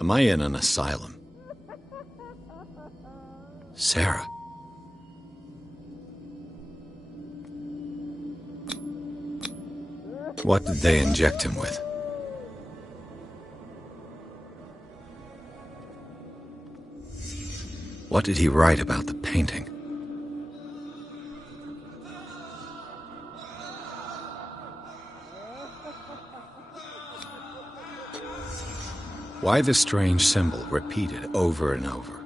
Am I in an asylum? Sarah. What did they inject him with? What did he write about the painting? Why the strange symbol repeated over and over?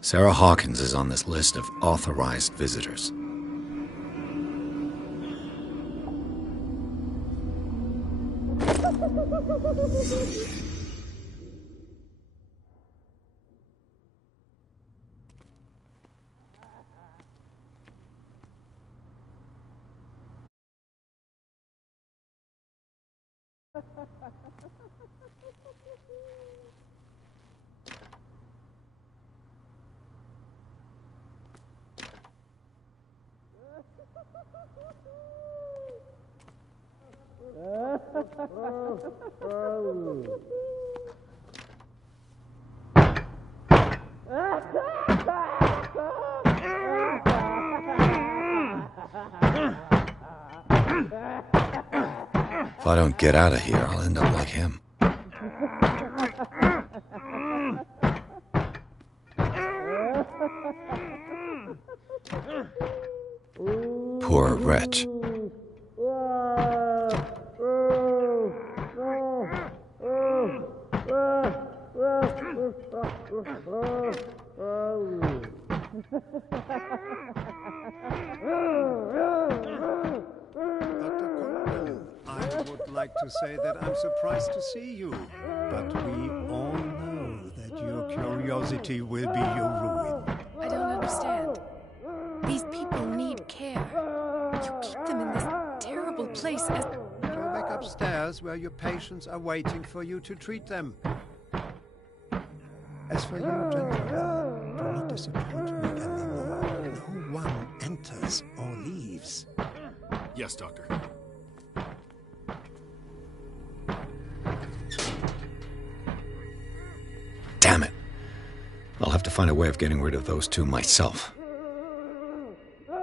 Sarah Hawkins is on this list of authorized visitors. If I don't get out of here, I'll end up like him. Poor wretch. I would like to say that I'm surprised to see you, but we all know that your curiosity will be your ruin. I don't understand. These people need care. You keep them in this terrible place as... Go back upstairs where your patients are waiting for you to treat them. As for you, gentlemen, do not disappoint me anymore. No one enters or leaves. Yes, Doctor. Damn it. I'll have to find a way of getting rid of those two myself. I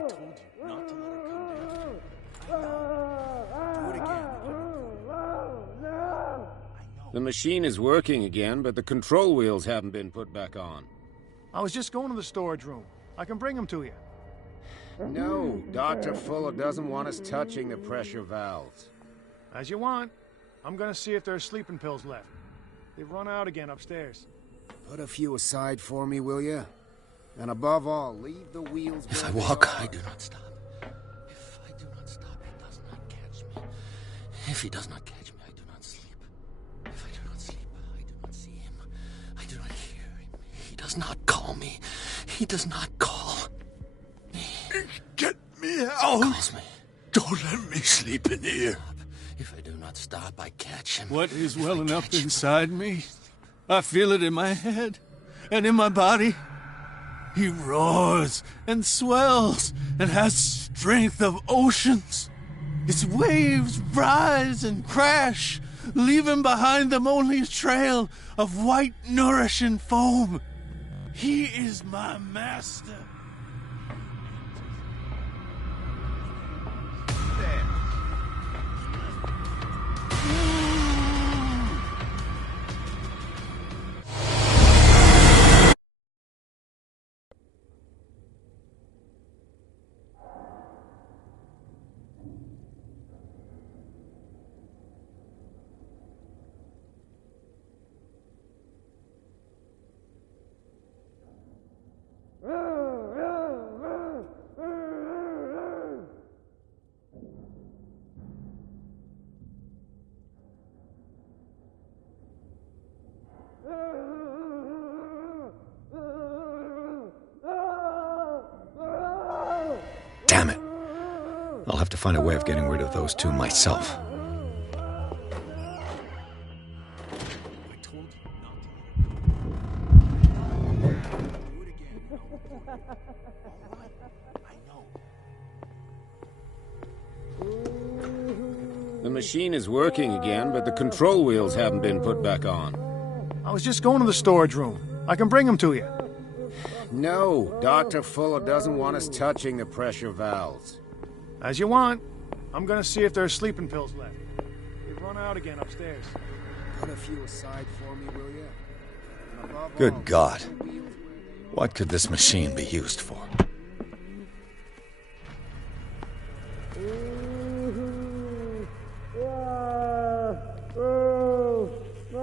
told you not to let her come down. Do it again. I know. The machine is working again, but the control wheels haven't been put back on. I was just going to the storage room. I can bring them to you. No, Dr. Fuller doesn't want us touching the pressure valves. As you want. I'm gonna see if there's sleeping pills left. They've run out again upstairs. Put a few aside for me, will you? And above all, leave the wheels... If I walk, I do not stop. If I do not stop, he does not catch me. If he does not catch me, I do not sleep. If I do not sleep, I do not see him. I do not hear him. He does not call me. He does not call me. Get me He out! calls me. Don't let me sleep in here. If I do not stop, I catch him. What is If well I enough catch him, inside me? I feel it in my head and in my body. He roars and swells and has strength of oceans. Its waves rise and crash, leaving behind them only a trail of white, nourishing foam. He is my master. Damn it. I'll have to find a way of getting rid of those two myself. The machine is working again, but the control wheels haven't been put back on. I was just going to the storage room. I can bring them to you. No, Dr. Fuller doesn't want us touching the pressure valves. As you want. I'm gonna see if there's sleeping pills left. They've run out again upstairs. Put a few aside for me, will you? And above Good all, God. the wheels where they- What could this machine be used for?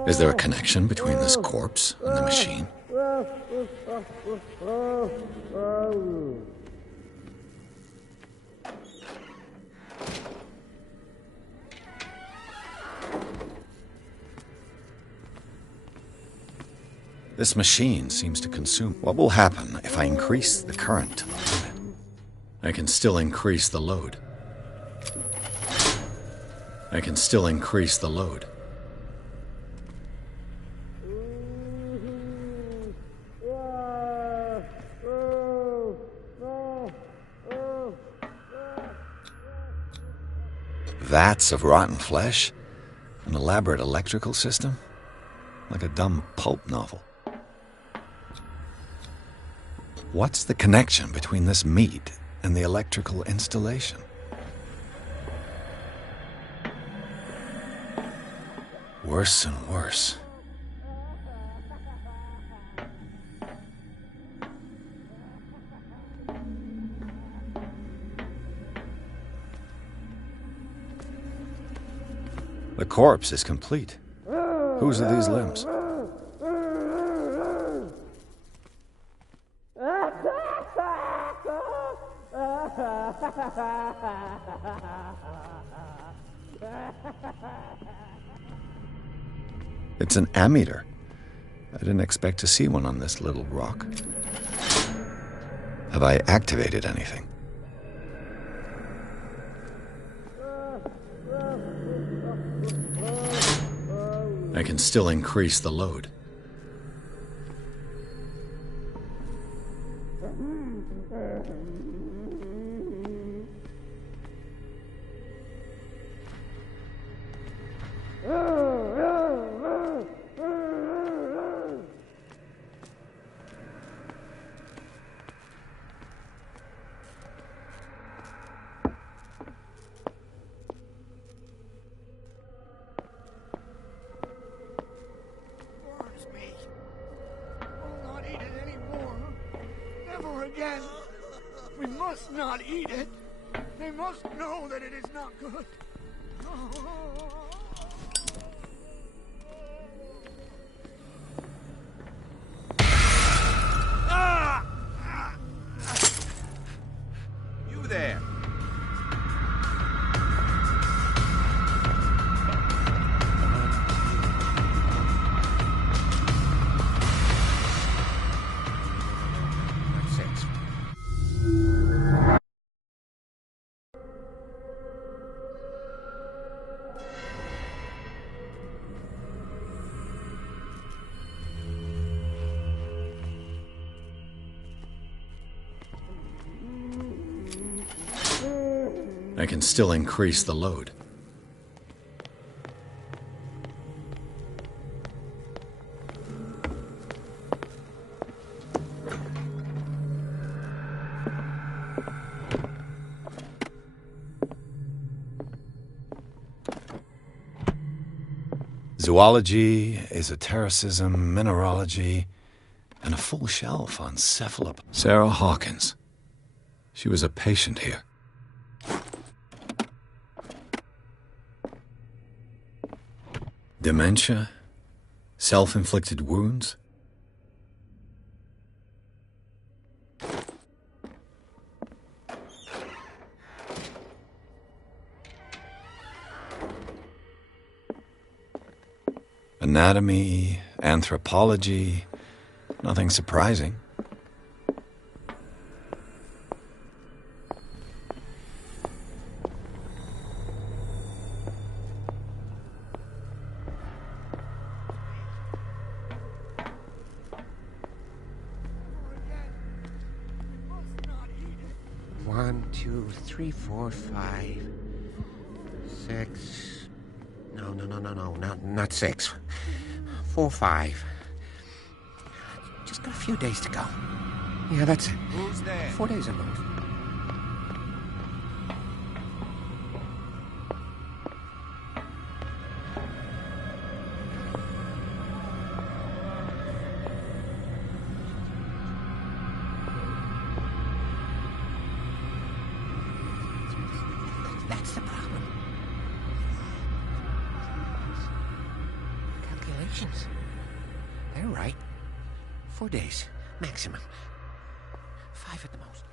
Is there a connection between this corpse and the machine? This machine seems to consume. What will happen if I increase the current to the limit? I can still increase the load. I can still increase the load. Vats of rotten flesh? An elaborate electrical system? Like a dumb pulp novel. What's the connection between this meat and the electrical installation? Worse and worse. The corpse is complete. Whose are these limbs? It's an ammeter. I didn't expect to see one on this little rock. Have I activated anything? I can still increase the load. Again. We must not eat it. They must know that it is not good. You there. I can still increase the load. Zoology, esotericism, mineralogy, and a full shelf on cephalop. Sarah Hawkins. She was a patient here. Dementia? Self-inflicted wounds? Anatomy, anthropology, nothing surprising. One, two, three, four, five, 6, No, not 6. 4 or 5. Just got a few days to go. Yeah, that's it. Who's there? 4 days at most. That's the problem. Calculations. They're right. 4 days, maximum. 5 at the most.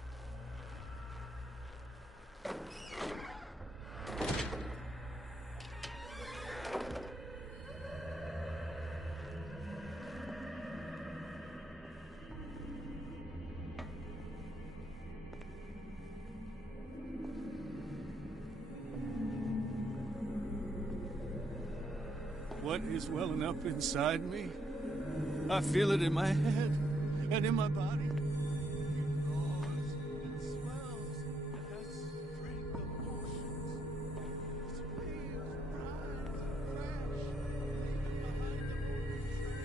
What is welling up inside me? I feel it in my head and in my body. It roars and swells and has strength of oceans. Its waves rise and crash, leaving behind the boat train.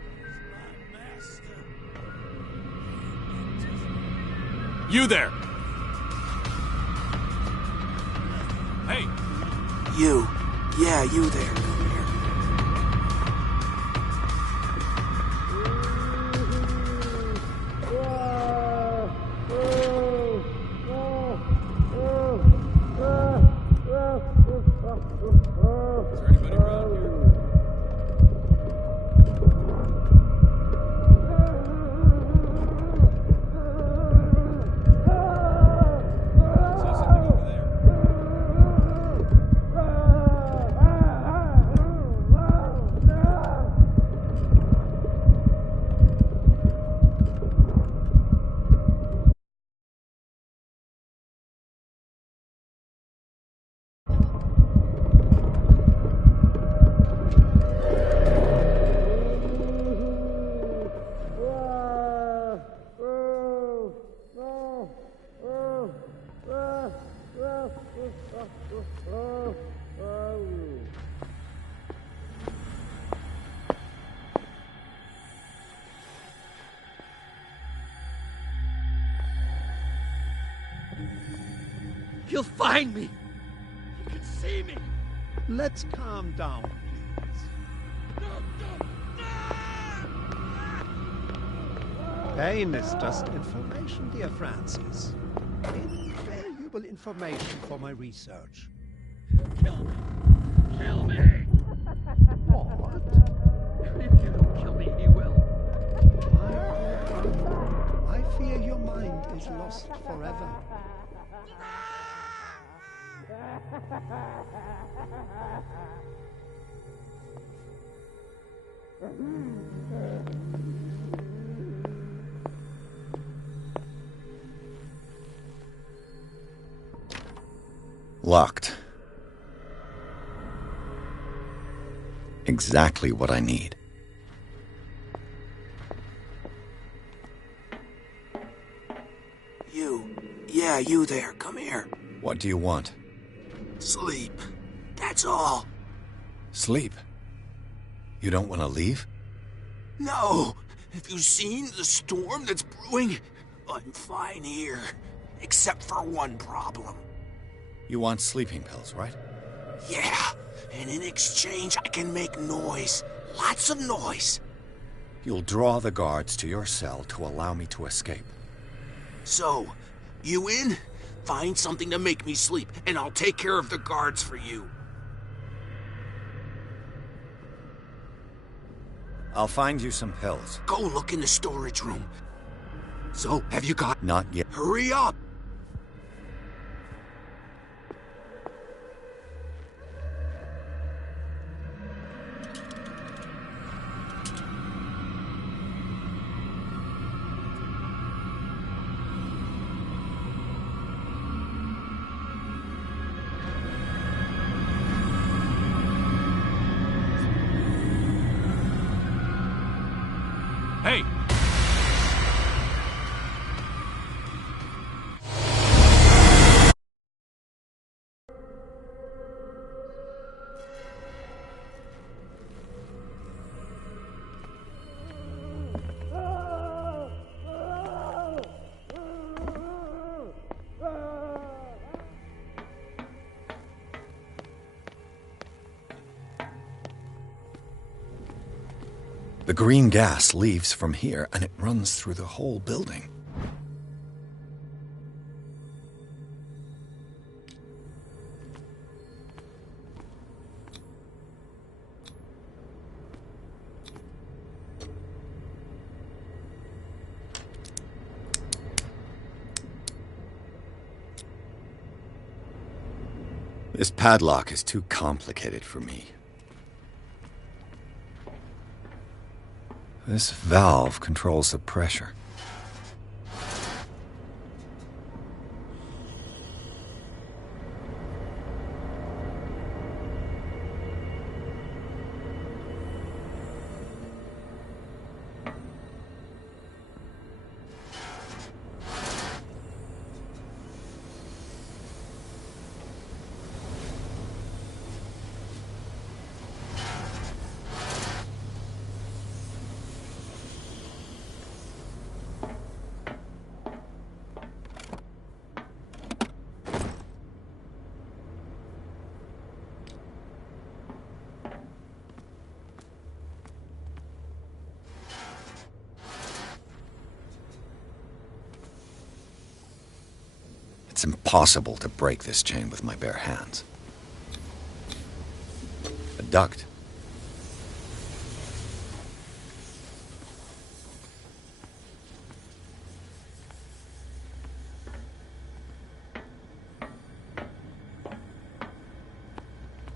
It's my master. You there! Hey! You. Yeah, you there. Come here. Is there anybody around here? I saw something over there. He'll find me. He can see me. Let's calm down, please. Pain is just information, dear Francis. Invaluable information for my research. Kill me. Kill me. What? If you don't kill me, he will. I fear your mind is lost forever. Locked. Exactly what I need. You. Yeah, you there. Come here. What do you want? Sleep. That's all. Sleep. You don't want to leave? No. Have you seen the storm that's brewing? I'm fine here. Except for one problem. You want sleeping pills, right? Yeah. And in exchange, I can make noise. Lots of noise. You'll draw the guards to your cell to allow me to escape. So, you in? Find something to make me sleep, and I'll take care of the guards for you. I'll find you some pills. Go look in the storage room. So, have you got... Not yet. Hurry up! Hey! The green gas leaves from here, and it runs through the whole building. This padlock is too complicated for me. This valve controls the pressure. It's impossible to break this chain with my bare hands. A duct.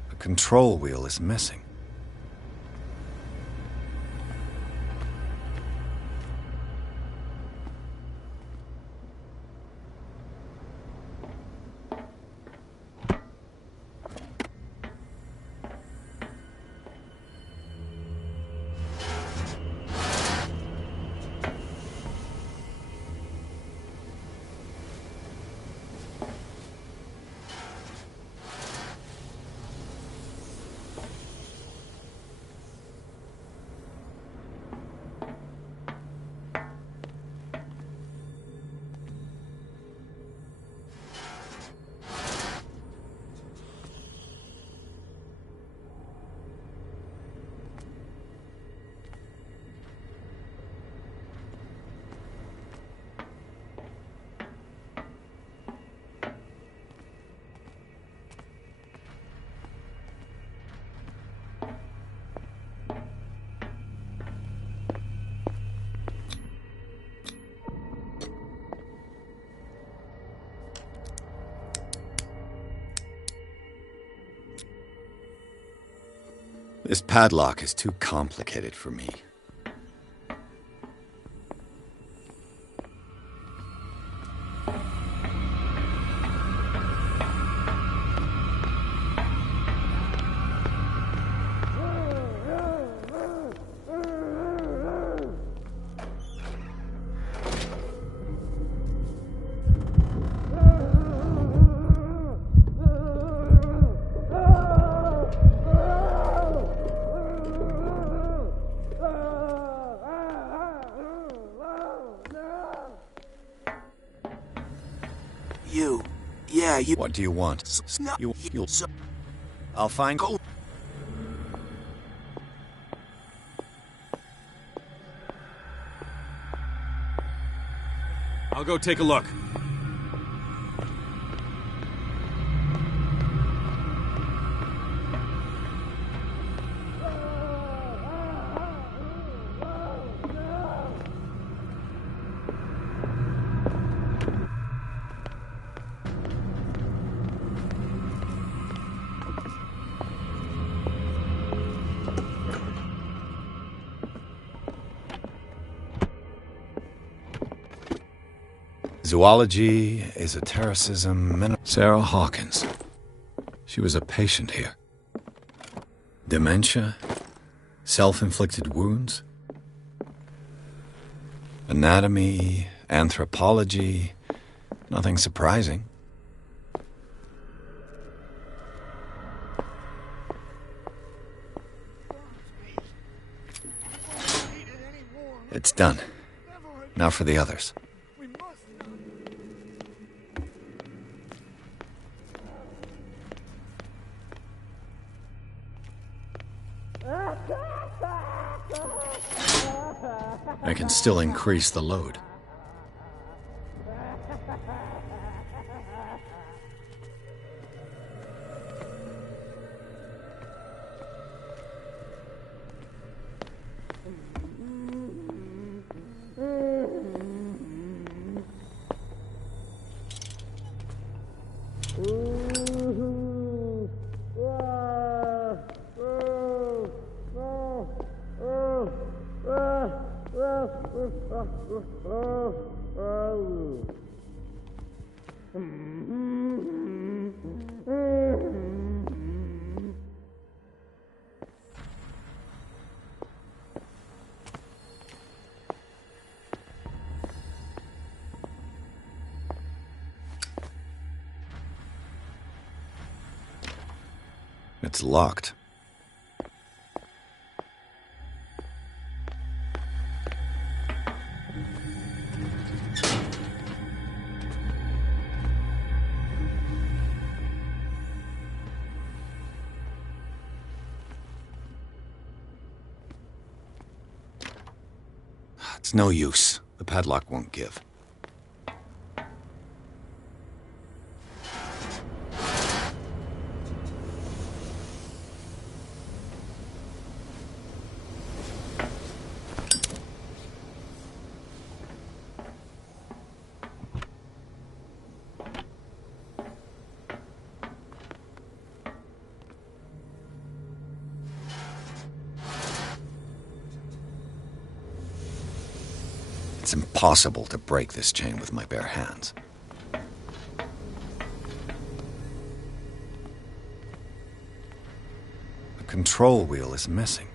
The control wheel is missing. This padlock is too complicated for me. You. What do you want? You'll. I'll find. Go. I'll go take a look. Zoology, esotericism, Sarah Hawkins. She was a patient here. Dementia, self-inflicted wounds, anatomy, anthropology, nothing surprising. It's done. Now for the others. I can still increase the load. It's locked. It's no use. The padlock won't give. It's impossible to break this chain with my bare hands. The control wheel is missing.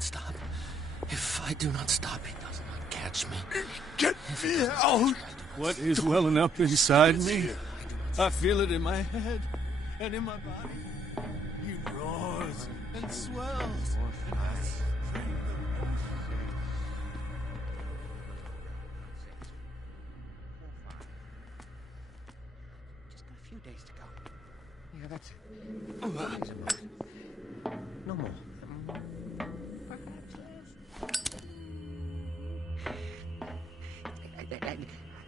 Stop. If I do not stop, he does not catch me. Get me out! What is welling up inside me? I feel it in my head and in my body. He roars and swells and has strength of ocean. Just got a few days to go. Yeah, that's it. No more.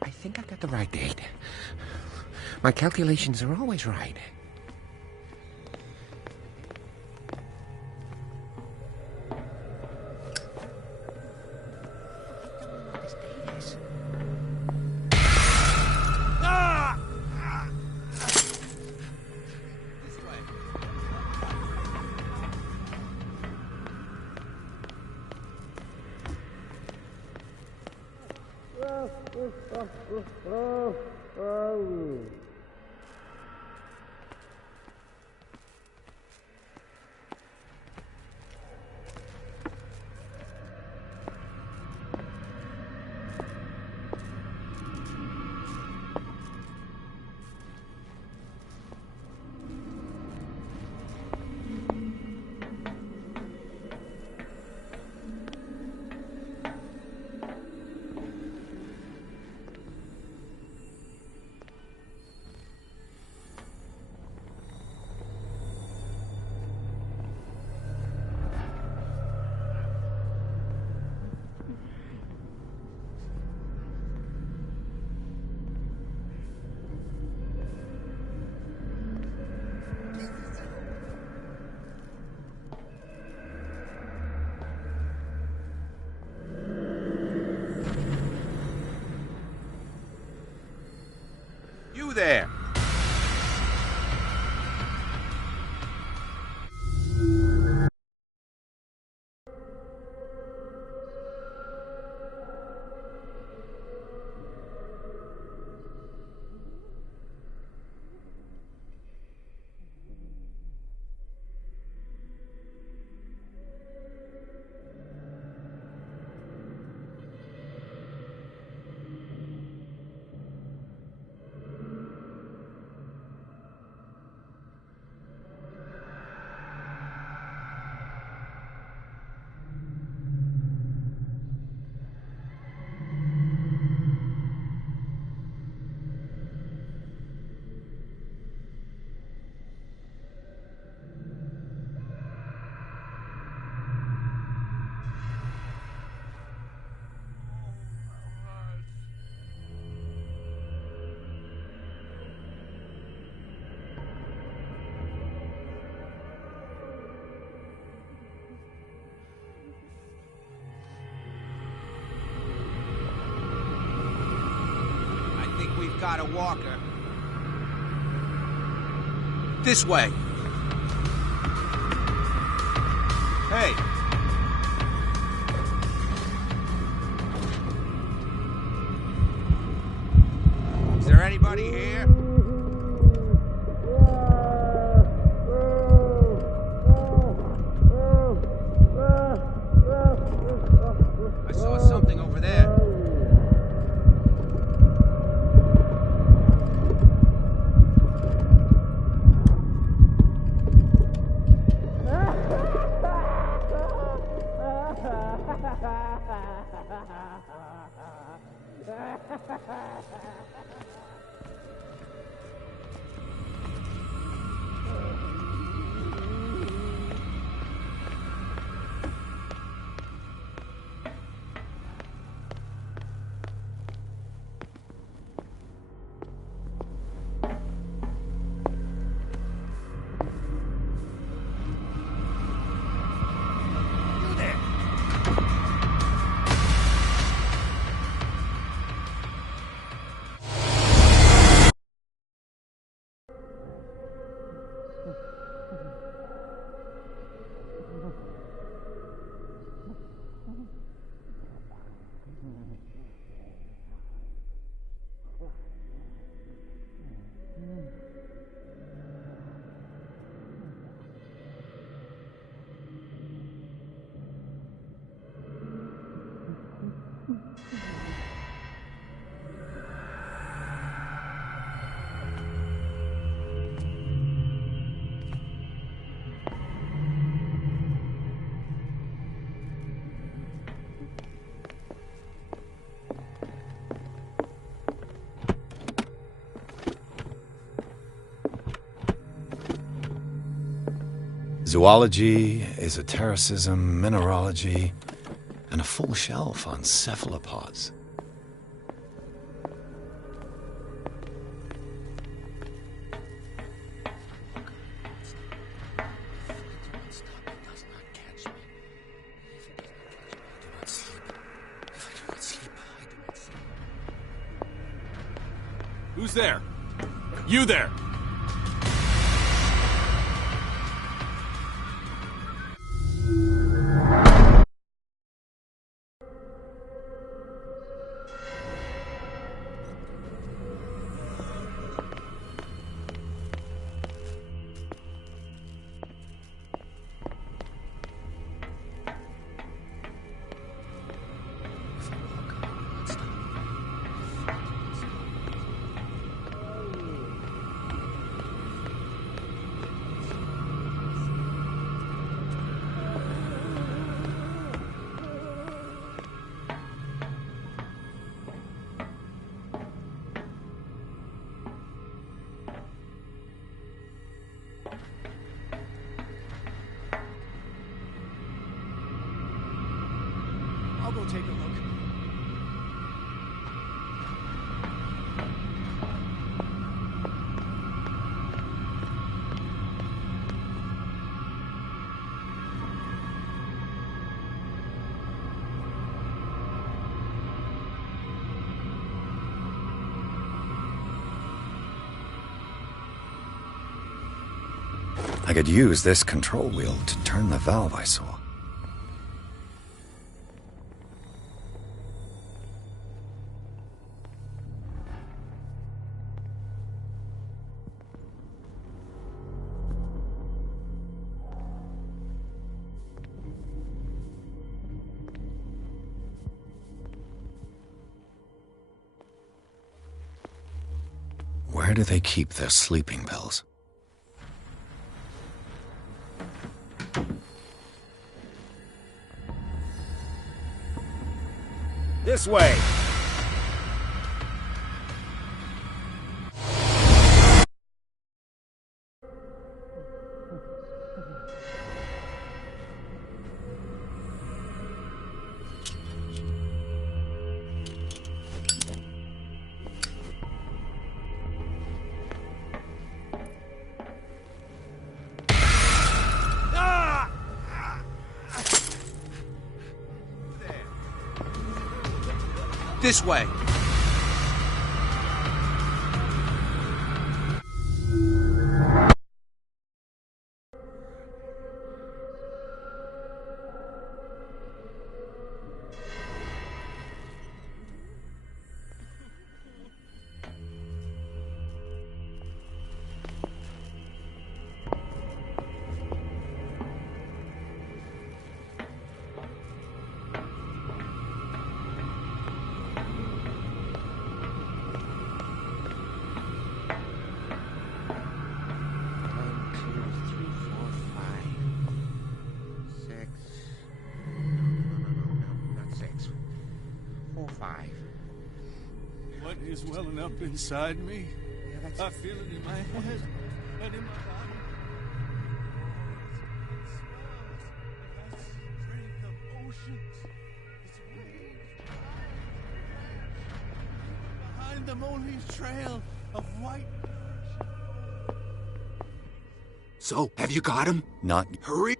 I think I got the right date. My calculations are always right. This date is. This way. there. We've got a walker. This way. Hey. Is there anybody here? I saw something over there. Zoology, esotericism, mineralogy, and a full shelf on cephalopods. Who's there? You there! I could use this control wheel to turn the valve I saw. Where do they keep their sleeping pills? This way! This way. What is welling up inside me? I feel it in my head and in my body. It has strength of oceans. Its waves behind them only a trail of white. So, have you got him? Not... Hurry!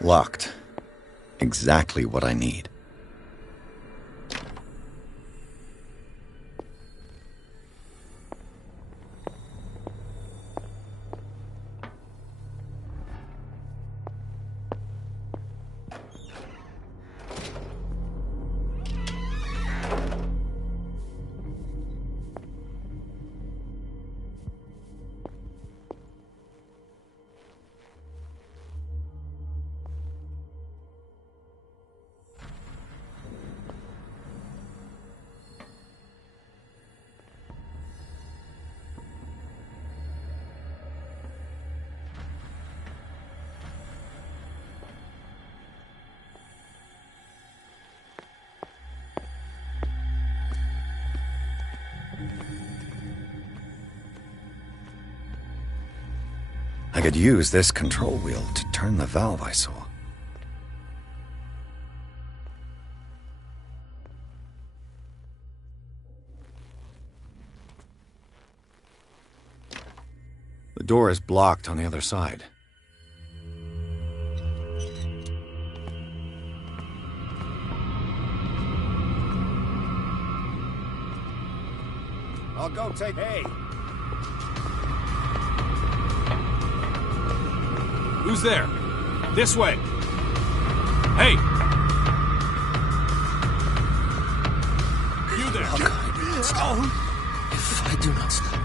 Locked. Exactly what I need. I could use this control wheel to turn the valve I saw. The door is blocked on the other side. I'll go take... Hey! Who's there? This way. Hey! You there? If I do not stop it.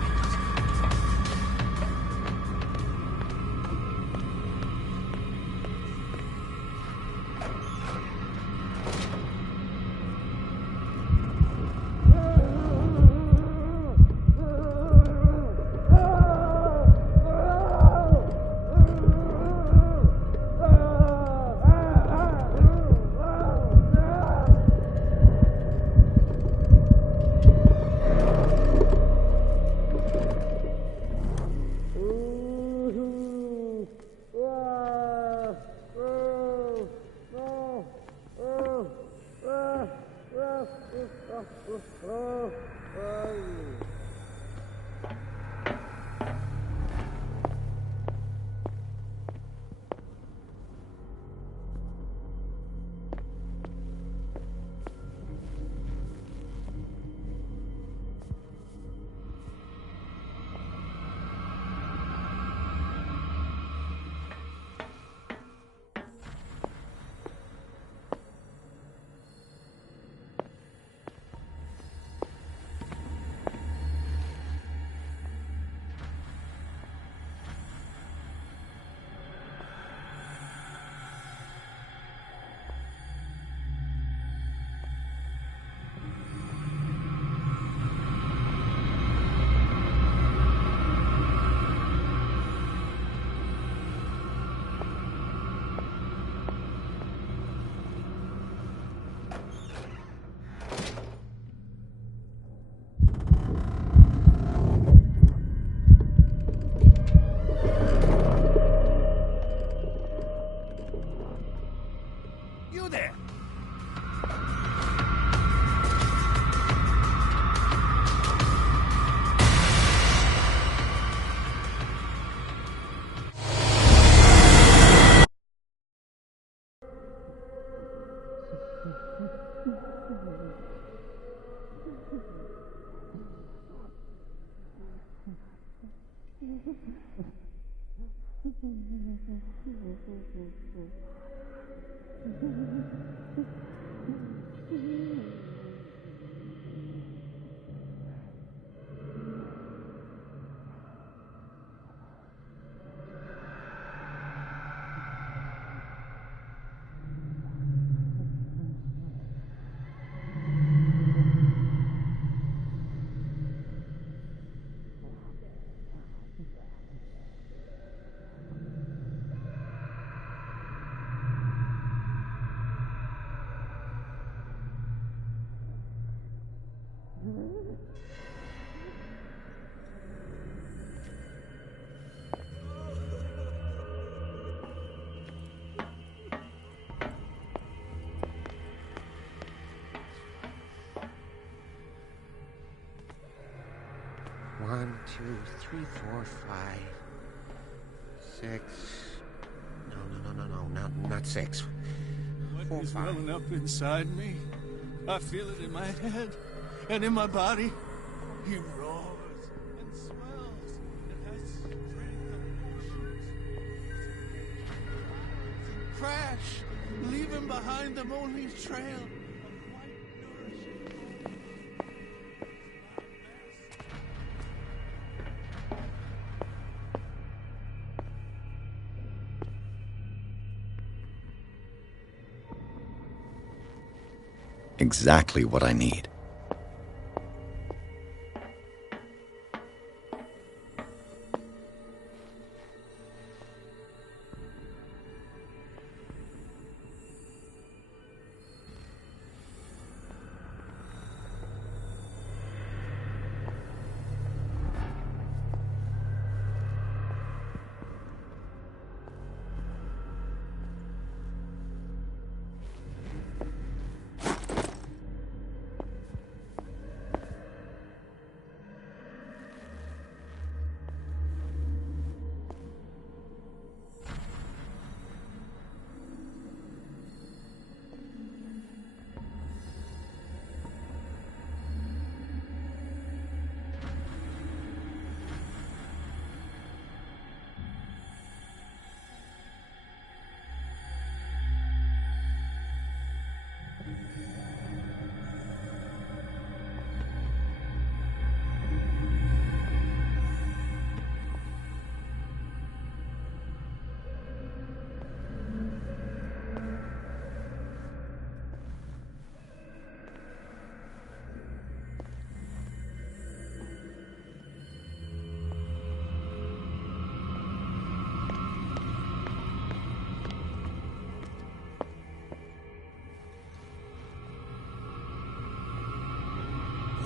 You there! One, two, three, four, five, six. No, not six. What is welling up inside me? I feel it in my head and in my body. He roars and swells and has strength of oceans. And crash, leaving behind them only a trail of white, nourishing Exactly what I need.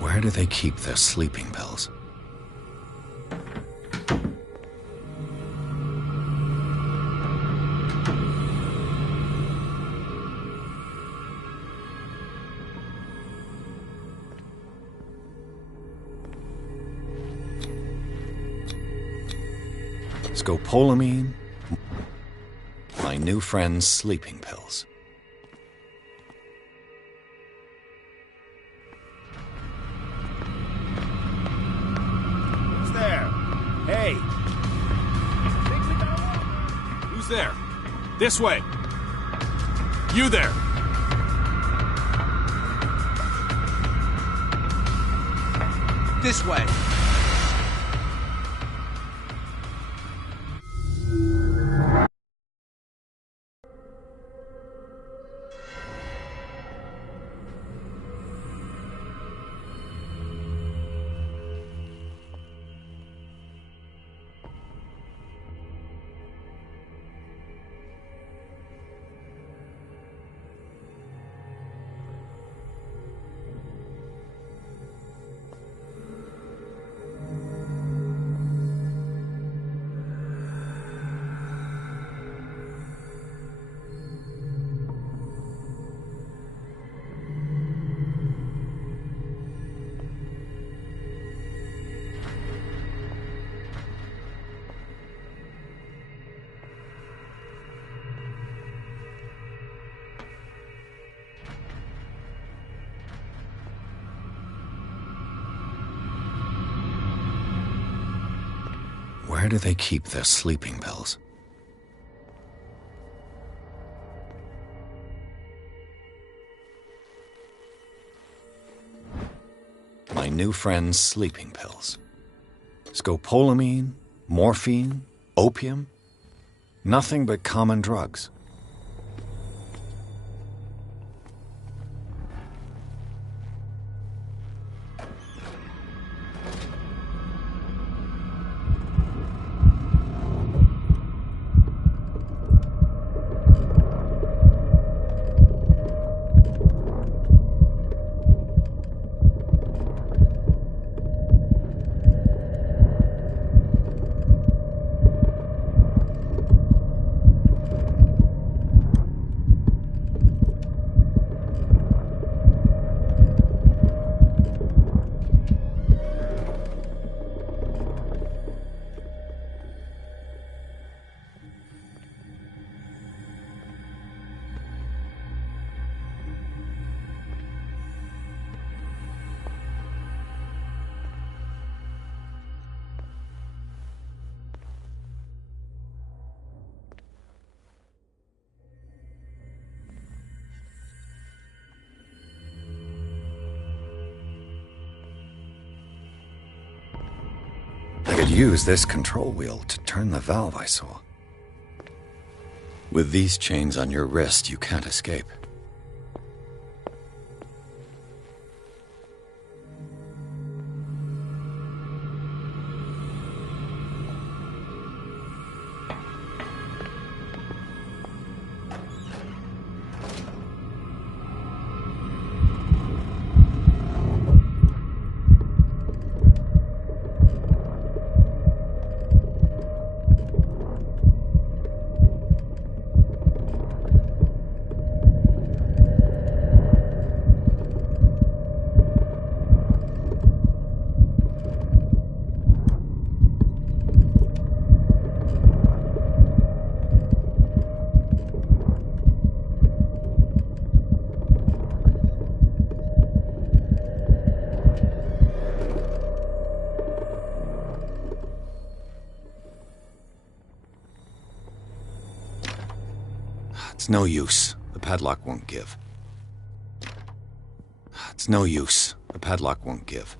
Where do they keep their sleeping pills? Scopolamine, my new friend's sleeping pills. Who's there? Hey! Who's there? This way! You there! this way. Where do they keep their sleeping pills? My new friend's sleeping pills. Scopolamine, morphine, opium. Nothing but common drugs. I could use this control wheel to turn the valve I saw. With these chains on your wrist, you can't escape. It's no use. The padlock won't give. It's no use. The padlock won't give.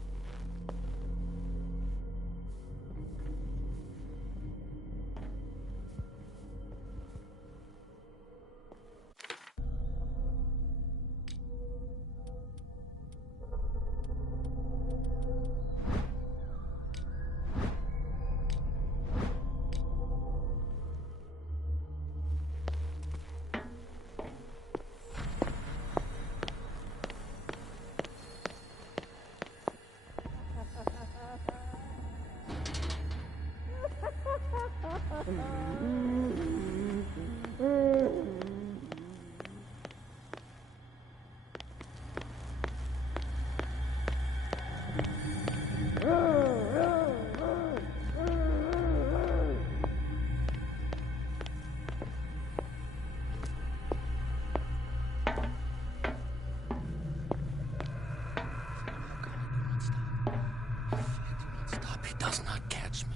Stop, he does not catch me.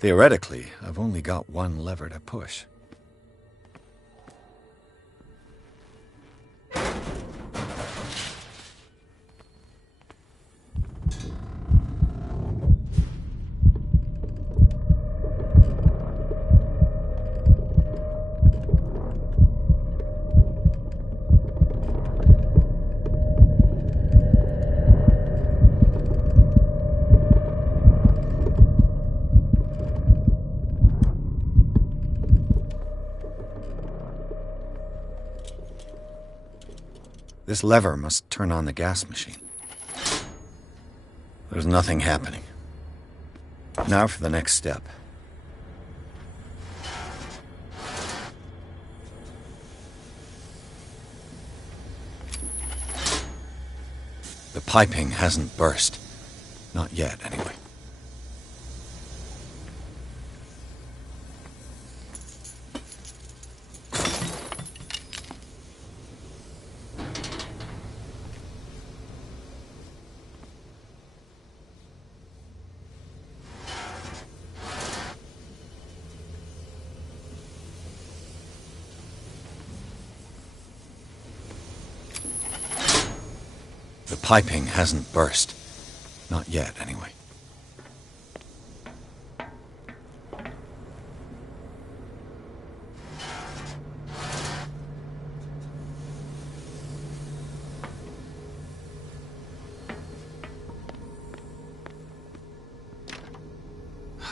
Theoretically, I've only got one lever to push. This lever must turn on the gas machine. There's nothing happening. Now for the next step. The piping hasn't burst. Not yet, anyway. The piping hasn't burst. Not yet, anyway.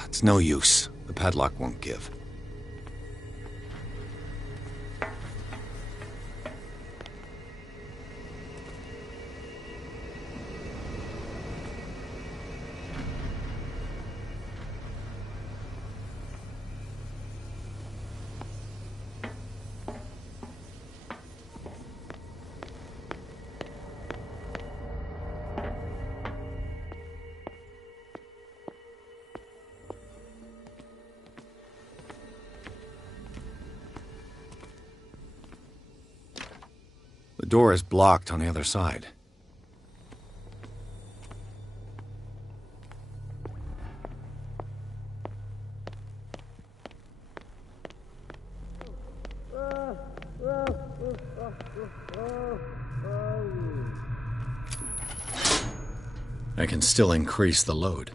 It's no use. The padlock won't give. The door is blocked on the other side. I can still increase the load.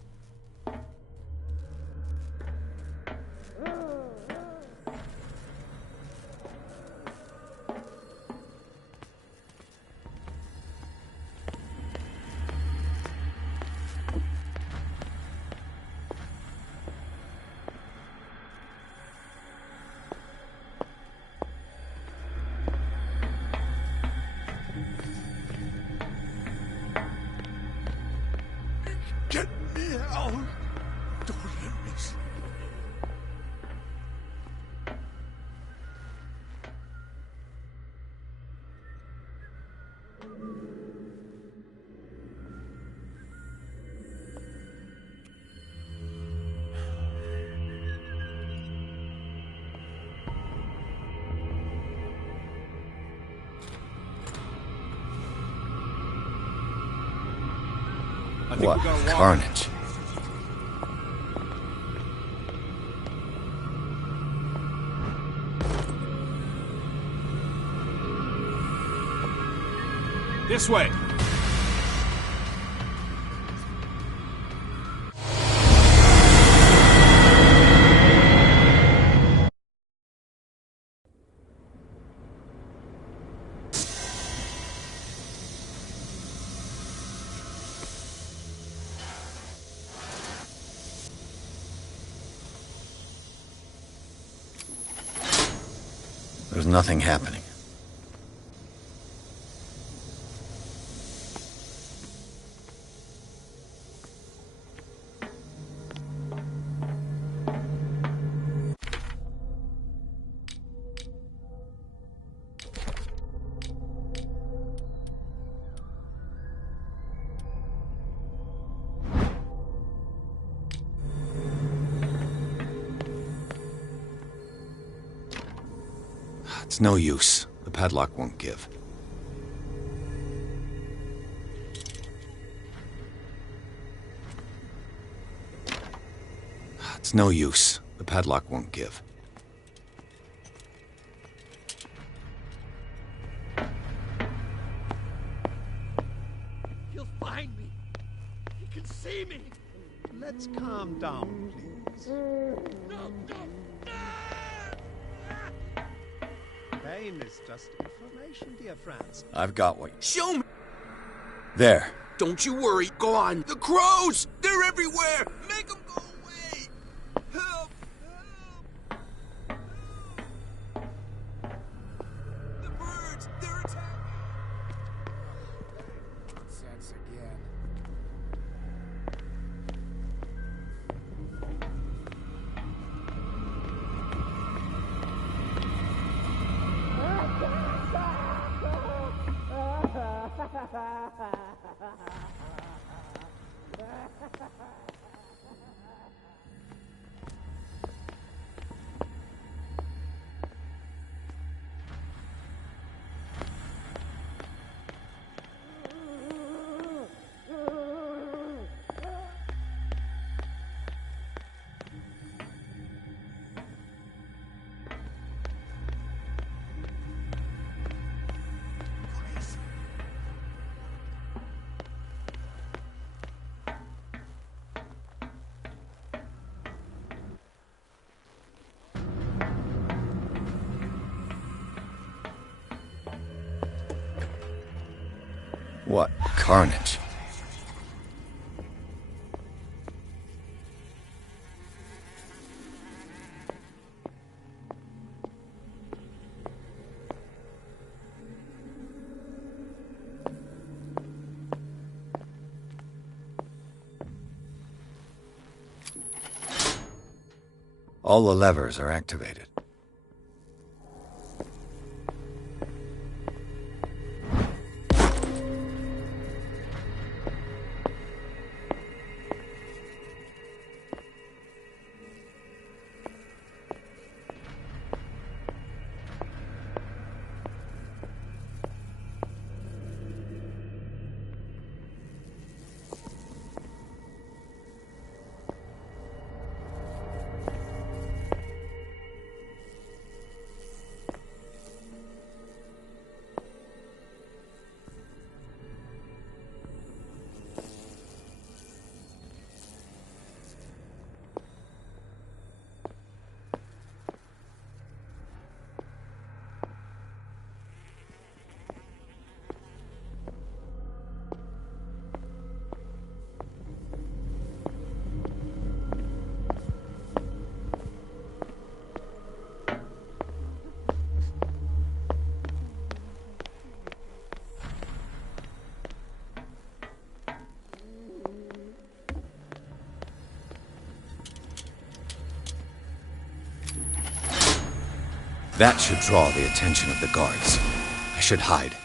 Get me out! Don't let me sleep. What carnage. This way. There's nothing happening. It's no use. The padlock won't give. It's no use. The padlock won't give. He'll find me. He can see me. Let's calm down, please. No, no, no! Pain is just information, dear friends. I've got what. Show me! There. Don't you worry. Go on. The crows! They're everywhere! Make them go away! Help! Help! Help! The birds! They're attacking! What carnage. All the levers are activated. That should draw the attention of the guards. I should hide.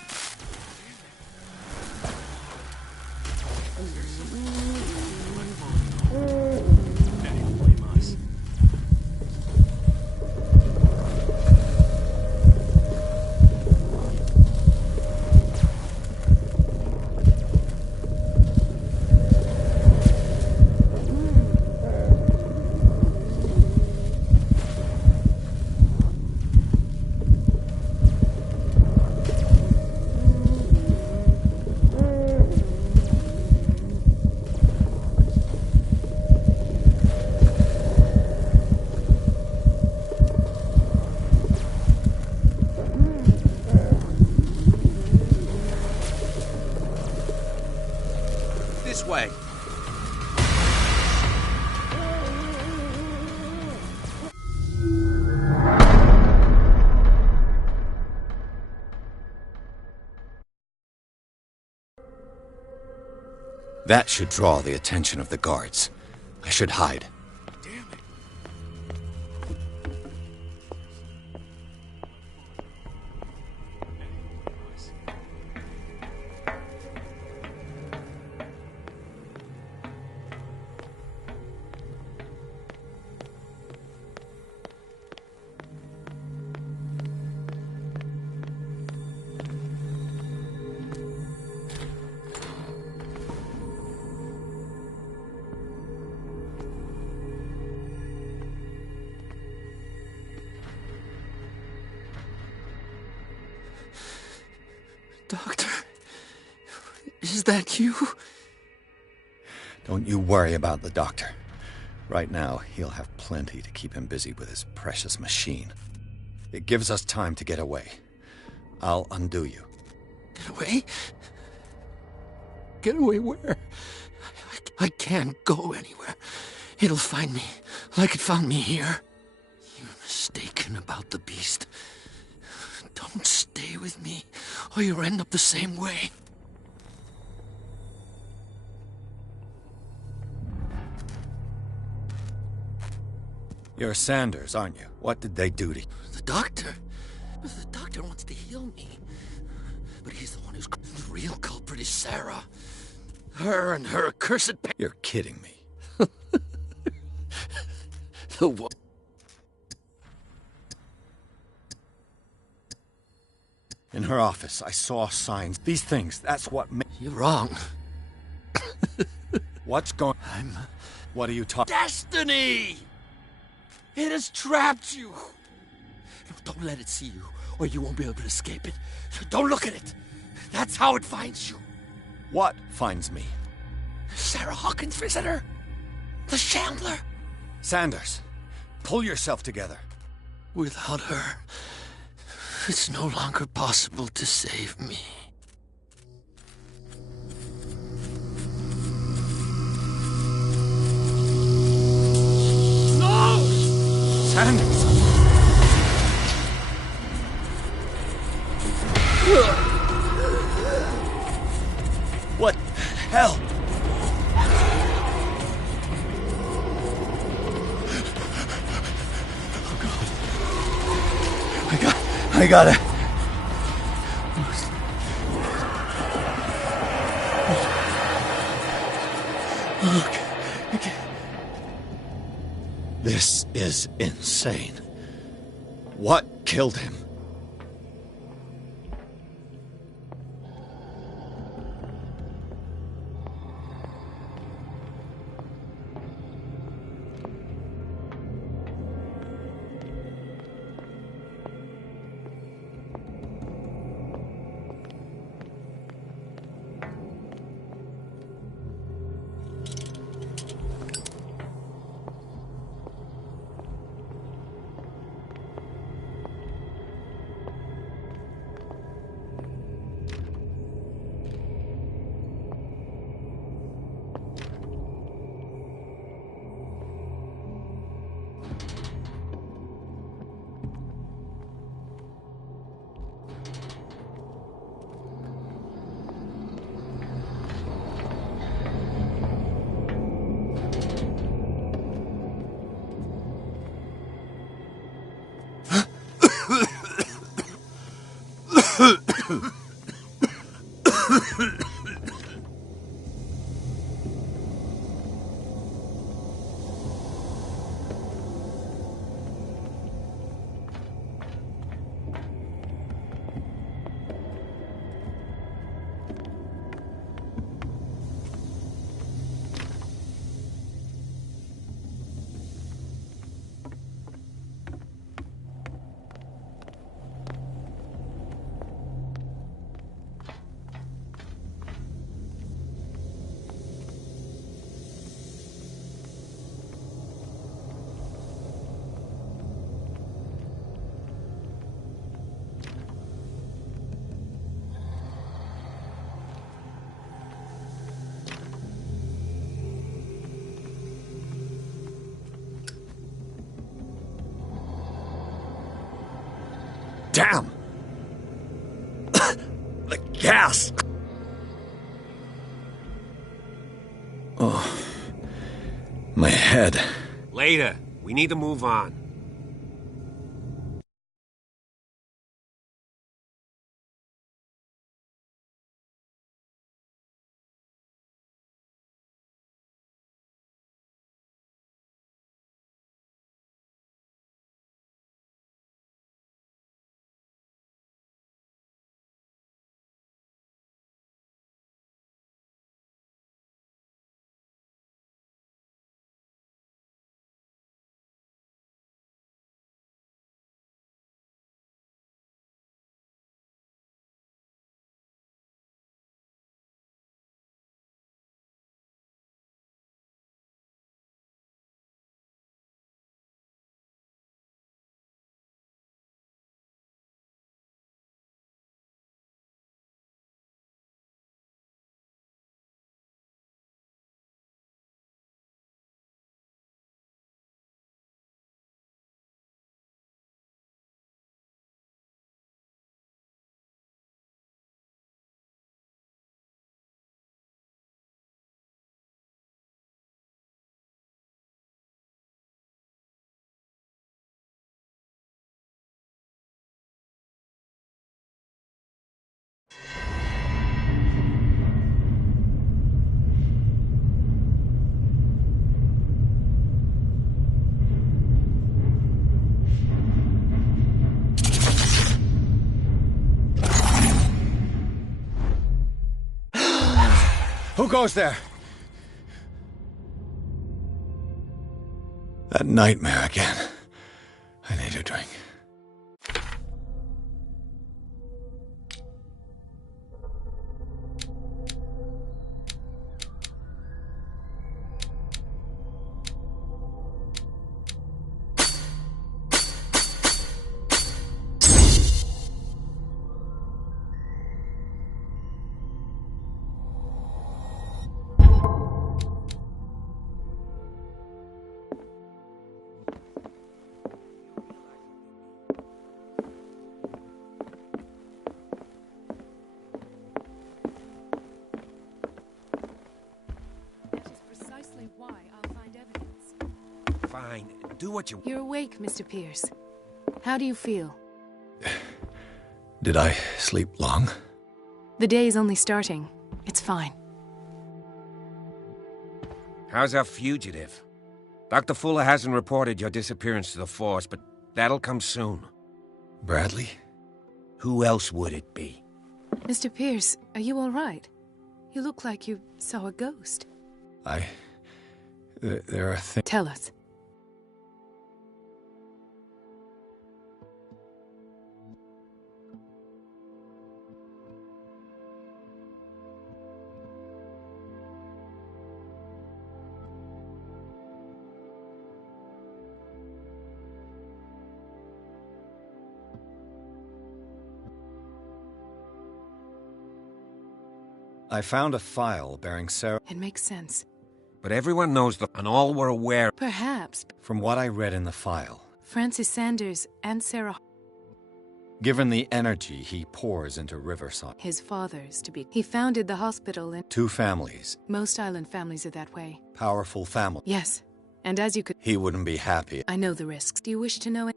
This way. That should draw the attention of the guards. I should hide. Doctor, is that you? Don't you worry about the doctor. Right now, he'll have plenty to keep him busy with his precious machine. It gives us time to get away. I'll undo you. Get away? Get away where? I can't go anywhere. It'll find me, like it found me here. You're mistaken about the beast. Don't stay with me, or you'll end up the same way. You're Sanders, aren't you? What did they do to you? The doctor? The doctor wants to heal me. But he's the one who's... The real culprit is Sarah. Her and her accursed... You're kidding me. The what? In her office, I saw signs. These things, that's what... You're wrong. What's going... What are you talking... Destiny! It has trapped you. Don't let it see you, or you won't be able to escape it. Don't look at it. That's how it finds you. What finds me? Sarah Hawkins' visitor. The Shambler. Sanders, pull yourself together. Without her, it's no longer possible to save me. hands! What the hell? Oh God. I gotta. Okay. This is insane. What killed him? Damn! The gas! Oh. My head. Later. We need to move on. Who goes there? That nightmare again. I need a drink. do what you... You're awake, Mr. Pierce. How do you feel? Did I sleep long? The day is only starting. It's fine. How's our fugitive? Dr. Fuller hasn't reported your disappearance to the force, but that'll come soon. Bradley? Who else would it be? Mr. Pierce, are you all right? You look like you saw a ghost. There are things... Tell us. I found a file bearing Sarah... It makes sense. But everyone knows and all were aware. Perhaps. From what I read in the file... Francis Sanders and Sarah... Given the energy he pours into Riverside... His father's to be... He founded the hospital and... 2 families. Most island families are that way. Powerful family. Yes. And as you could... He wouldn't be happy. I know the risks. Do you wish to know it?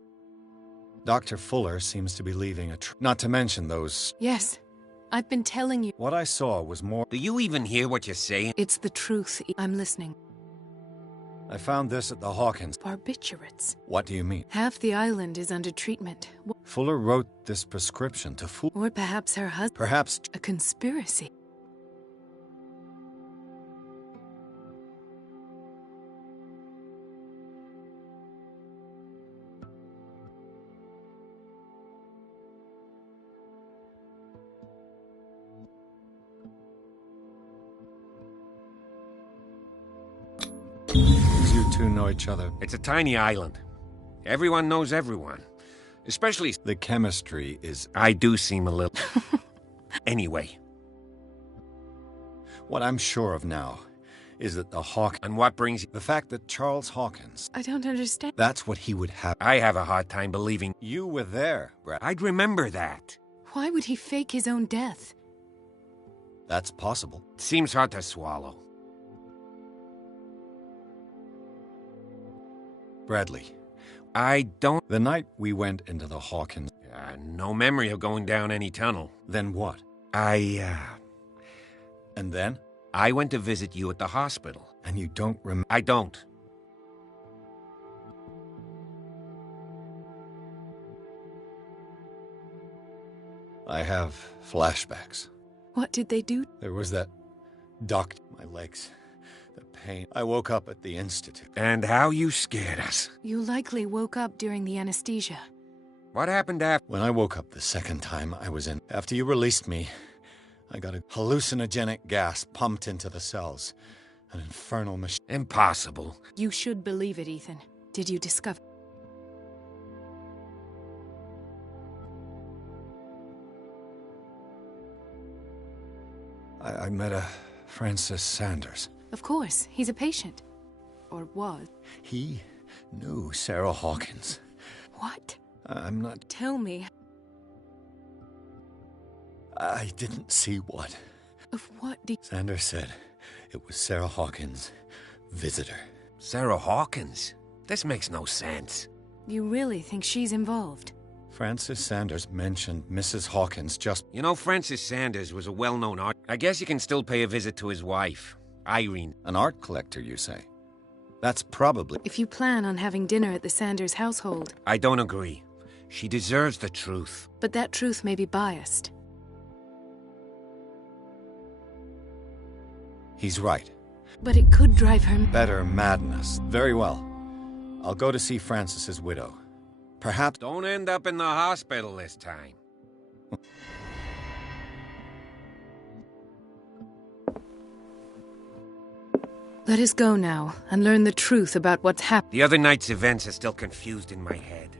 Dr. Fuller seems to be leaving not to mention those... Yes. I've been telling you. What I saw was more... Do you even hear what you're saying? It's the truth. I'm listening. I found this at the Hawkins... Barbiturates. What do you mean? Half the island is under treatment. Fuller wrote this prescription to fool... Or perhaps her husband... Perhaps... A conspiracy. You 2 know each other. It's a tiny island. Everyone knows everyone. Especially... The chemistry is... I do seem a little... Anyway. What I'm sure of now is that the Hawk... And what brings you... The fact that Charles Hawkins... I don't understand. That's what he would have... I have a hard time believing... You were there, Brad. I'd remember that. Why would he fake his own death? That's possible. Seems hard to swallow. Bradley. I don't... The night we went into the Hawkins... no memory of going down any tunnel. Then what? And then? I went to visit you at the hospital. And you don't remember... I don't. I have flashbacks. What did they do? There was that doctor... My legs... The pain. I woke up at the Institute. And how you scared us. You likely woke up during the anesthesia. What happened after? When I woke up the second time I was in... After you released me, I got a hallucinogenic gas pumped into the cells. An infernal machine. Impossible. You should believe it, Ethan. Did you discover... I met a Francis Sanders. Of course, he's a patient. Or was. He knew Sarah Hawkins. What? I'm not... Tell me. I didn't see what. Of what did... Sanders said it was Sarah Hawkins' visitor. Sarah Hawkins? This makes no sense. You really think she's involved? Francis Sanders mentioned Mrs. Hawkins just... You know, Francis Sanders was a well-known art... I guess you can still pay a visit to his wife, Irene. An art collector, you say? That's probably... If you plan on having dinner at the Sanders household... I don't agree. She deserves the truth. But that truth may be biased. He's right. But it could drive her... Better madness. Very well. I'll go to see Francis's widow. Perhaps... Don't end up in the hospital this time. Let us go now and learn the truth about what's happened. The other night's events are still confused in my head.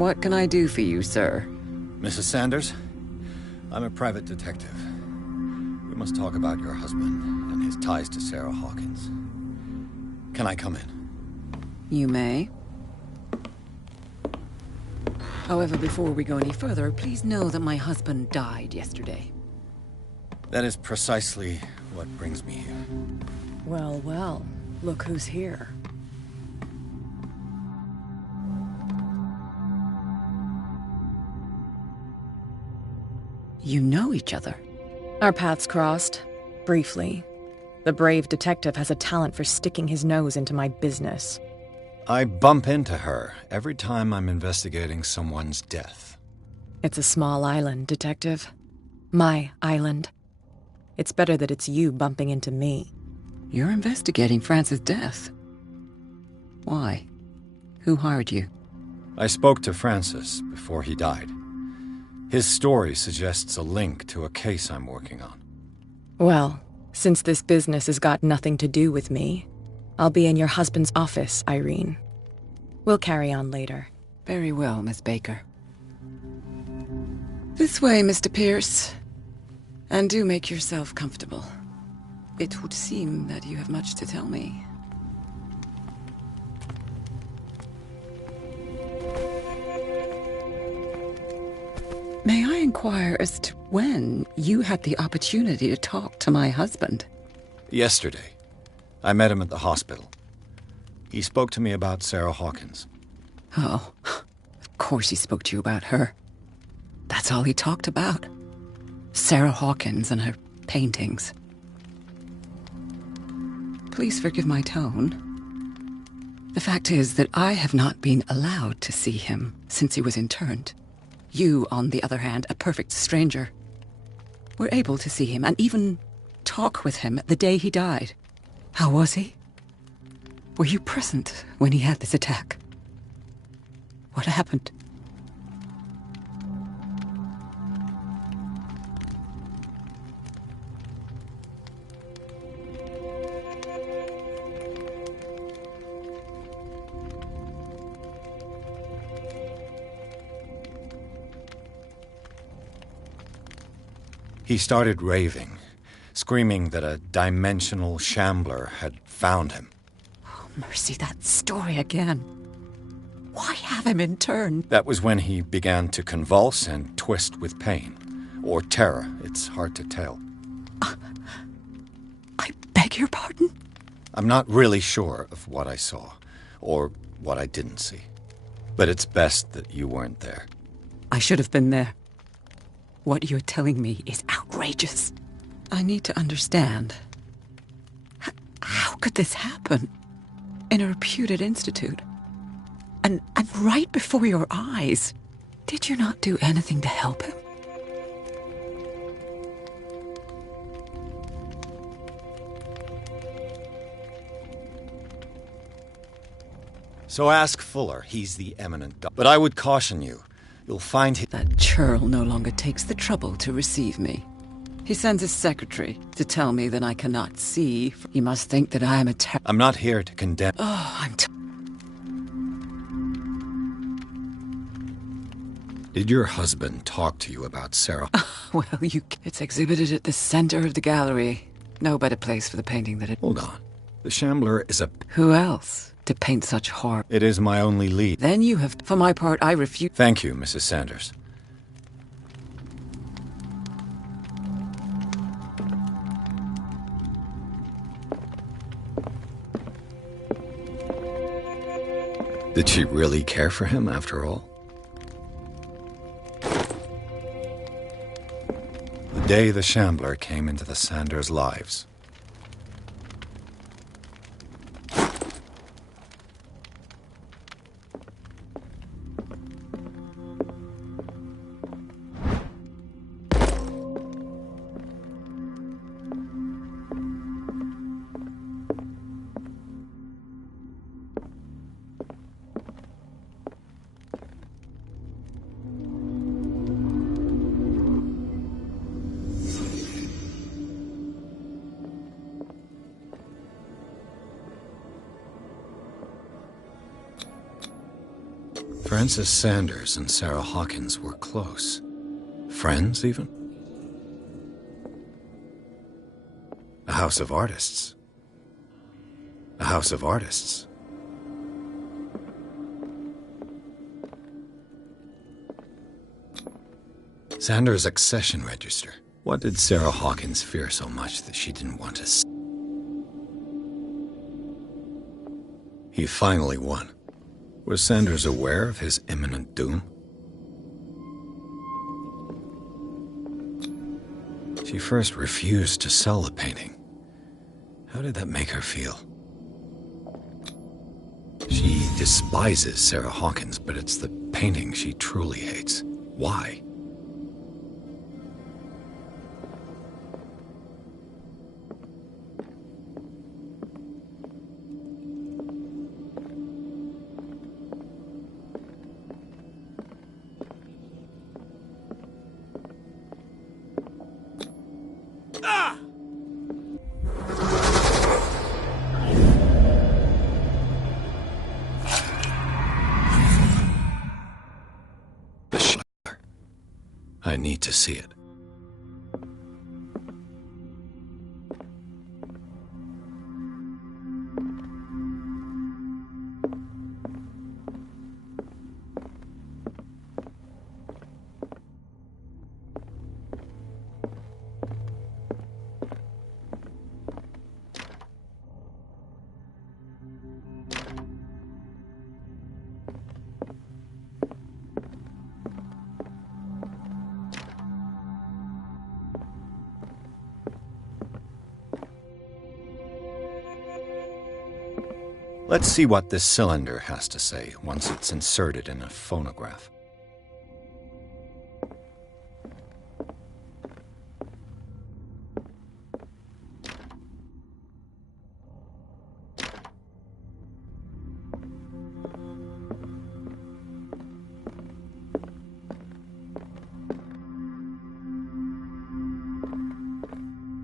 What can I do for you, sir? Mrs. Sanders, I'm a private detective. We must talk about your husband and his ties to Sarah Hawkins. Can I come in? You may. However, before we go any further, please know that my husband died yesterday. That is precisely what brings me here. Well, well, look who's here. You know each other. Our paths crossed, briefly. The brave detective has a talent for sticking his nose into my business. I bump into her every time I'm investigating someone's death. It's a small island, Detective. My island. It's better that it's you bumping into me. You're investigating Francis' death. Why? Who hired you? I spoke to Francis before he died. His story suggests a link to a case I'm working on. Well, since this business has got nothing to do with me, I'll be in your husband's office, Irene. We'll carry on later. Very well, Miss Baker. This way, Mr. Pierce. And do make yourself comfortable. It would seem that you have much to tell me. May I inquire as to when you had the opportunity to talk to my husband? Yesterday. I met him at the hospital. He spoke to me about Sarah Hawkins. Oh, of course he spoke to you about her. That's all he talked about. Sarah Hawkins and her paintings. Please forgive my tone. The fact is that I have not been allowed to see him since he was interned. You, on the other hand, a perfect stranger, were able to see him and even talk with him the day he died. How was he? Were you present when he had this attack? What happened? He started raving, screaming that a dimensional shambler had found him. Oh, mercy, that story again. Why have him interned? That was when he began to convulse and twist with pain. Or terror, it's hard to tell. I beg your pardon? I'm not really sure of what I saw, or what I didn't see. But it's best that you weren't there. I should have been there. What you're telling me is outrageous. I need to understand. How could this happen? In a reputed institute? And right before your eyes? Did you not do anything to help him? So ask Fuller. He's the eminent doctor. But I would caution you. You'll find that churl no longer takes the trouble to receive me. He sends his secretary to tell me that I cannot see. He must think that I am a I'm not here to condemn. Oh, Did your husband talk to you about Sarah? Well, it's exhibited at the center of the gallery. No better place for the painting than it... Hold on. The Shambler is a... Who else to paint such horror? It is my only lead. Then you have... For my part, I refuse... Thank you, Mrs. Sanders. Did she really care for him after all? The day the Shambler came into the Sanders' lives. Francis Sanders and Sarah Hawkins were close. Friends, even? A house of artists. A house of artists. Sanders' accession register. What did Sarah Hawkins fear so much that she didn't want to see? He finally won. Was Sanders aware of his imminent doom? She first refused to sell the painting. How did that make her feel? She despises Sarah Hawkins, but it's the painting she truly hates. Why? I need to see it. Let's see what this cylinder has to say once it's inserted in a phonograph.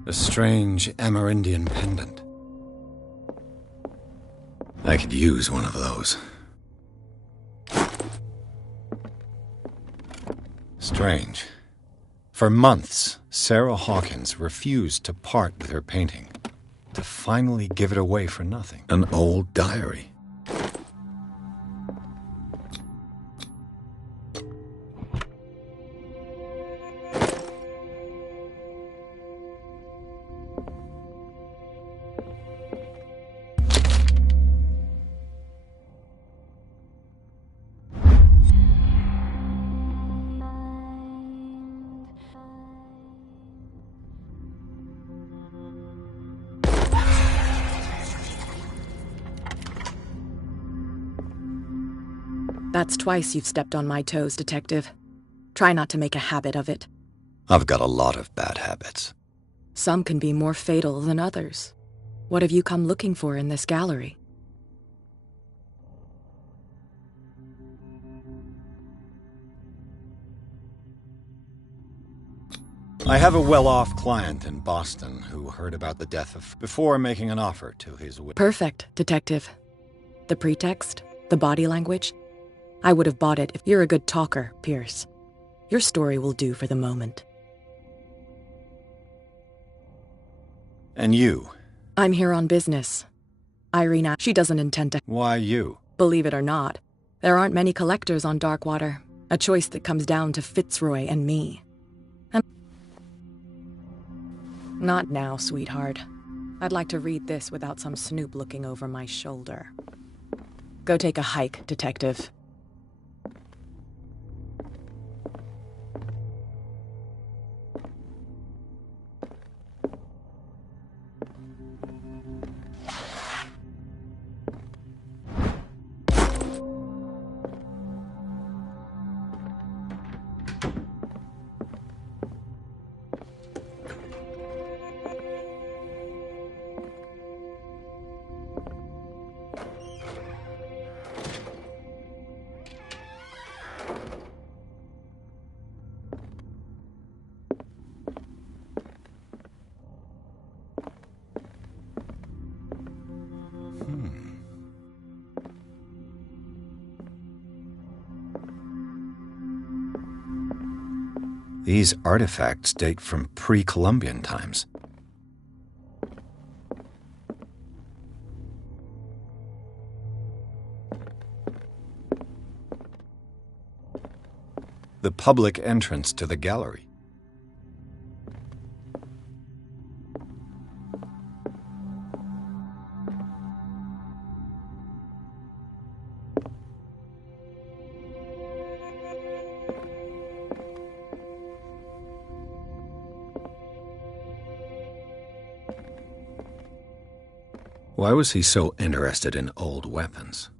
A strange Amerindian pendant. I could use one of those. Strange. For months, Sarah Hawkins refused to part with her painting, to finally give it away for nothing. An old diary. That's twice you've stepped on my toes, Detective. Try not to make a habit of it. I've got a lot of bad habits. Some can be more fatal than others. What have you come looking for in this gallery? I have a well-off client in Boston who heard about the death of before making an offer to his widow. Perfect, Detective. The pretext? The body language? I would have bought it if you're a good talker, Pierce. Your story will do for the moment. And you? I'm here on business. Irene, she doesn't intend to... Why you? Believe it or not, there aren't many collectors on Darkwater. A choice that comes down to Fitzroy and me. Not now, sweetheart. I'd like to read this without some snoop looking over my shoulder. Go take a hike, Detective. These artifacts date from pre-Columbian times. The public entrance to the gallery. Why was he so interested in old weapons?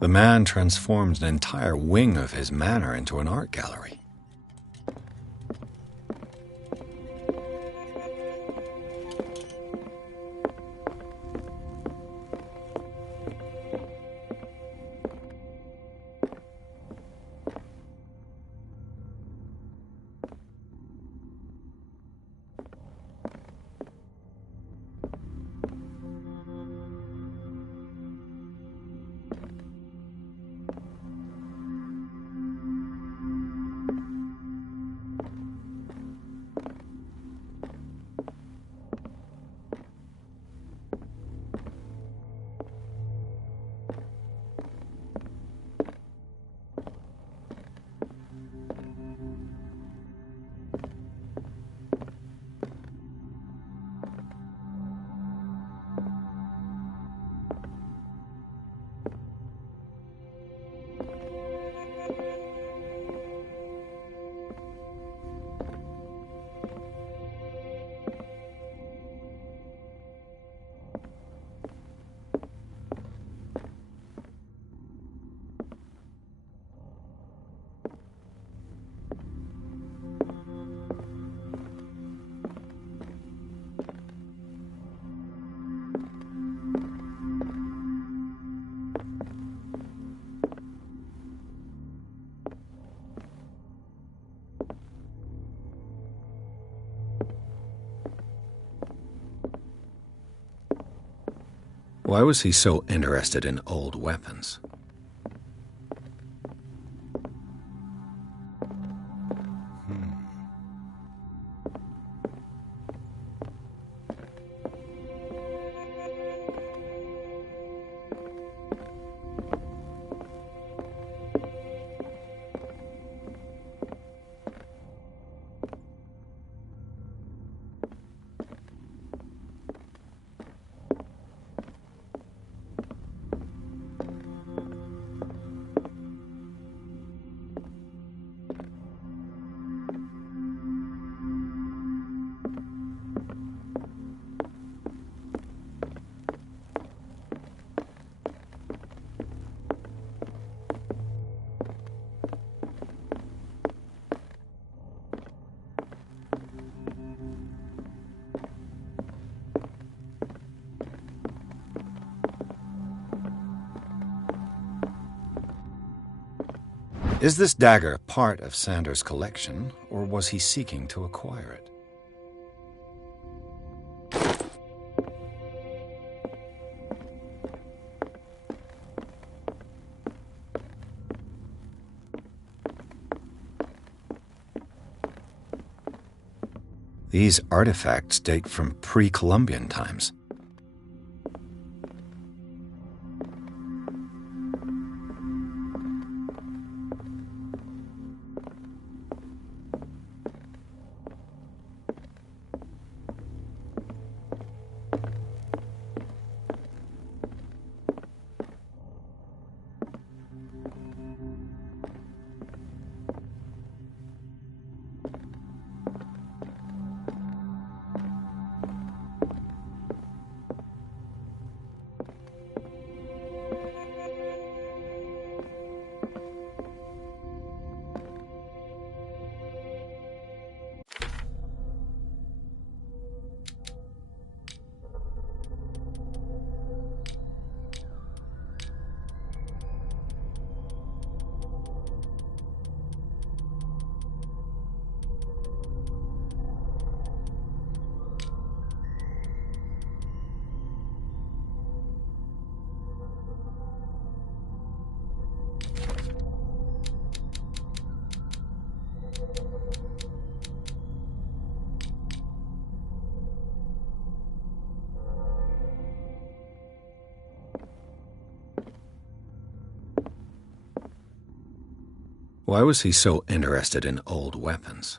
The man transforms an entire wing of his manor into an art gallery. Why was he so interested in old weapons? Is this dagger part of Sanders' collection, or was he seeking to acquire it? These artifacts date from pre-Columbian times. Why was he so interested in old weapons?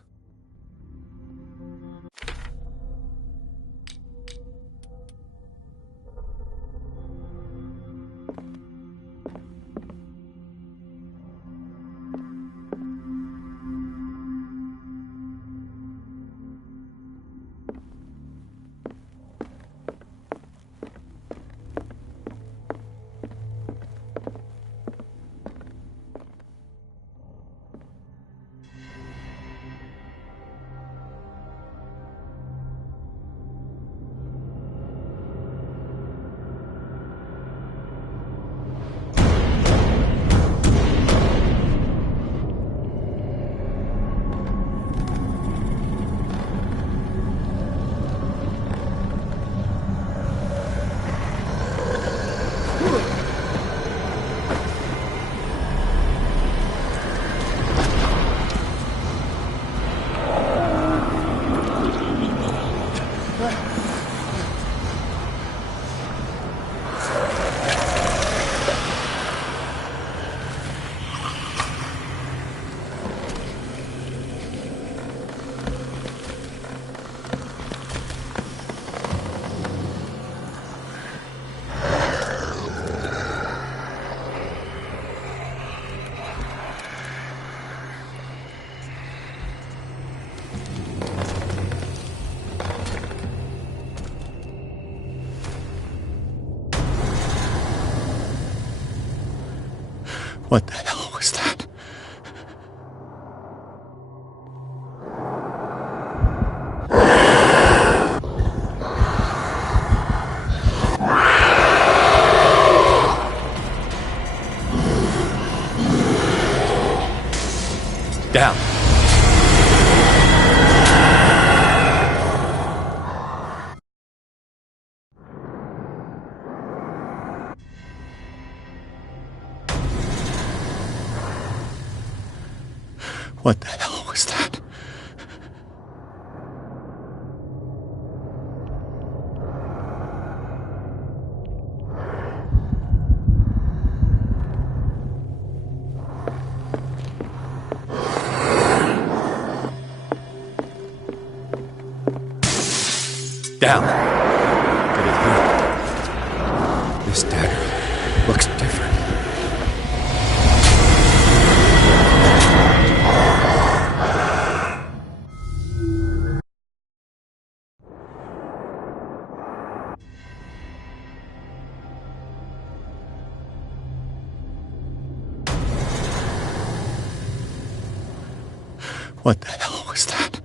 What the hell was that? Down. What the hell was that? Down. Get it here. This dagger looks different. What the hell was that?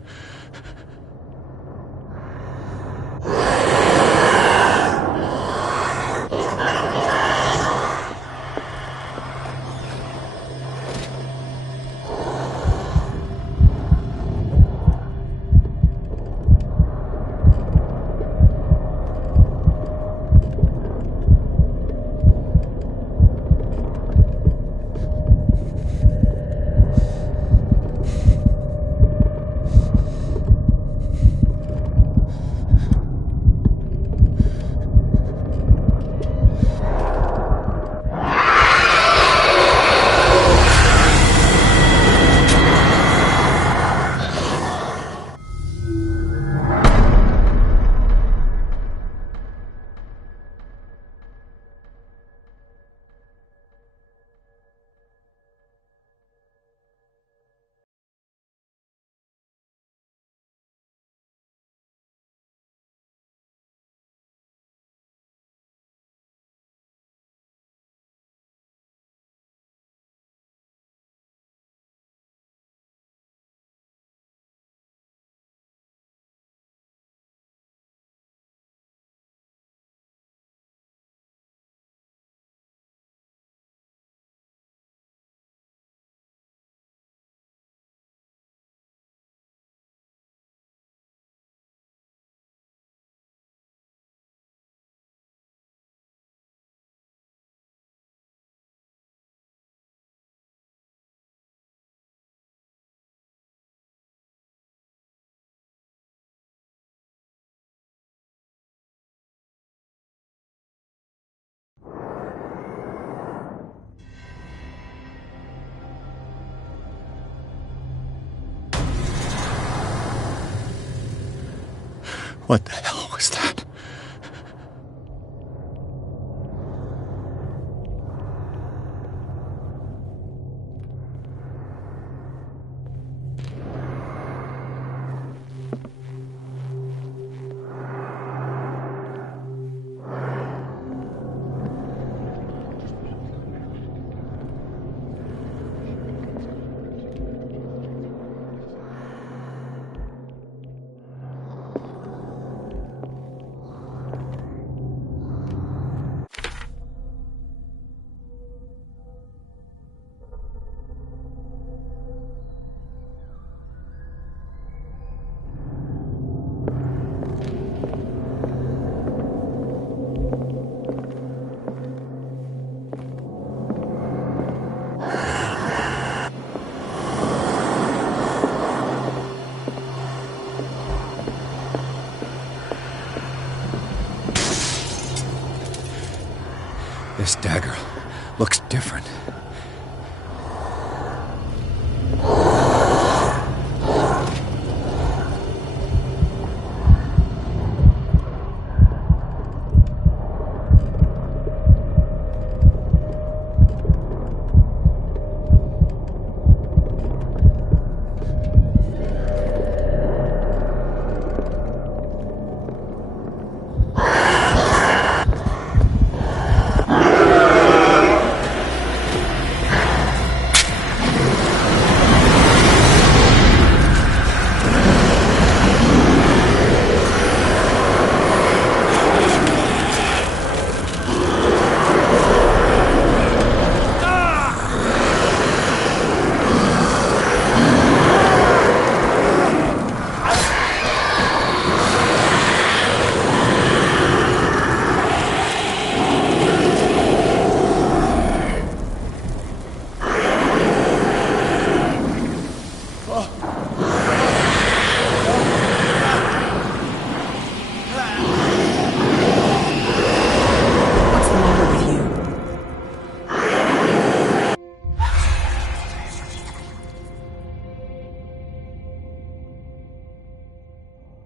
What the hell was that? This dagger looks different.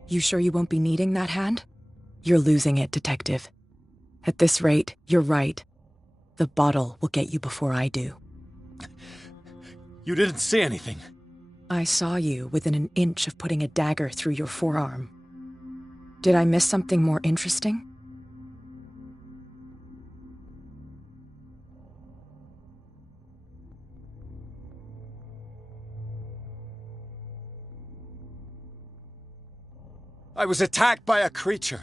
You sure you won't be needing that hand? You're losing it, Detective. At this rate, you're right. The bottle will get you before I do. You didn't say anything. I saw you within an inch of putting a dagger through your forearm. Did I miss something more interesting? I was attacked by a creature.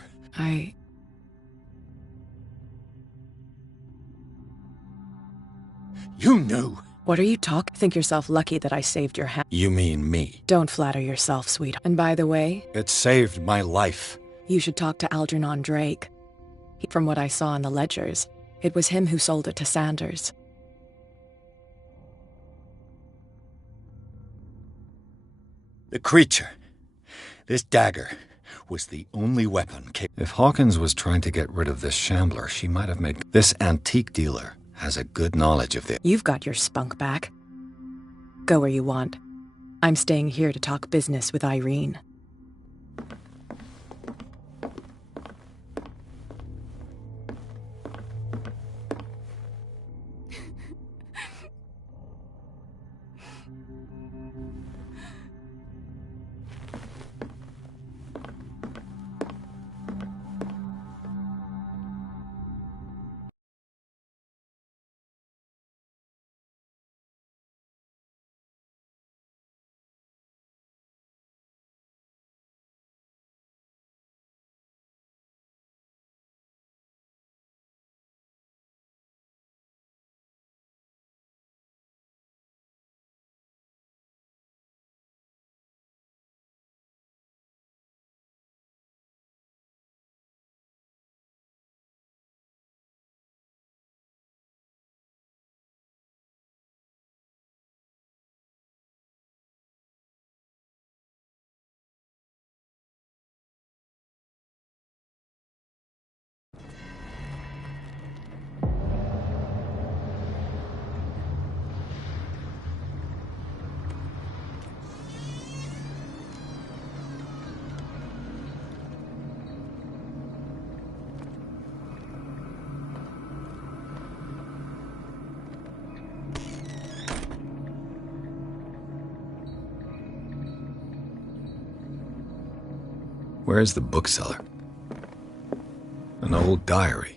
You knew. What are you talking? Think yourself lucky that I saved your hand. You mean me? Don't flatter yourself, sweetheart. And by the way... It saved my life. You should talk to Algernon Drake. From what I saw in the ledgers, it was him who sold it to Sanders. The creature. This dagger was the only weapon capable. If Hawkins was trying to get rid of this shambler, she might have made... This antique dealer has a good knowledge of this. You've got your spunk back. Go where you want. I'm staying here to talk business with Irene. Where's the bookseller? An old diary.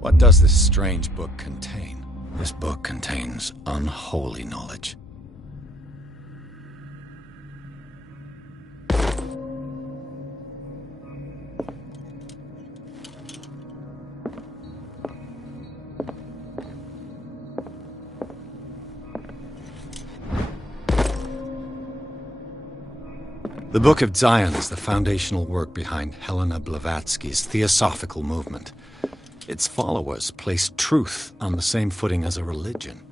What does this strange book contain? This book contains unholy knowledge. The Book of Zion is the foundational work behind Helena Blavatsky's Theosophical movement. Its followers place truth on the same footing as a religion.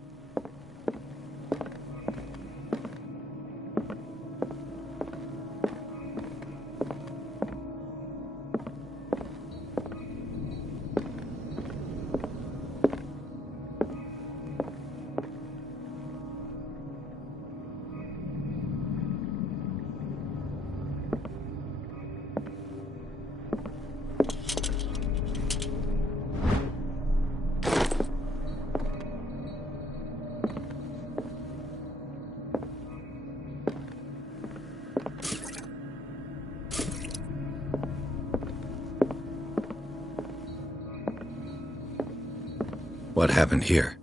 What happened here?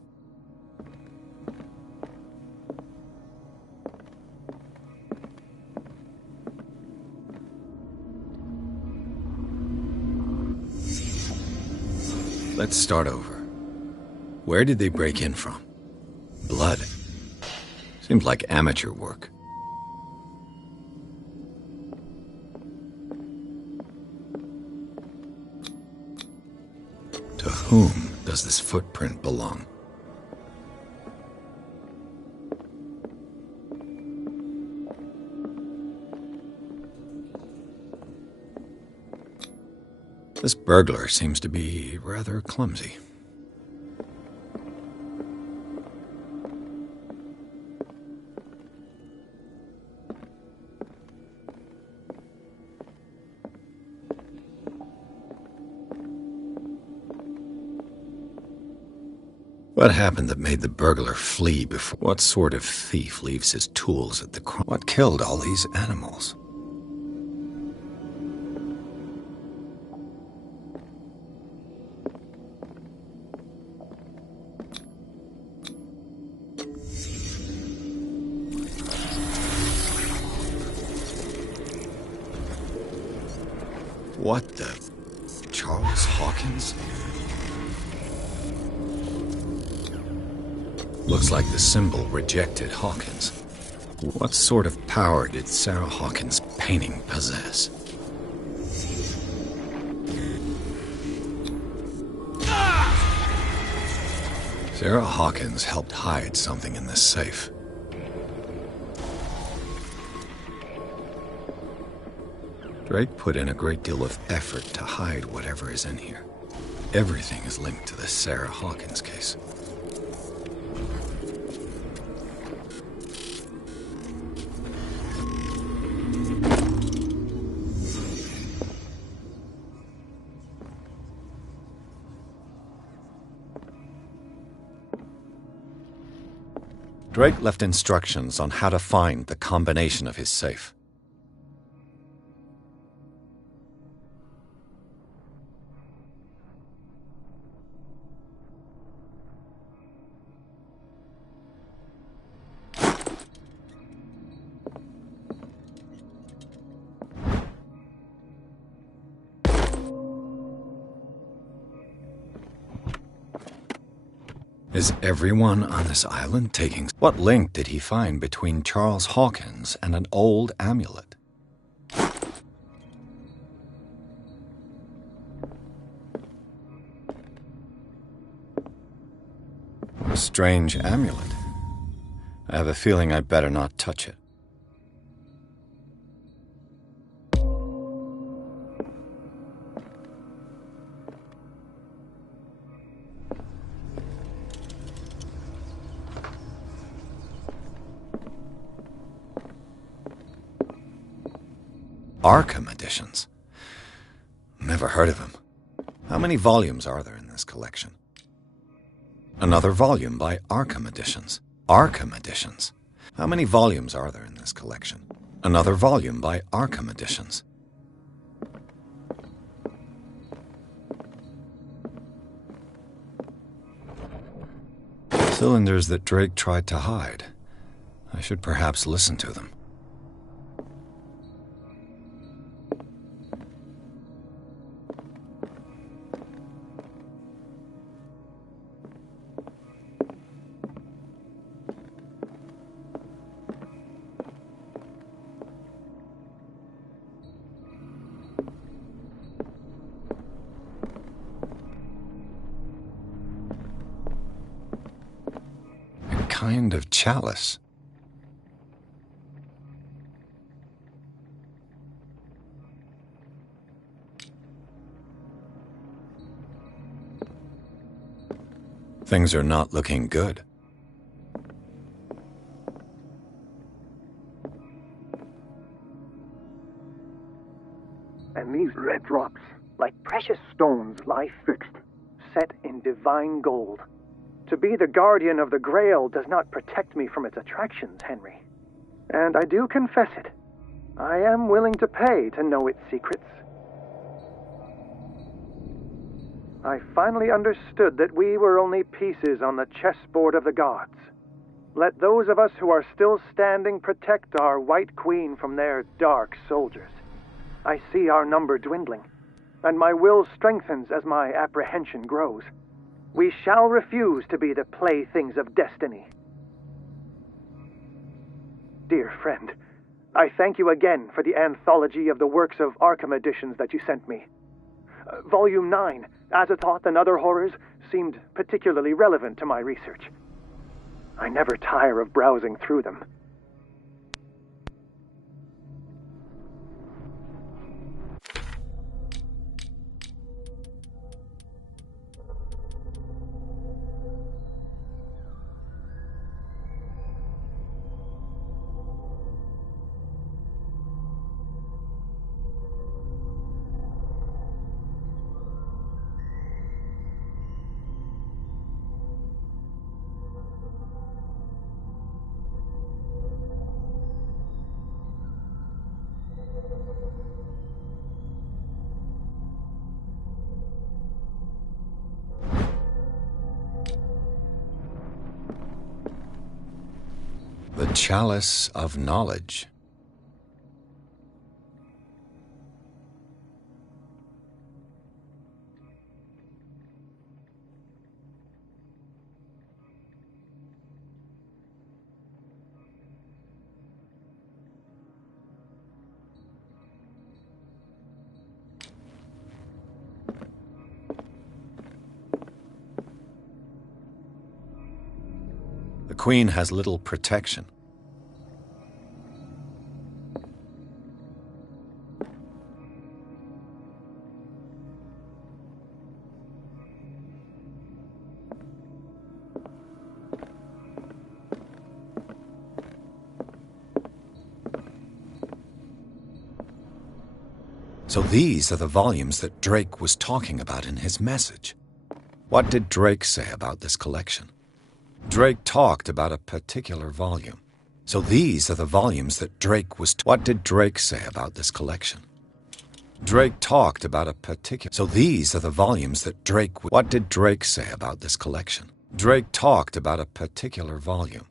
Let's start over. Where did they break in from? Blood. Seems like amateur work. To whom does this footprint belong? This burglar seems to be rather clumsy. What happened that made the burglar flee before? What sort of thief leaves his tools at the crime? What killed all these animals? What the? Charles Hawkins? Looks like the symbol rejected Hawkins. What sort of power did Sarah Hawkins' painting possess? Sarah Hawkins helped hide something in this safe. Drake put in a great deal of effort to hide whatever is in here. Everything is linked to the Sarah Hawkins case. Drake left instructions on how to find the combination of his safe. Is everyone on this island taking... What link did he find between Charles Hawkins and an old amulet? A strange amulet. I have a feeling I'd better not touch it. Arkham editions. Never heard of him. How many volumes are there in this collection? Another volume by Arkham editions. Arkham editions. How many volumes are there in this collection? Another volume by Arkham editions. Cylinders that Drake tried to hide. I should perhaps listen to them. Kind of chalice. Things are not looking good. And these red drops, like precious stones, lie fixed, set in divine gold. To be the guardian of the Grail does not protect me from its attractions, Henry. And I do confess it. I am willing to pay to know its secrets. I finally understood that we were only pieces on the chessboard of the gods. Let those of us who are still standing protect our White Queen from their dark soldiers. I see our number dwindling, and my will strengthens as my apprehension grows. We shall refuse to be the playthings of destiny. Dear friend, I thank you again for the anthology of the works of Arkham editions that you sent me. Volume 9, Azathoth and Other Horrors, seemed particularly relevant to my research. I never tire of browsing through them. The Chalice of Knowledge. The Queen has little protection. So these are the volumes that Drake was talking about in his message. What did Drake say about this collection? Drake talked about a particular volume. So these are the volumes that Drake was... What did Drake say about this collection? Drake talked about a particular... So these are the volumes that Drake... What did Drake say about this collection? Drake talked about a particular volume.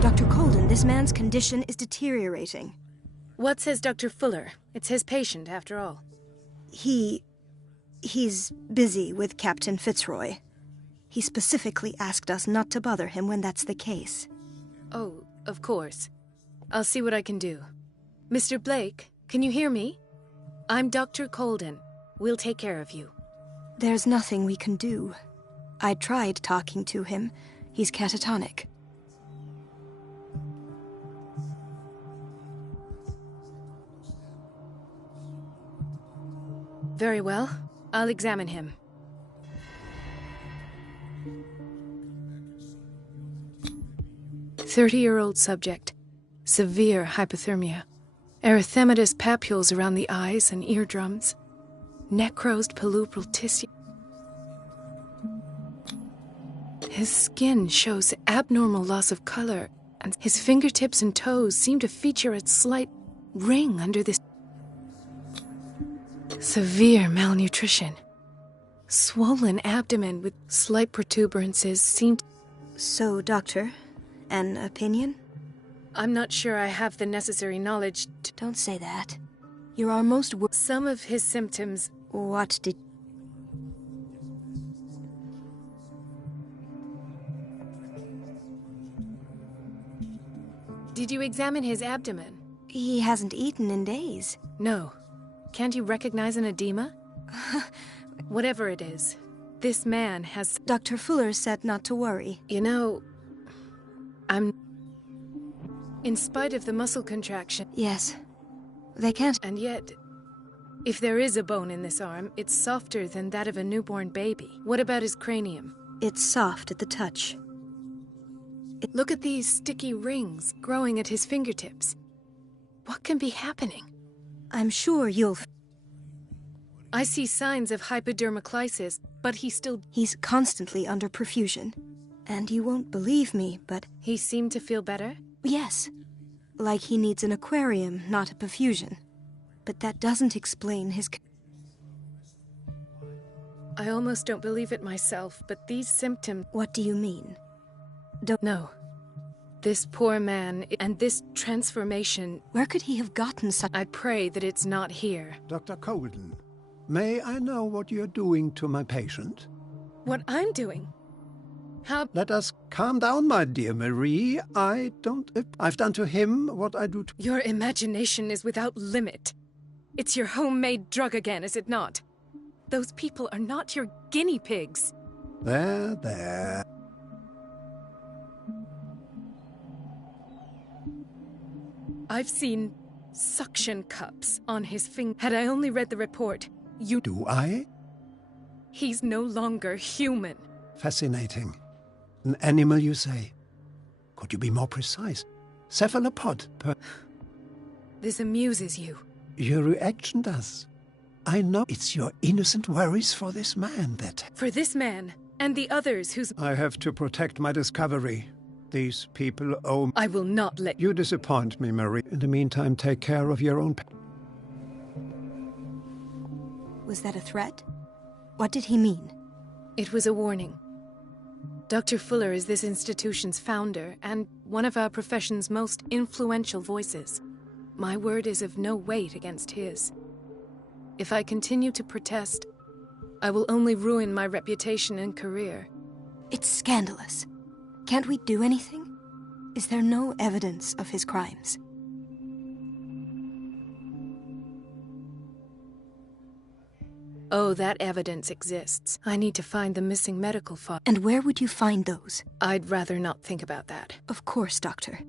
Dr. Colden, this man's condition is deteriorating. What says Dr. Fuller? It's his patient, after all. He's busy with Captain Fitzroy. He specifically asked us not to bother him when that's the case. Oh, of course. I'll see what I can do. Mr. Blake, can you hear me? I'm Dr. Colden. We'll take care of you. There's nothing we can do. I tried talking to him. He's catatonic. Very well. I'll examine him. "30-year-old subject. Severe hypothermia. Erythematous papules around the eyes and eardrums. necrosed palpebral tissue. His skin shows abnormal loss of color, and his fingertips and toes seem to feature a slight ring under this. Severe malnutrition. Swollen abdomen with slight protuberances seem. So, Doctor, an opinion? I'm not sure I have the necessary knowledge to. Don't say that. You're our most. Some of his symptoms. What did. Did you examine his abdomen? He hasn't eaten in days. No. Can't you recognize an edema? Whatever it is, this man has. Dr. Fuller said not to worry. You know, in spite of the muscle contraction. Yes. They can't. And yet, if there is a bone in this arm, it's softer than that of a newborn baby. What about his cranium? It's soft at the touch. Look at these sticky rings growing at his fingertips. What can be happening? I'm sure you'll. I see signs of hypodermoclysis, but He's constantly under perfusion. And you won't believe me, but. He seemed to feel better? Yes. Like he needs an aquarium, not a perfusion. But that doesn't explain his. I almost don't believe it myself, but these symptoms. What do you mean? No. This poor man, and this transformation. Where could he have gotten such. I pray that it's not here. Dr. Colden, may I know what you're doing to my patient? What I'm doing? How. Let us calm down, my dear Marie. I've done to him what I do to. Your imagination is without limit. It's your homemade drug again, is it not? Those people are not your guinea pigs. There. I've seen suction cups on his finger. Had I only read the report, you... Do I? He's no longer human. Fascinating. An animal, you say? Could you be more precise? Cephalopod, This amuses you. Your reaction does. I know it's your innocent worries for this man that... For this man, and the others whose... I have to protect my discovery. These people owe... I will not let... You disappoint me, Marie. In the meantime, take care of your own... Was that a threat? What did he mean? It was a warning. Dr. Fuller is this institution's founder, and one of our profession's most influential voices. My word is of no weight against his. If I continue to protest, I will only ruin my reputation and career. It's scandalous. Can't we do anything? Is there no evidence of his crimes? Oh, that evidence exists. I need to find the missing medical file. And where would you find those? I'd rather not think about that. Of course, Doctor.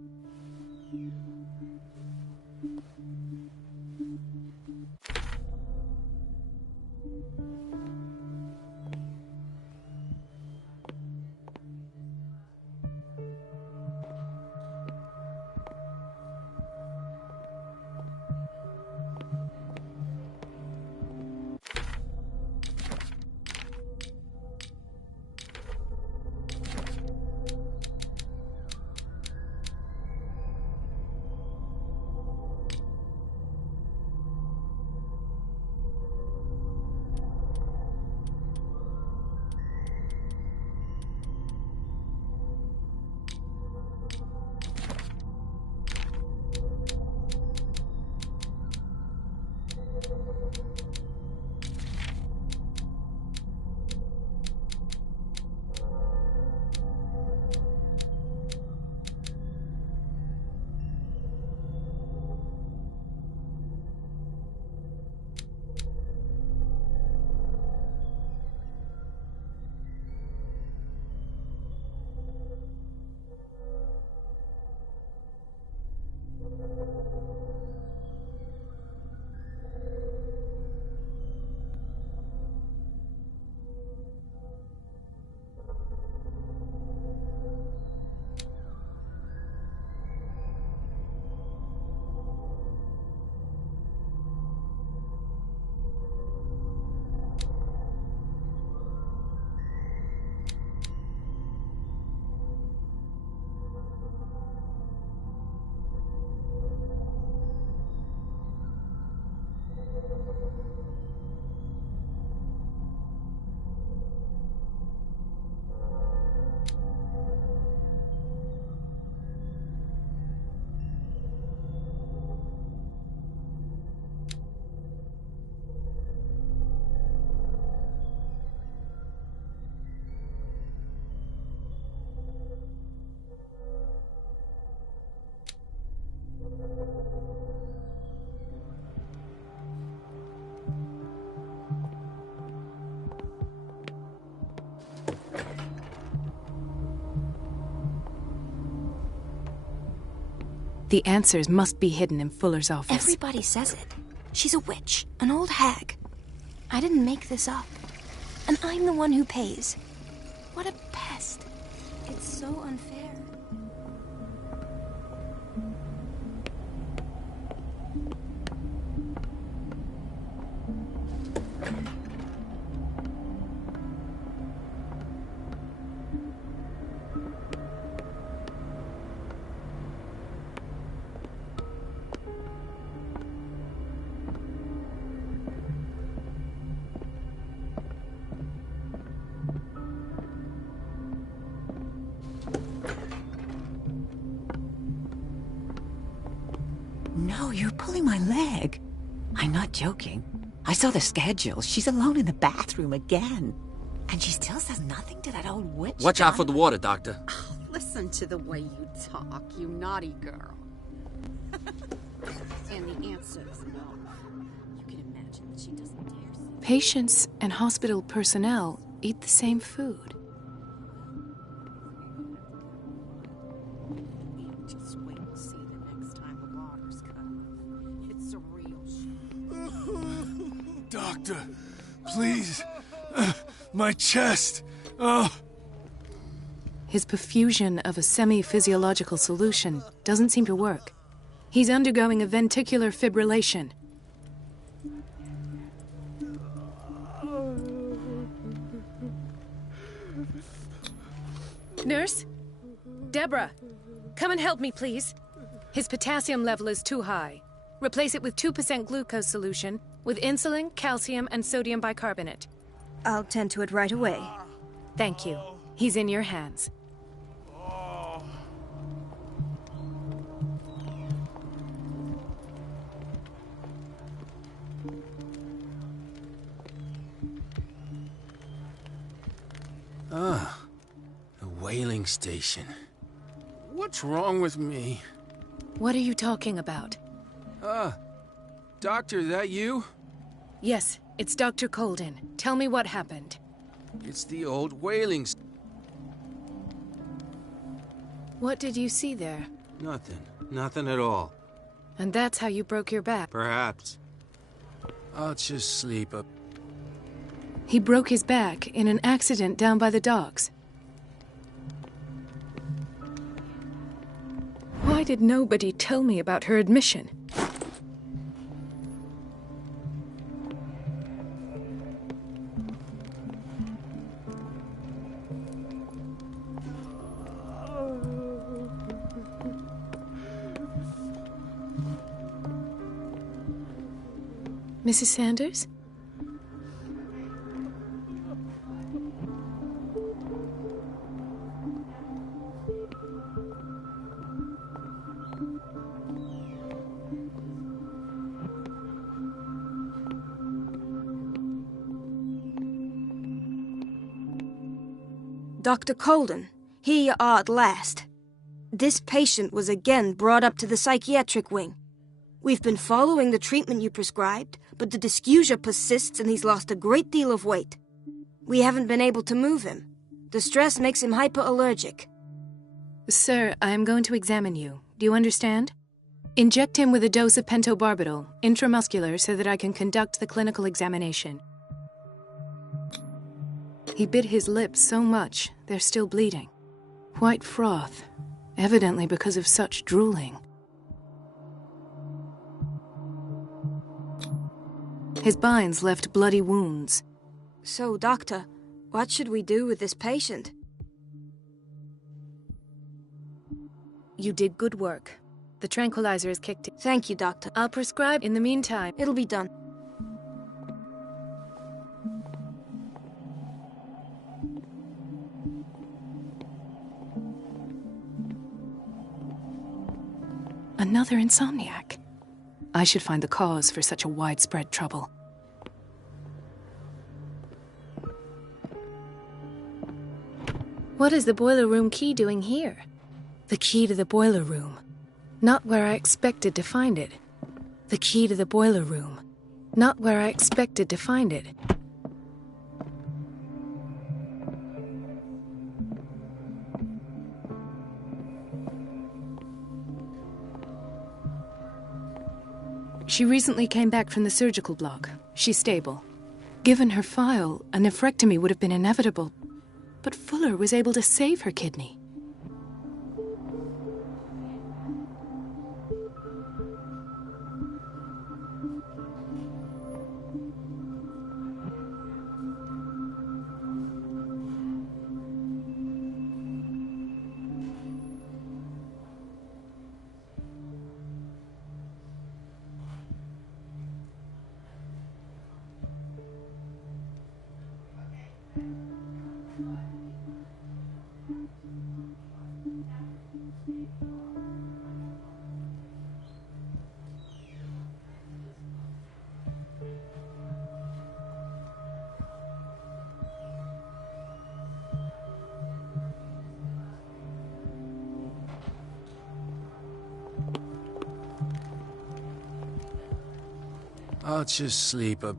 The answers must be hidden in Fuller's office. Everybody says it. She's a witch, an old hag. I didn't make this up. And I'm the one who pays. What a pest. It's so unfair. No, you're pulling my leg. I'm not joking. I saw the schedule. She's alone in the bathroom again. And she still says nothing to that old witch. Watch out for the water, Doctor. Oh, listen to the way you talk, you naughty girl. And the answer is no. You can imagine that she doesn't dare see. Patients and hospital personnel eat the same food. Just wait and see the next time the water's cut off. It's a real shame. Doctor, please. My chest. Oh. His perfusion of a semi-physiological solution doesn't seem to work. He's undergoing a ventricular fibrillation. Nurse? Deborah, come and help me, please. His potassium level is too high. Replace it with 2% glucose solution with insulin, calcium, and sodium bicarbonate. I'll tend to it right away. Thank you. He's in your hands. Ah, the whaling station. What's wrong with me? What are you talking about? Doctor, that you? Yes, it's Dr. Colden. Tell me what happened. It's the old whaling What did you see there? Nothing. Nothing at all. And that's how you broke your back? Perhaps. I'll just sleep up. He broke his back in an accident down by the docks. Why did nobody tell me about her admission? Mrs. Sanders? Dr. Colden, here you are at last. This patient was again brought up to the psychiatric wing. We've been following the treatment you prescribed, but the dysgeusia persists and he's lost a great deal of weight. We haven't been able to move him. The stress makes him hyperallergic. Sir, I am going to examine you. Do you understand? Inject him with a dose of pentobarbital, intramuscular, so that I can conduct the clinical examination. He bit his lips so much, they're still bleeding. White froth, evidently because of such drooling. His binds left bloody wounds. So, Doctor, what should we do with this patient? You did good work. The tranquilizer is kicked in. Thank you, Doctor. I'll prescribe in the meantime. It'll be done. Another insomniac. I should find the cause for such a widespread trouble. What is the boiler room key doing here? The key to the boiler room. Not where I expected to find it. The key to the boiler room. Not where I expected to find it. She recently came back from the surgical block. She's stable. Given her file, a nephrectomy would have been inevitable. But Fuller was able to save her kidney. I'll just sleep a...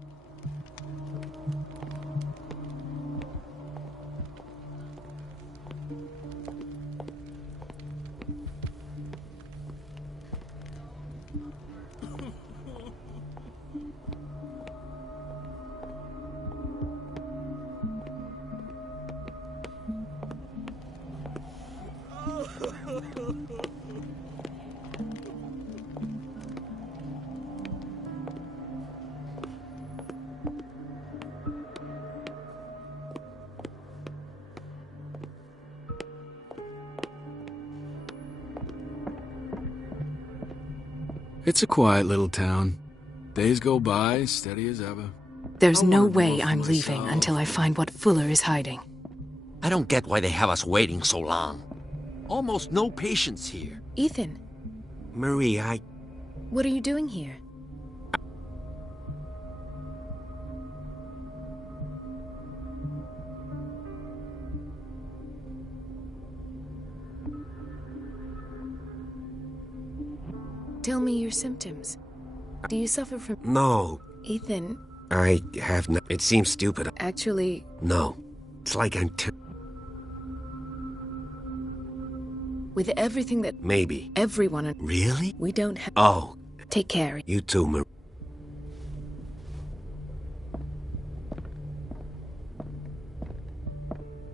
It's a quiet little town. Days go by, steady as ever. There's no way I'm leaving until I find what Fuller is hiding. I don't get why they have us waiting so long. Almost no patients here. Ethan. Marie, What are you doing here? Tell me your symptoms. Do you suffer from... No. Ethan. I have no... It seems stupid. Actually... No. It's like I'm With everything that... Maybe. Everyone... Really? We don't have... Oh. Take care. You too, Marie.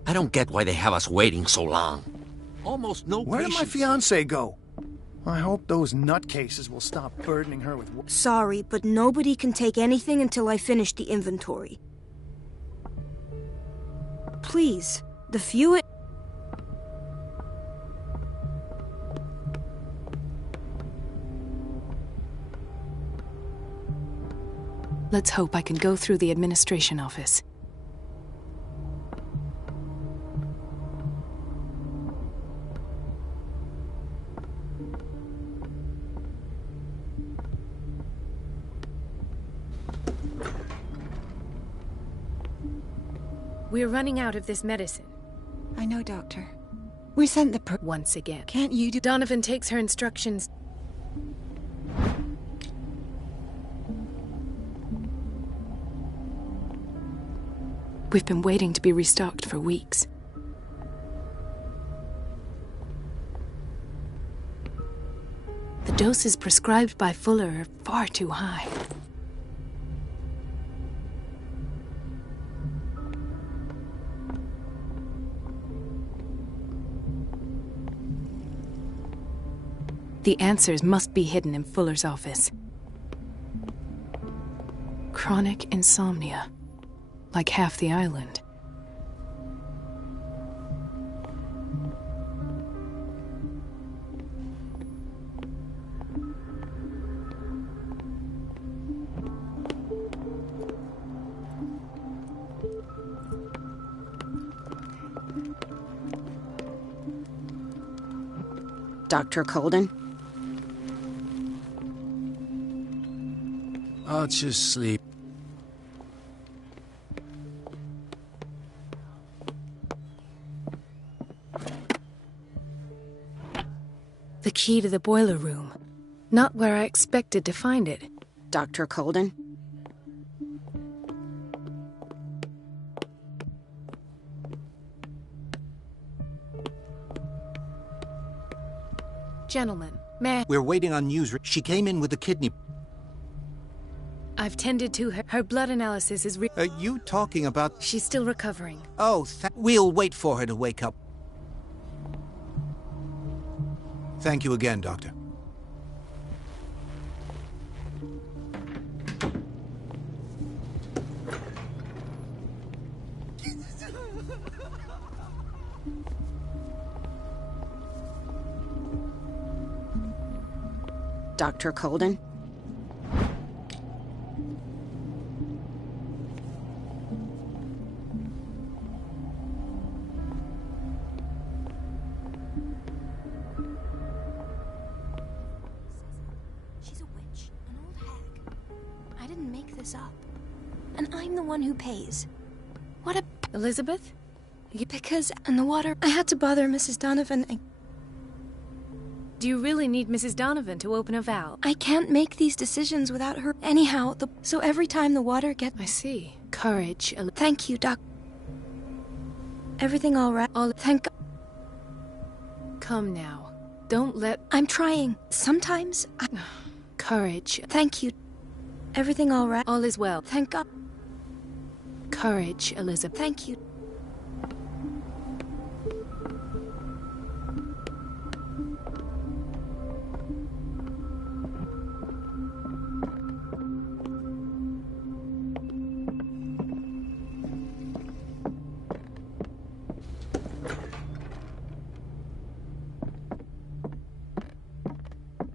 I don't get why they have us waiting so long. Almost no Where did my patients. fiancée go? I hope those nutcases will stop burdening her with... Sorry, but nobody can take anything until I finish the inventory. Please, the few... Let's hope I can go through the administration office. We're running out of this medicine. I know, Doctor. We sent the Once again. Can't you do... Donovan takes her instructions. We've been waiting to be restocked for weeks. The doses prescribed by Fuller are far too high. The answers must be hidden in Fuller's office. Chronic insomnia. Like half the island. Dr. Colden? I'll just sleep. The key to the boiler room. Not where I expected to find it. Dr. Colden? Gentlemen, may I... We're waiting on news. She came in with the kidney... I've tended to her. Her blood analysis is Are you talking about... She's still recovering. Oh, we'll wait for her to wake up. Thank you again, Doctor. Dr. Colden? She's a witch, an old hag. I didn't make this up. And I'm the one who pays. What a... Elizabeth? Because in the water, I had to bother Mrs. Donovan. Do you really need Mrs. Donovan to open a valve? I can't make these decisions without her. Anyhow, so every time the water gets... I see. Courage. Thank you, Doc. Everything all right? Thank God. Come now. Don't let... I'm trying. Sometimes I... Courage. Thank you. Everything all right? All is well. Thank God. Courage, Elizabeth. Thank you.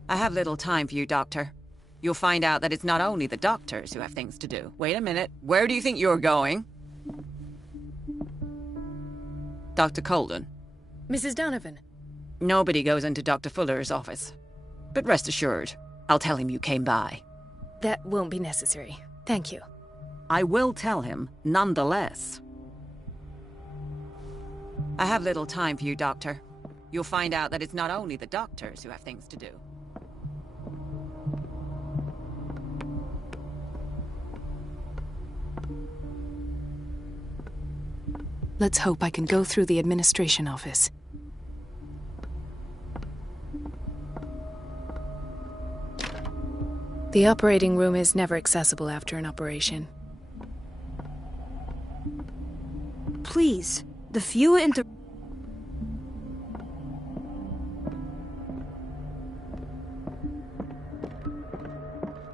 I have little time for you, Doctor. You'll find out that it's not only the doctors who have things to do. Wait a minute. Where do you think you're going? Dr. Colden. Mrs. Donovan. Nobody goes into Dr. Fuller's office. But rest assured, I'll tell him you came by. That won't be necessary. Thank you. I will tell him, nonetheless. I have little time for you, Doctor. You'll find out that it's not only the doctors who have things to do. Let's hope I can go through the administration office. The operating room is never accessible after an operation. Please, the few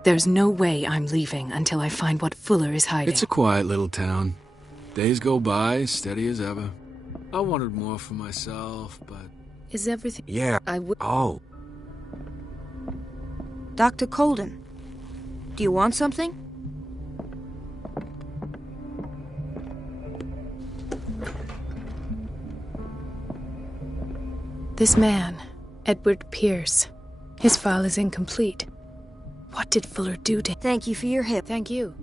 There's no way I'm leaving until I find what Fuller is hiding. It's a quiet little town. Days go by, steady as ever. I wanted more for myself, but... Is everything... Yeah. Oh. Dr. Colden, do you want something? This man, Edward Pierce, his file is incomplete. What did Fuller do to... Thank you for your help. Thank you.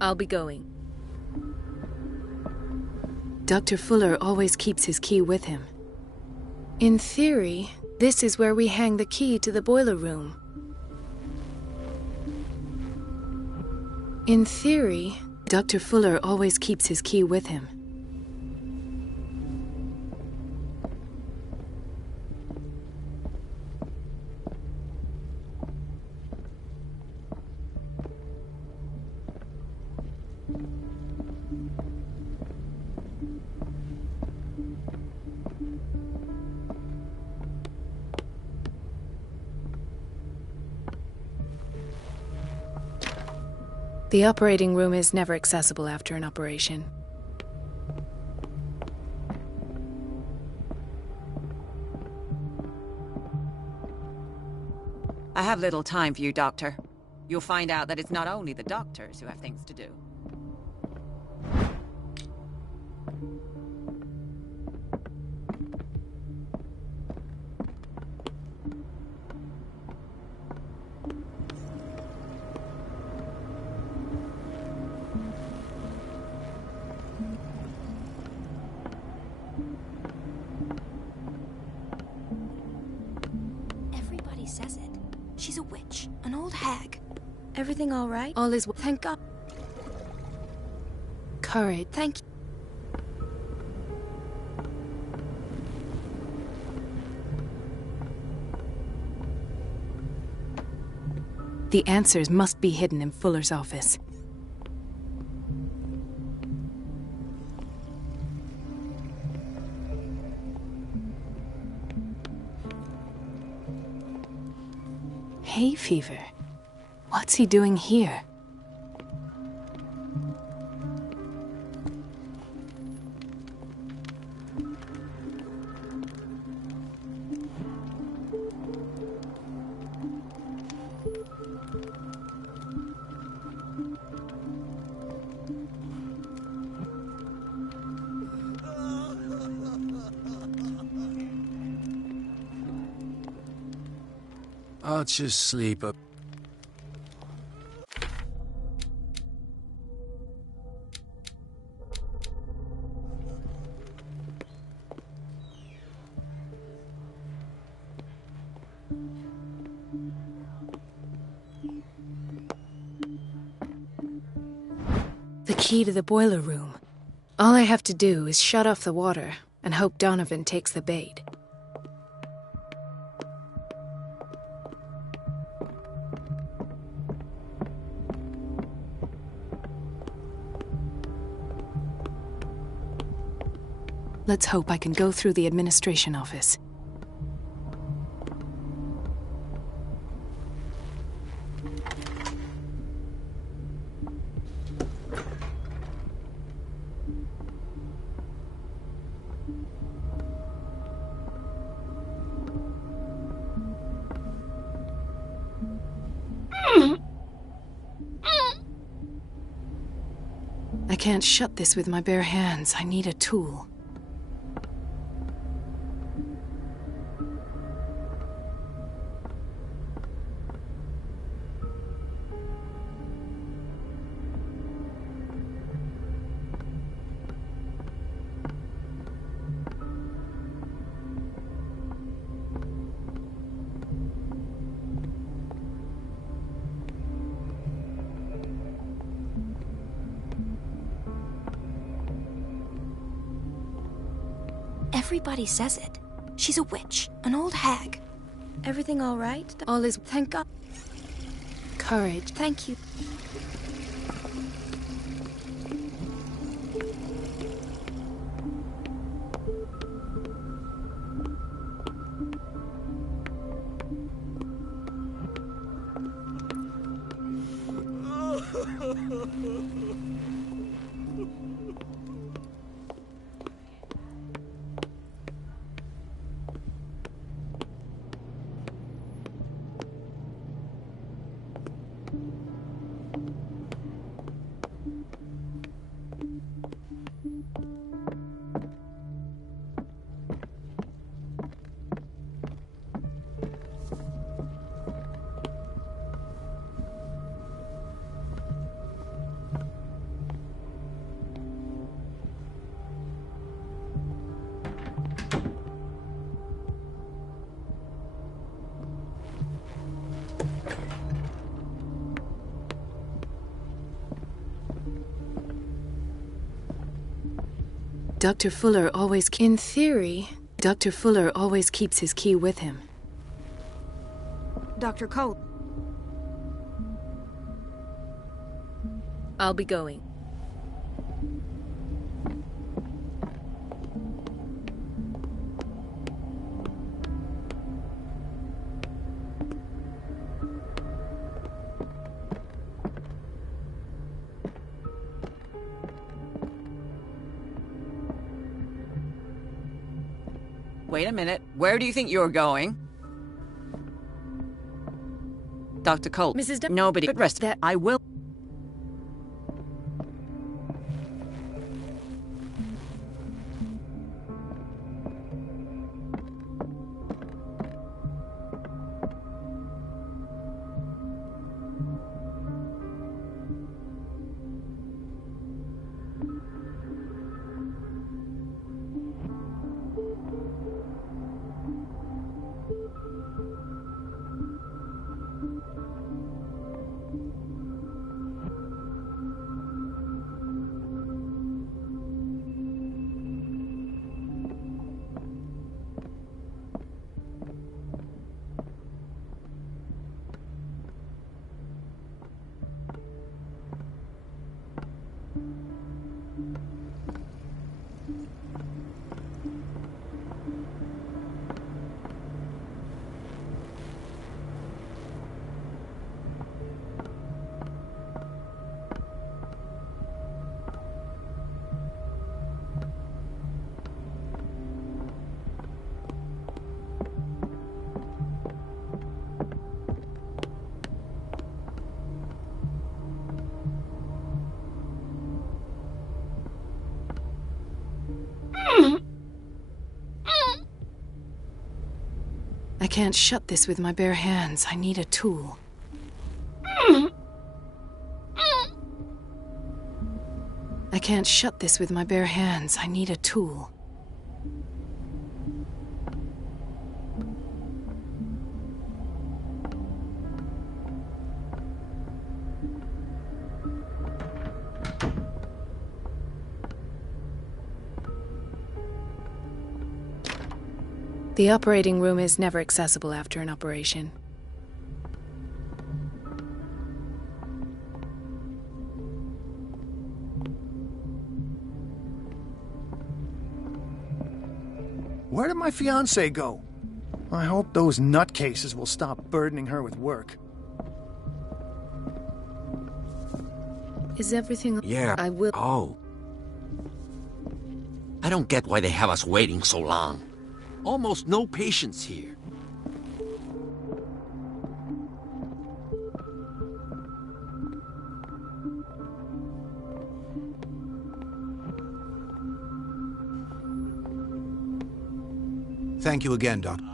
I'll be going. Dr. Fuller always keeps his key with him. In theory, this is where we hang the key to the boiler room. In theory, Dr. Fuller always keeps his key with him. The operating room is never accessible after an operation. I have little time for you, Doctor. You'll find out that it's not only the doctors who have things to do. Everybody says it. She's a witch, an old hag. Everything all right? All is well. Thank God. Courage. Thank you. The answers must be hidden in Fuller's office. Hay fever? What's he doing here? I'll just sleep up. The key to the boiler room. All I have to do is shut off the water and hope Donovan takes the bait. Let's hope I can go through the administration office. I can't shut this with my bare hands. I need a tool. Everybody says it. She's a witch, an old hag. Everything all right? All is... Thank God. Courage. Thank you. Dr. Fuller always... In theory, Dr. Fuller always keeps his key with him. Dr. Cole. I'll be going. Wait a minute. Where do you think you're going? Dr. Colt. Mrs. Nobody could rest that. I will. can't shut this with my bare hands. I need a tool. I can't shut this with my bare hands. I need a tool. The operating room is never accessible after an operation. Where did my fiancée go? I hope those nutcases will stop burdening her with work. Is everything... Yeah. I will... Oh. I don't get why they have us waiting so long. Almost no patients here. Thank you again, Doctor.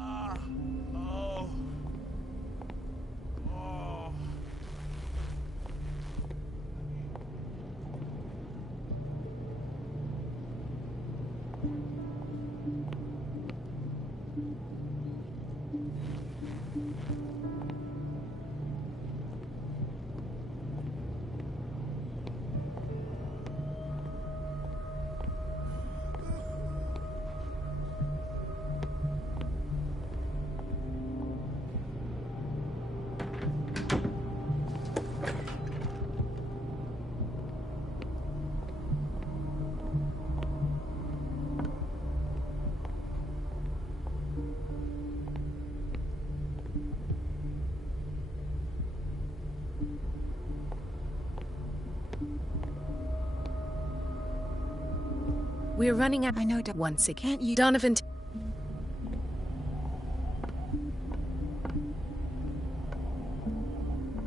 We're running out. I know. Once again. Can't you... Donovan...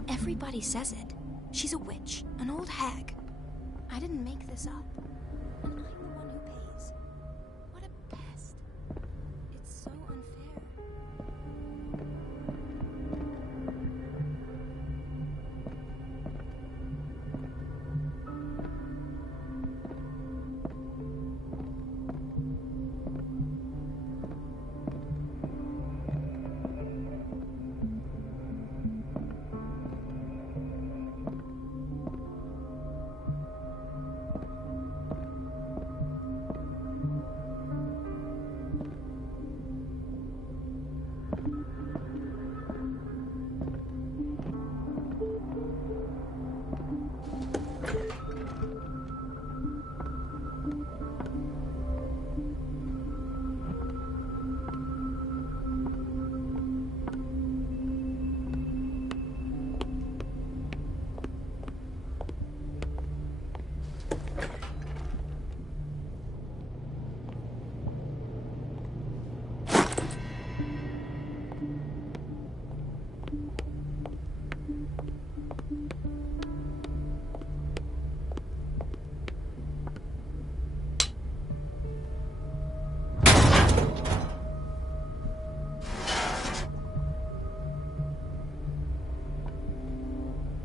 Everybody says it. She's a witch, an old hag. I didn't make this up. And I'm the one who pays. What a pest. It's so unfair.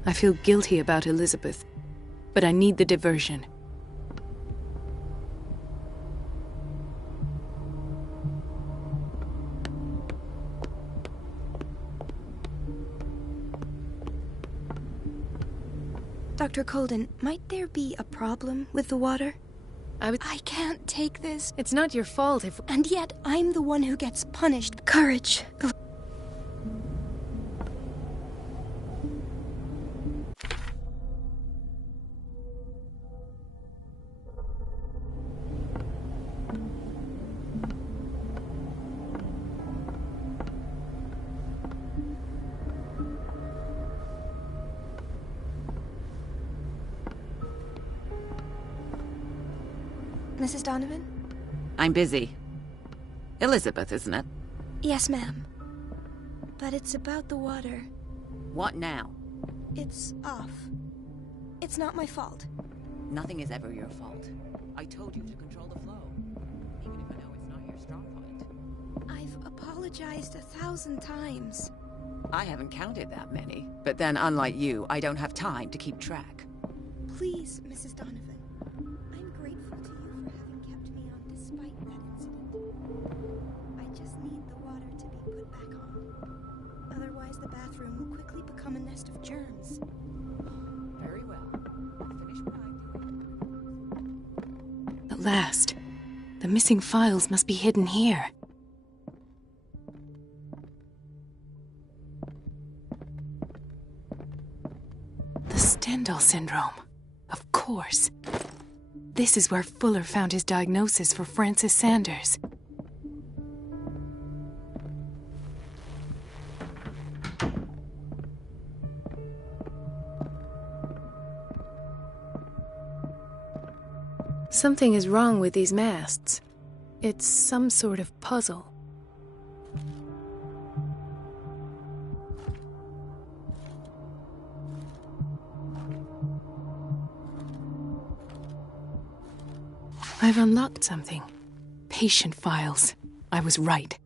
I feel guilty about Elizabeth, but I need the diversion. Dr. Colden, might there be a problem with the water? I can't take this. It's not your fault if... And yet, I'm the one who gets punished. Courage. Mrs. Donovan? I'm busy. Elizabeth, isn't it? Yes, ma'am. But it's about the water. What now? It's off. It's not my fault. Nothing is ever your fault. I told you to control the flow. Even if I know it's not your strong point. I've apologized. apologized 1,000 times. I haven't counted that many, but then unlike you, I don't have time to keep track. Please, Mrs. Donovan. I'm grateful to you for having kept me on despite that incident. I just need the water to be put back on. Otherwise, the bathroom will quickly become a nest of germs. Very well. Finish what I'm doing. At last. The missing files must be hidden here. The Stendhal syndrome. Of course. This is where Fuller found his diagnosis for Francis Sanders. Something is wrong with these masts. It's some sort of puzzle. I've unlocked something. Patient files. I was right.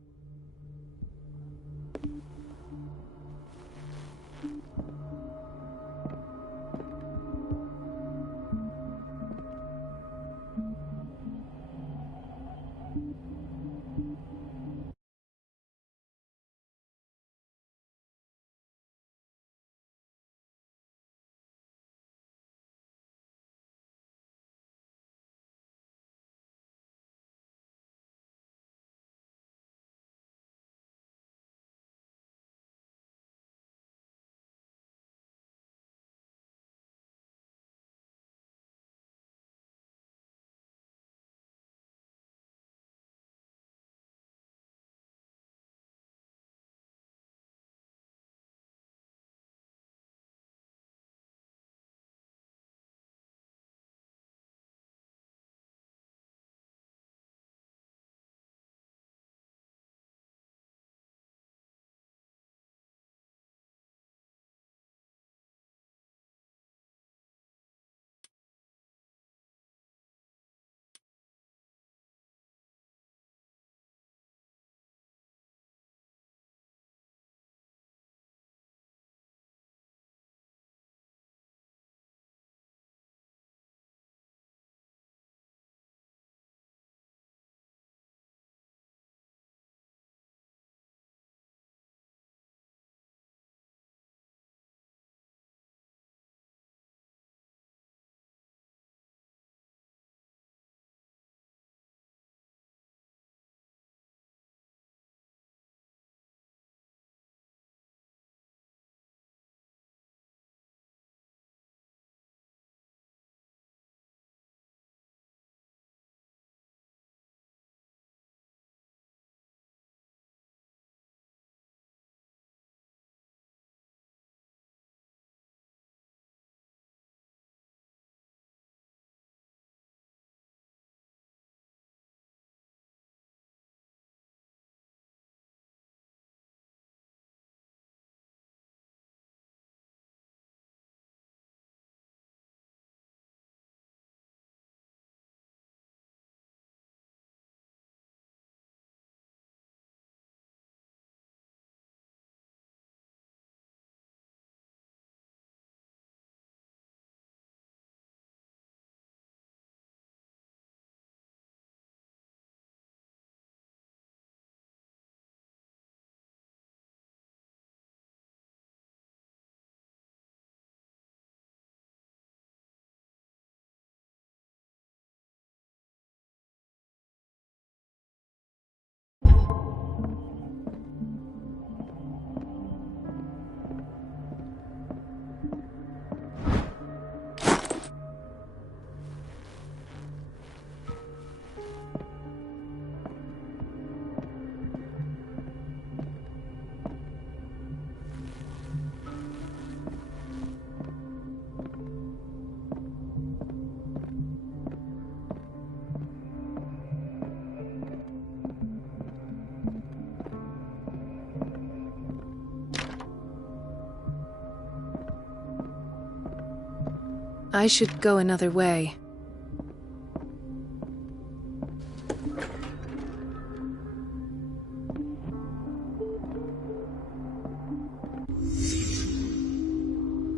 I should go another way.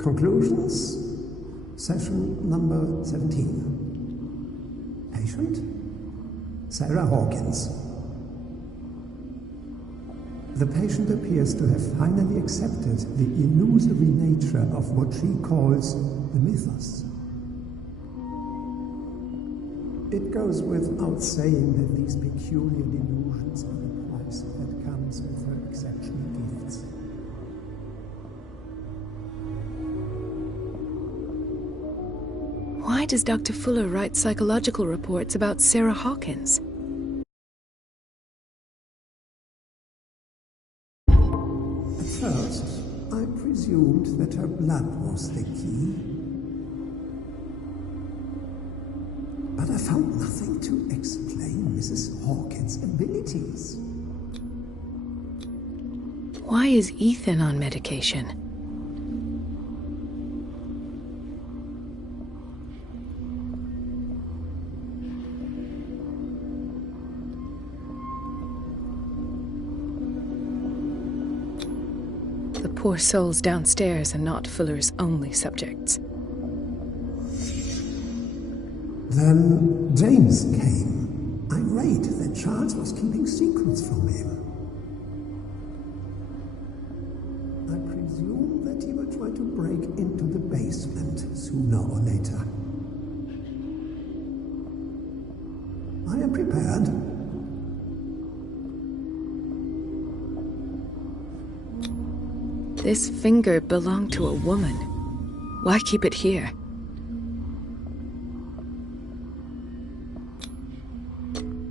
Conclusions, session number 17. Patient, Sarah Hawkins. The patient appears to have finally accepted the illusory nature of what she calls the mythos. It goes without saying that these peculiar delusions are the price that comes with her exceptional gifts. Why does Dr. Fuller write psychological reports about Sarah Hawkins? At first, I presumed that her blood was the key. But I found nothing to explain Mrs. Hawkins' abilities. Why is Ethan on medication? The poor souls downstairs are not Fuller's only subjects. Then James came, irate that Charles was keeping secrets from him. I presume that he will try to break into the basement sooner or later. I am prepared. This finger belonged to a woman. Why keep it here?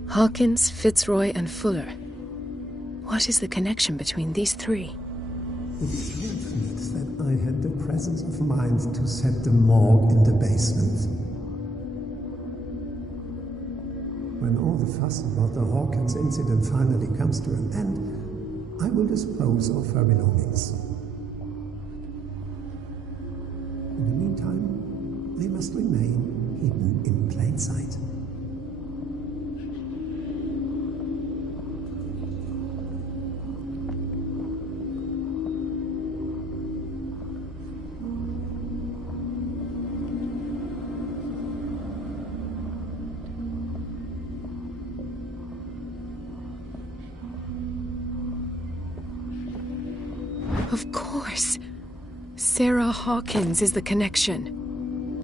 Hawkins, Fitzroy, and Fuller. What is the connection between these three? It is fortunate that I had the presence of mind to set the morgue in the basement. When all the fuss about the Hawkins incident finally comes to an end, I will dispose of her belongings. In the meantime, they must remain hidden in plain sight. Of course. Sarah Hawkins is the connection.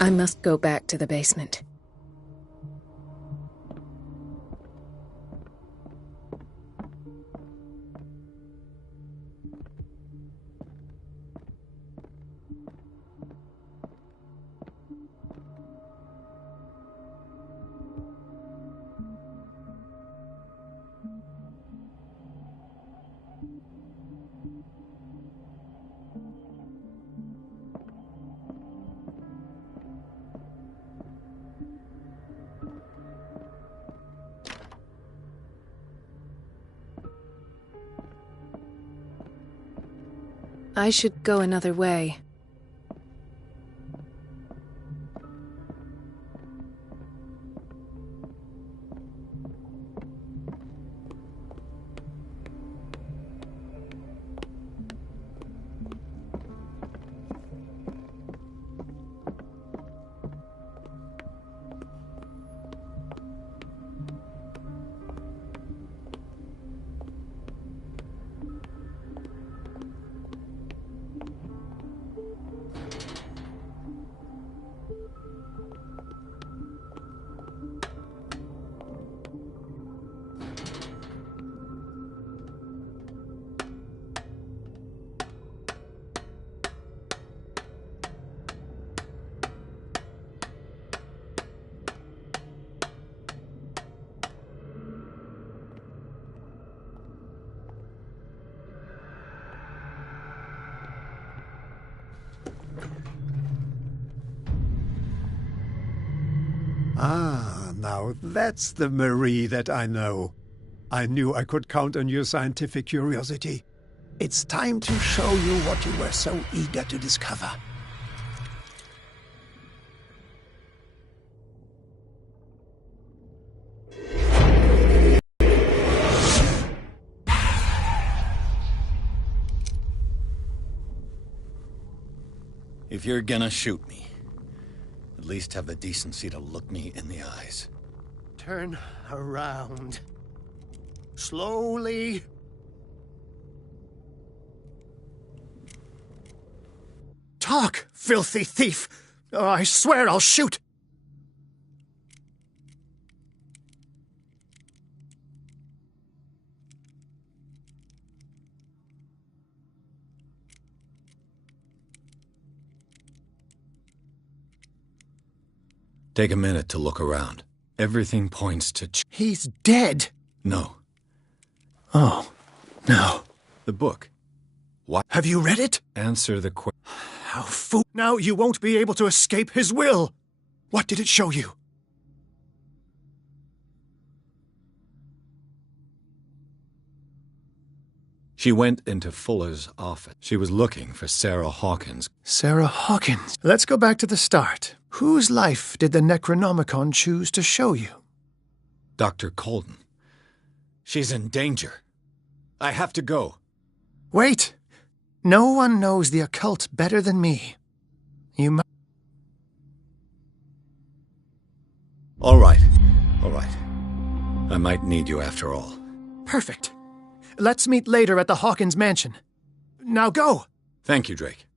I must go back to the basement. I should go another way. Ah, now that's the Marie that I know. I knew I could count on your scientific curiosity. It's time to show you what you were so eager to discover. If you're gonna shoot me, at least have the decency to look me in the eyes. Turn around. Slowly. Talk, filthy thief! Oh, I swear I'll shoot! Take a minute to look around. Everything points to He's dead! No. Oh, no. The book. What? Have you read it? Answer the question. How Now you won't be able to escape his will! What did it show you? She went into Fuller's office. She was looking for Sarah Hawkins. Sarah Hawkins. Let's go back to the start. Whose life did the Necronomicon choose to show you? Dr. Colden. She's in danger. I have to go. Wait! No one knows the occult better than me. You must... All right. All right. I might need you after all. Perfect. Let's meet later at the Hawkins mansion. Now go! Thank you, Drake.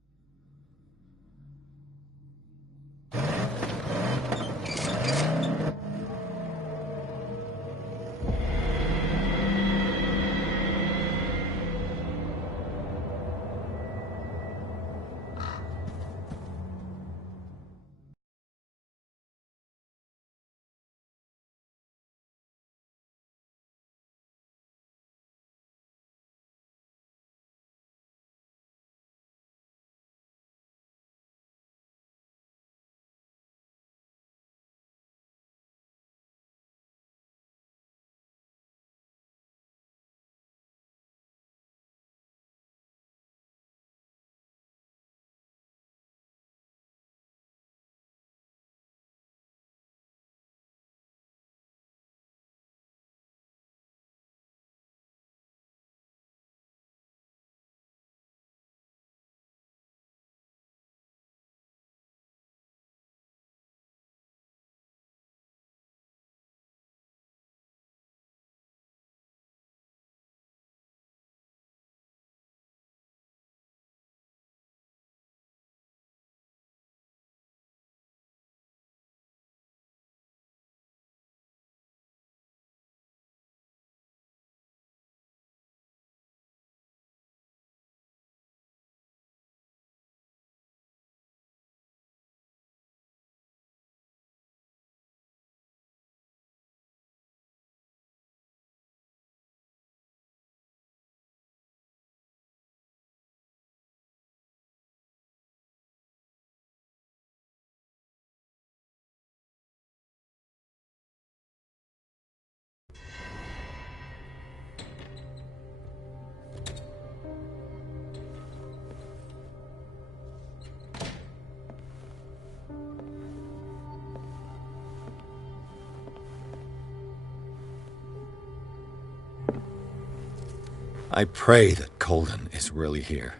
I pray that Colden is really here.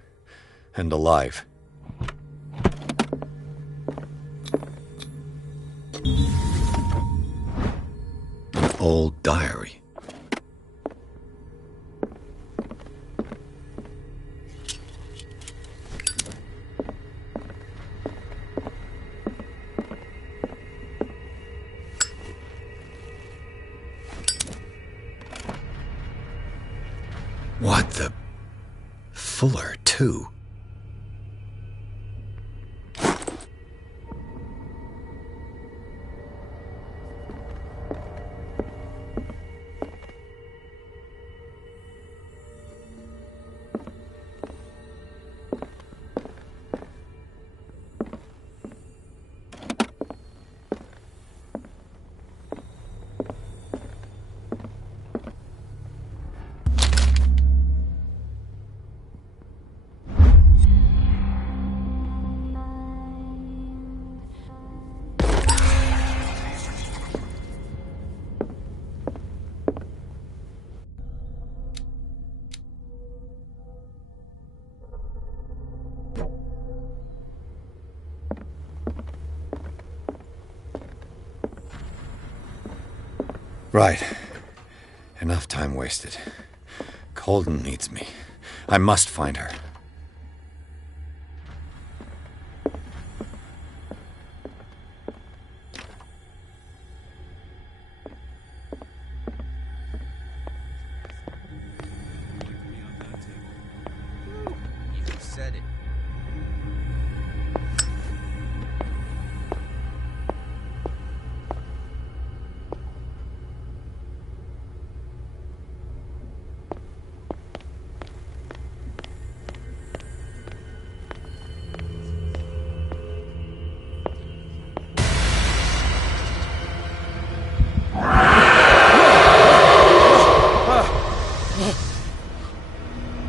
And alive. An old diary. What the... Fuller, too. Right. Enough time wasted. Colden needs me. I must find her. You said it.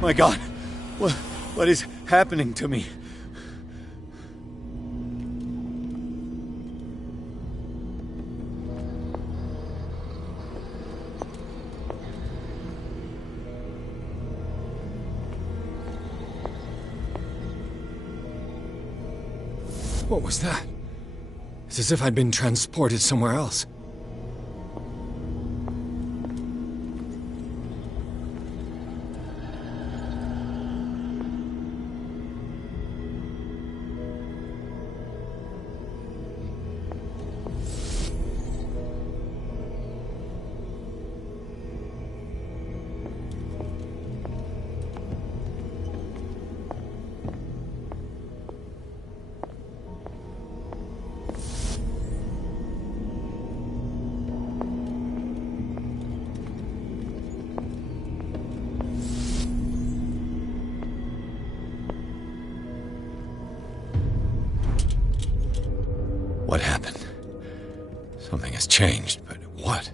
My God, what is happening to me? What was that? It's as if I'd been transported somewhere else. What happened? Something has changed, but what?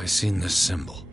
I've seen this symbol.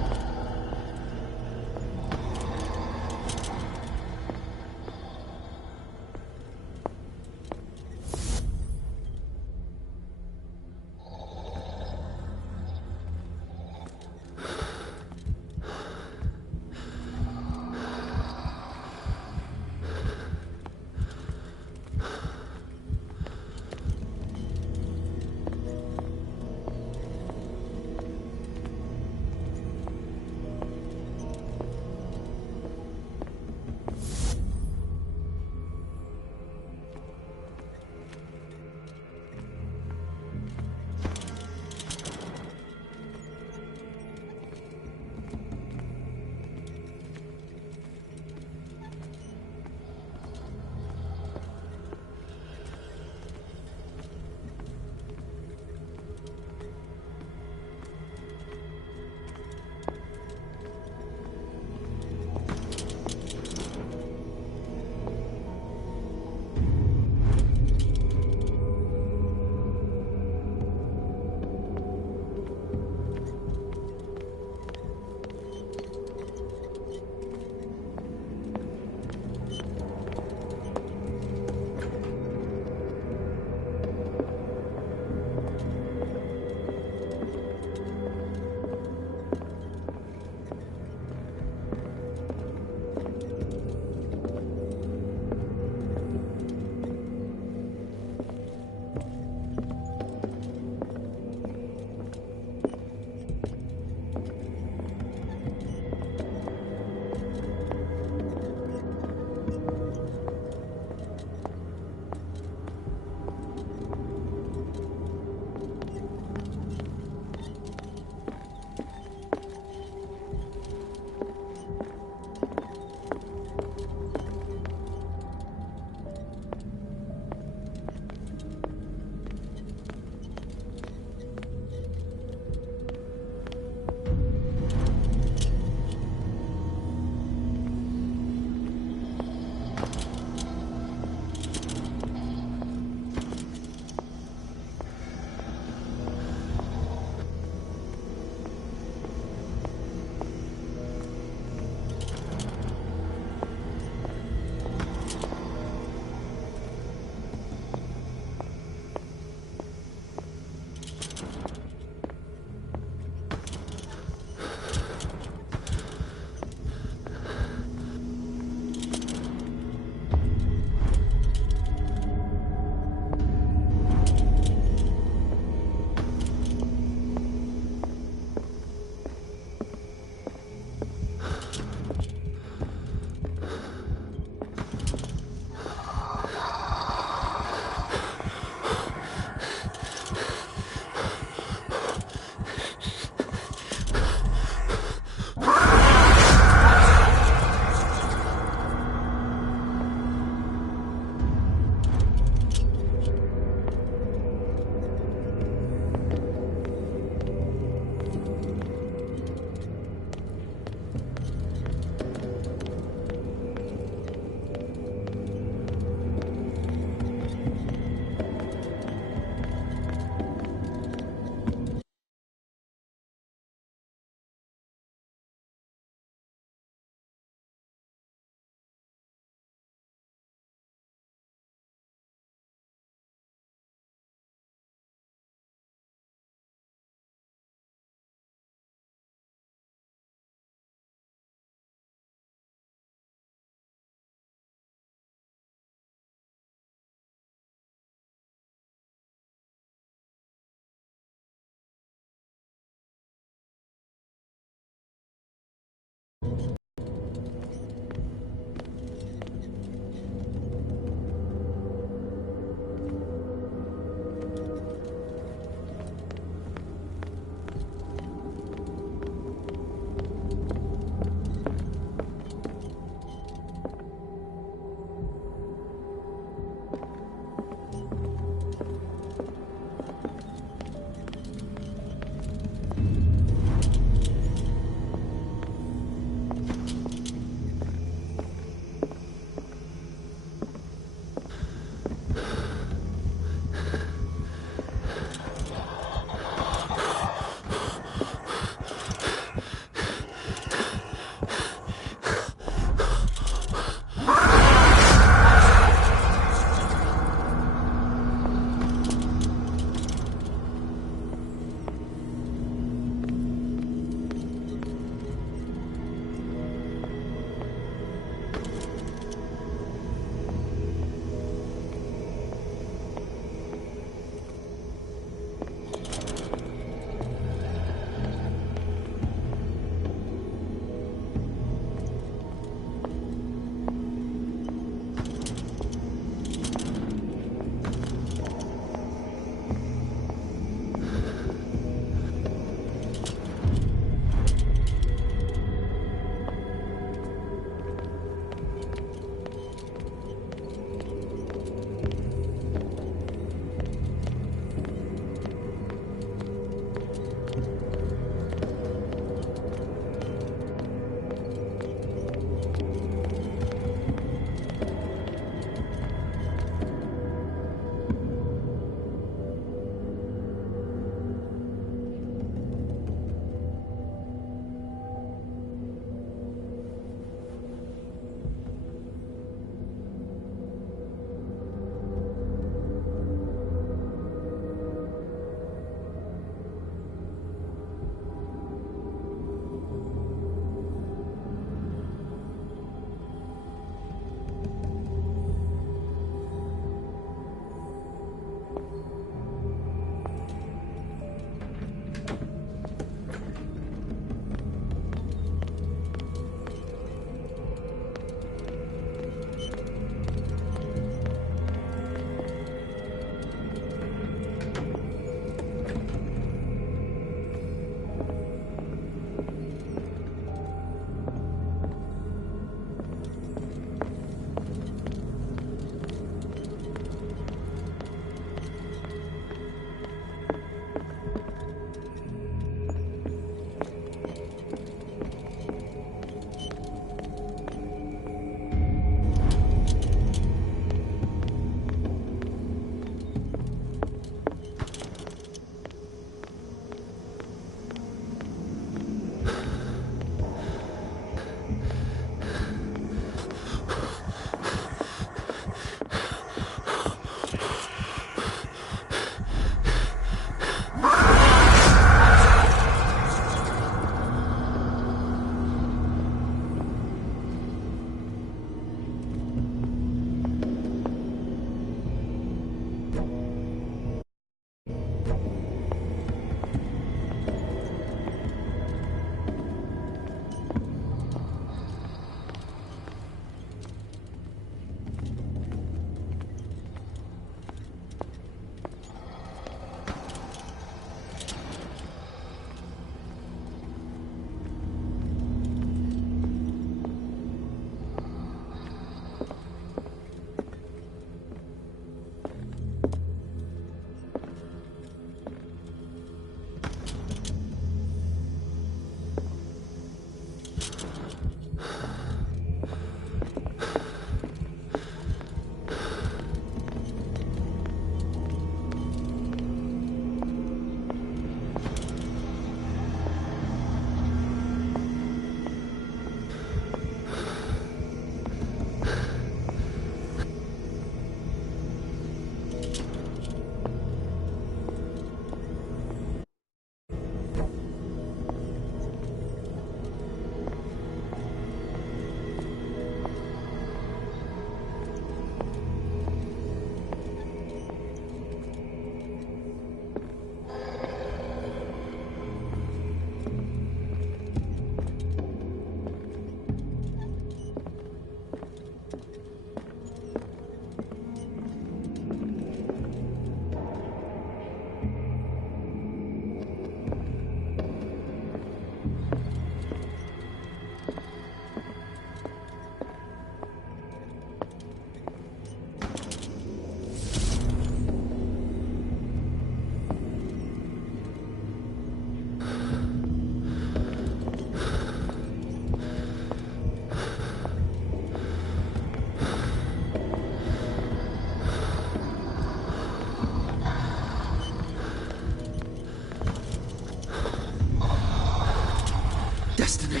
Destiny,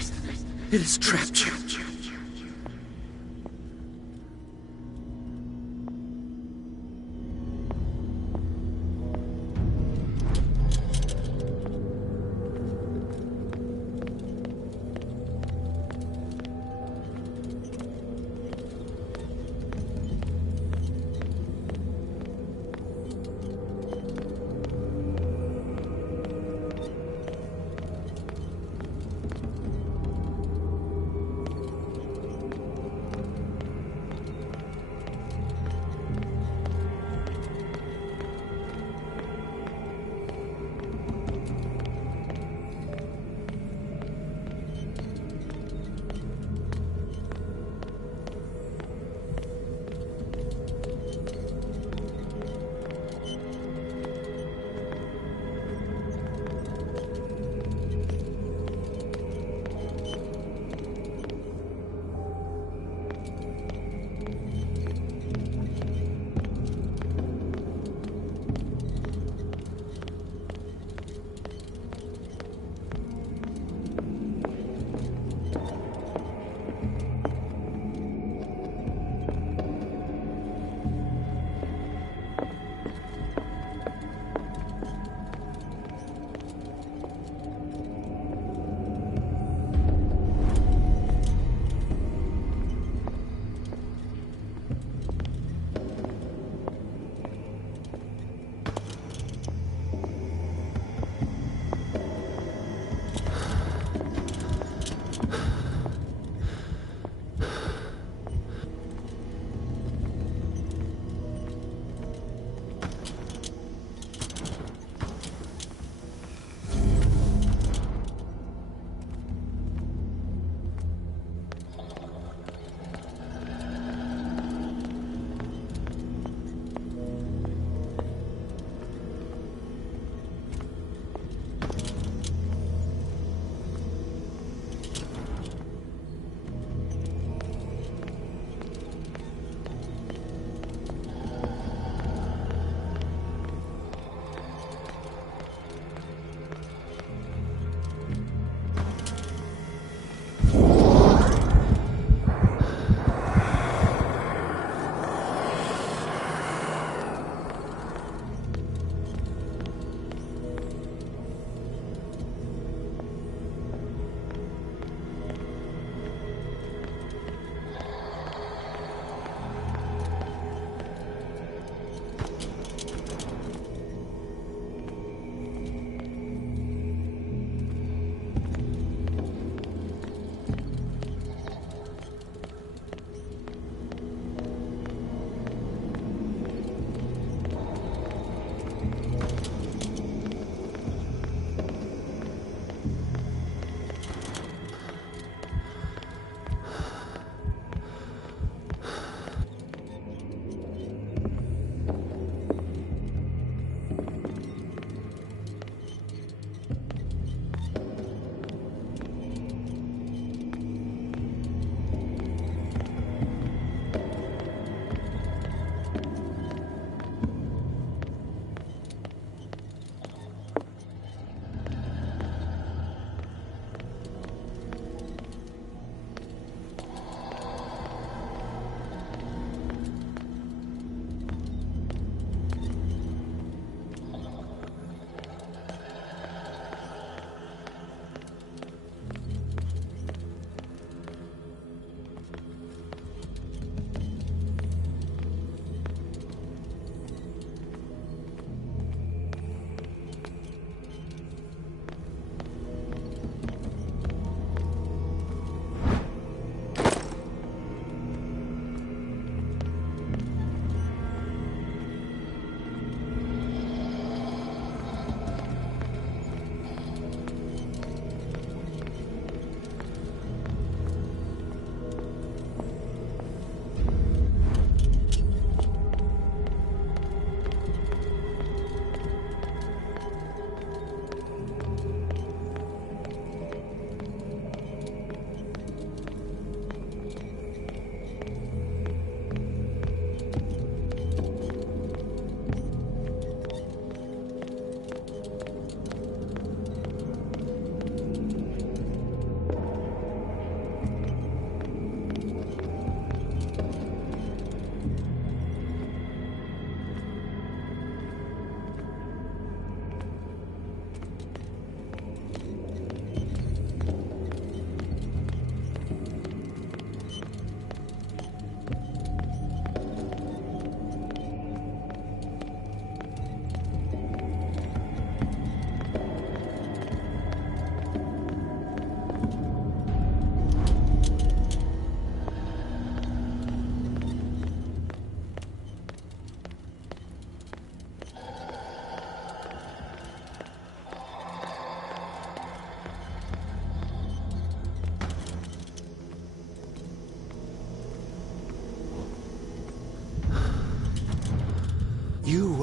it has trapped you.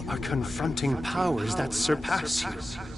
are confronting powers that surpass you.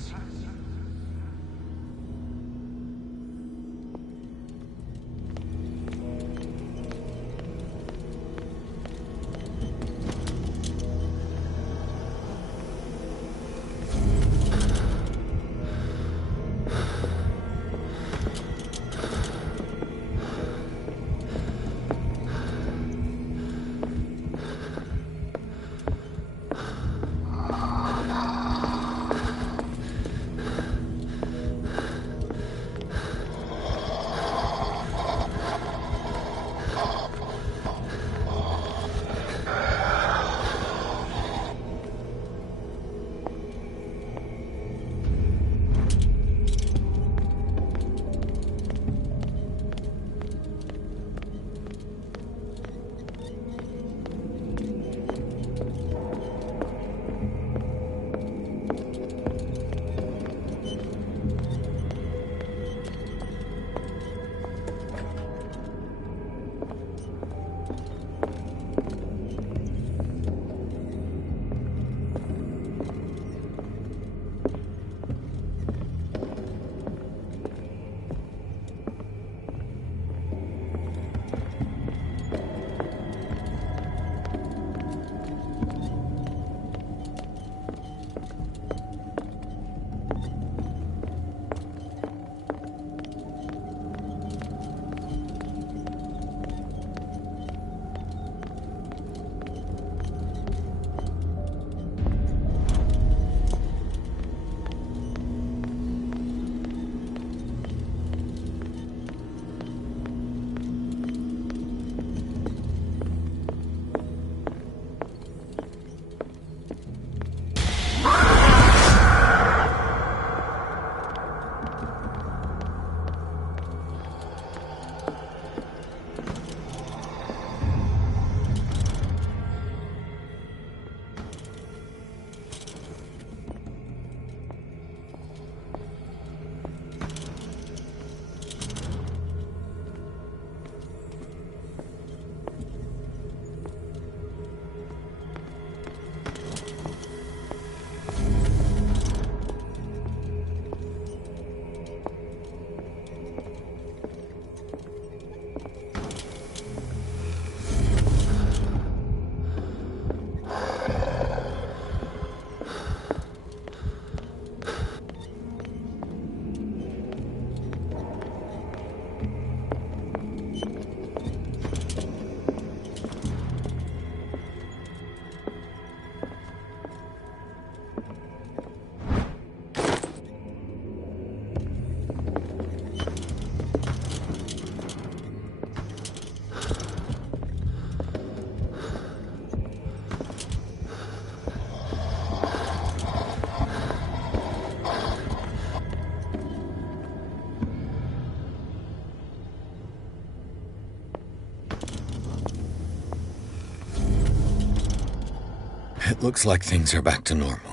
It looks like things are back to normal.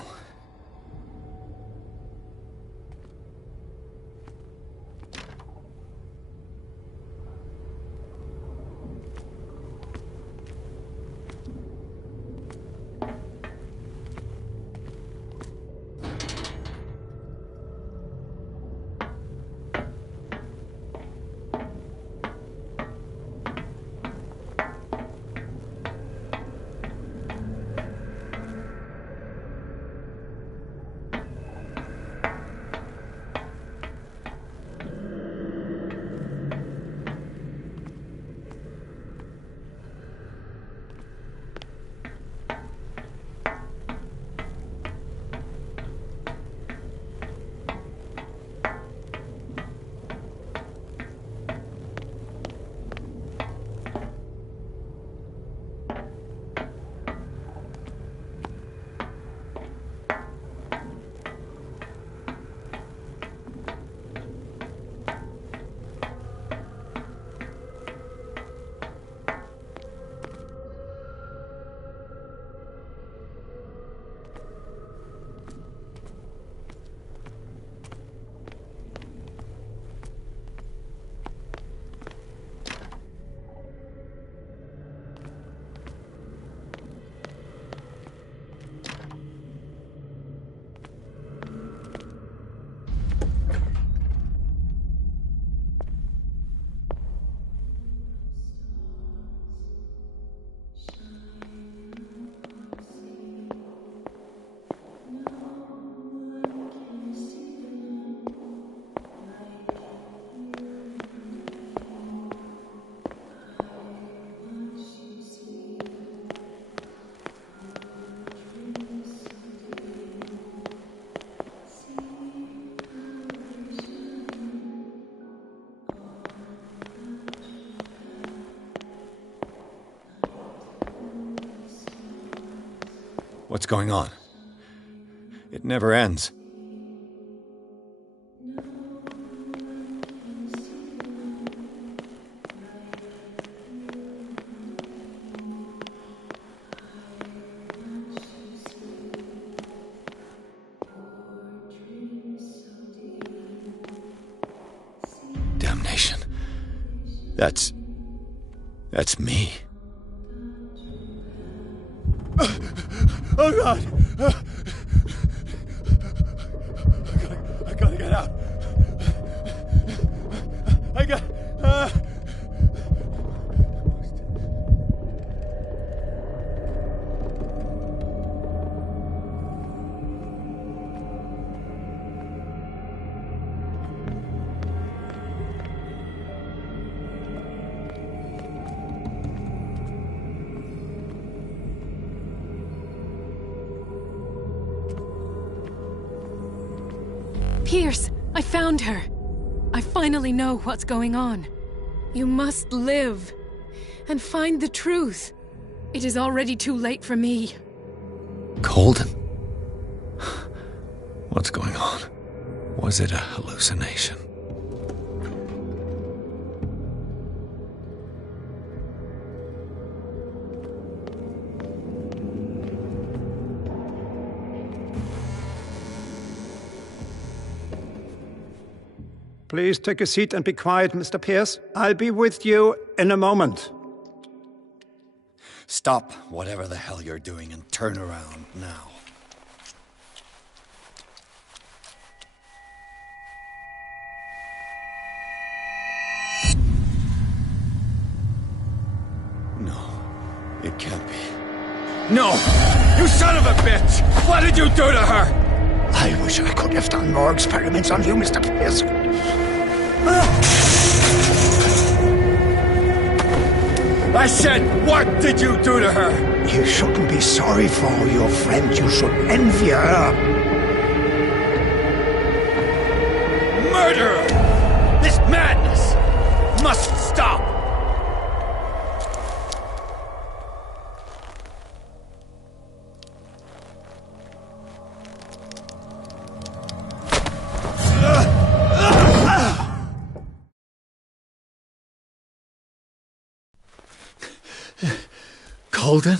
What's going on? It never ends. Damnation. That's me. Oh, God! I gotta get out. I got... Pierce, I found her. I finally know what's going on. You must live and find the truth. It is already too late for me. Colden? What's going on? Was it a hallucination? Please take a seat and be quiet, Mr. Pierce. I'll be with you in a moment. Stop whatever the hell you're doing and turn around now. No, it can't be. No! You son of a bitch! What did you do to her? I wish I could have done more experiments on you, Mr. Pierce. I said, what did you do to her? You shouldn't be sorry for your friend. You should envy her. Murderer! This madness must stop! Colden?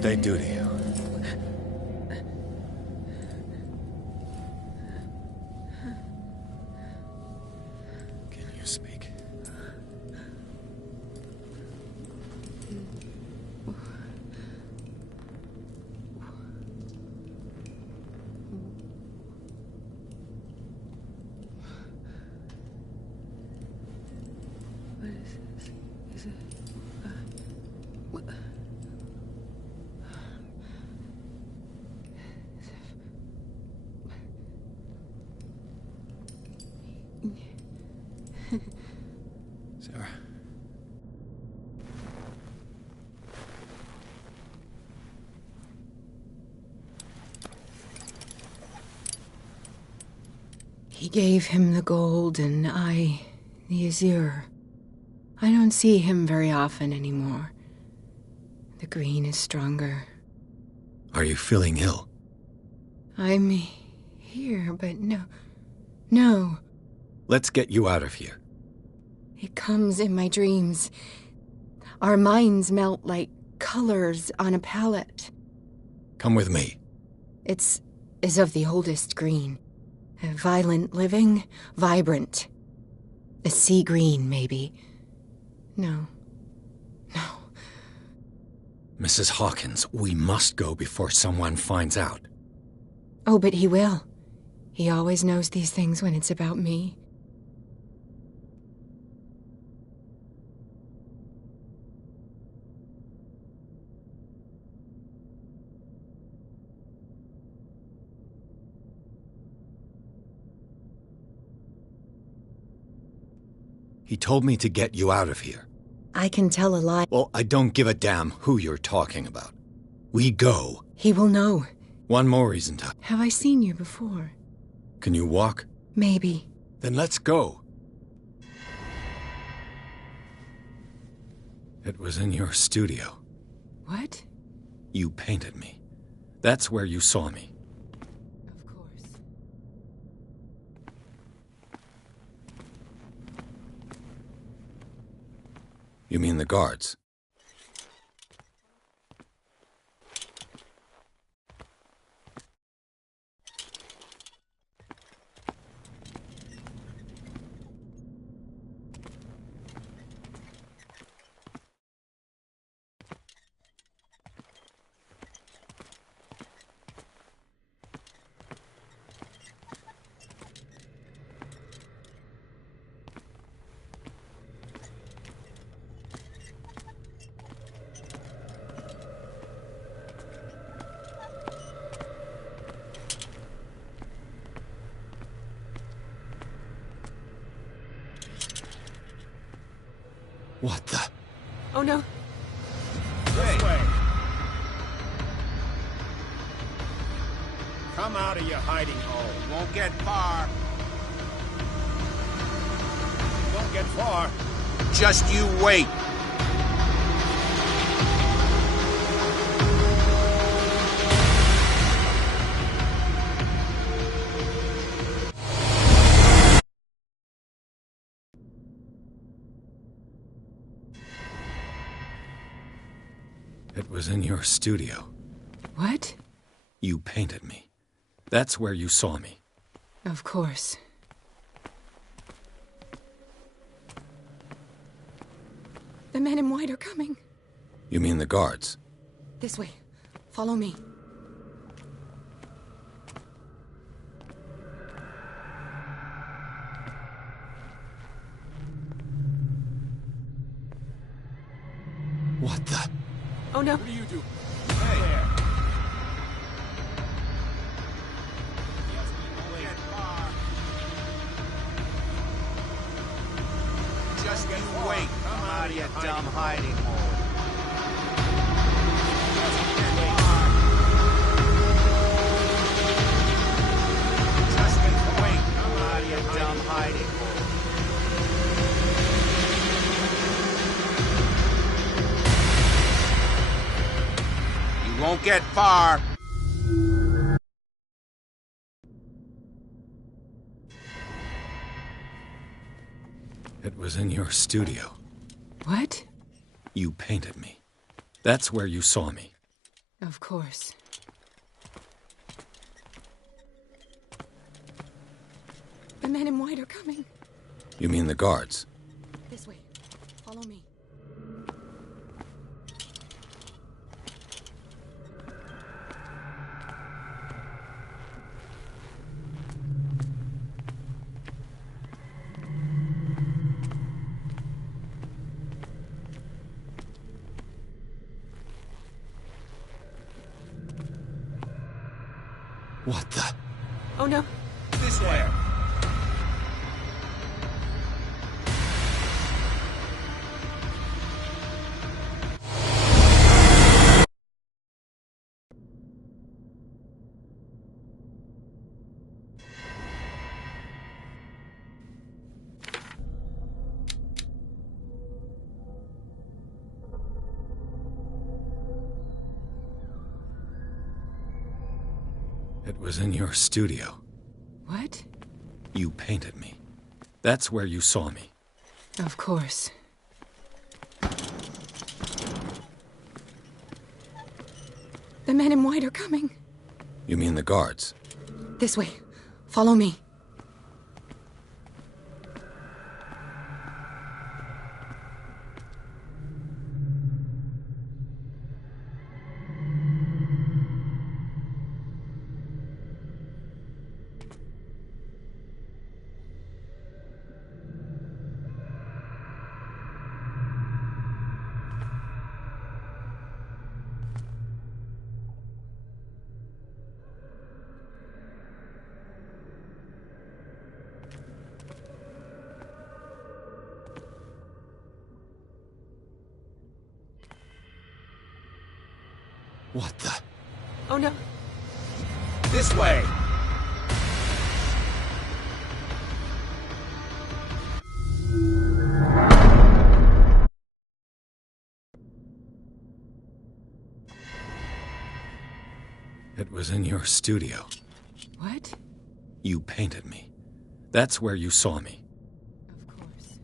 did they do to you? Can you speak? What is this? Is it... what? Sarah. He gave him the gold and I the azure. I don't see him very often anymore. The green is stronger. Are you feeling ill? I'm here, but no. Let's get you out of here. It comes in my dreams. Our minds melt like colors on a palette. Come with me. It's as of the oldest green. A violent living, vibrant. A sea green, maybe. No. Mrs. Hawkins, we must go before someone finds out. Oh, but he will. He always knows these things when it's about me. He told me to get you out of here. I can tell a lie. Well, I don't give a damn who you're talking about. We go. He will know. One more reason to... Have I seen you before? Can you walk? Maybe. Then let's go. It was in your studio. What? You painted me. That's where you saw me. Of course. You mean the guards? What the? Oh no. This way. Come out of your hiding hole. Won't get far. Don't get far. Just you wait. It was in your studio. What? You painted me. That's where you saw me. Of course. The men in white are coming. You mean the guards? This way. Follow me. What the? Oh no. What do you do? Hey there. Just you wait. Come out of your dumb hiding hole. Just you wait. Come out of your dumb hiding hole. You won't get far. It was in your studio. What? You painted me. That's where you saw me. Of course. The men in white are coming. You mean the guards? This way. Follow me. What the? Oh no. This way. It was in your studio. What? You painted me. That's where you saw me. Of course. The men in white are coming. You mean the guards? This way. Follow me. What the? Oh no. This way. It was in your studio. What? You painted me. That's where you saw me. Of course.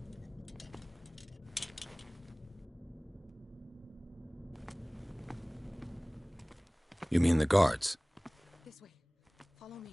You mean the guards? This way. Follow me.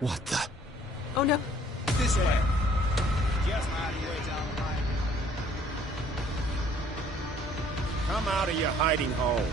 What the? Oh no. This way. Just out of your way down the line. Come out of your hiding hole.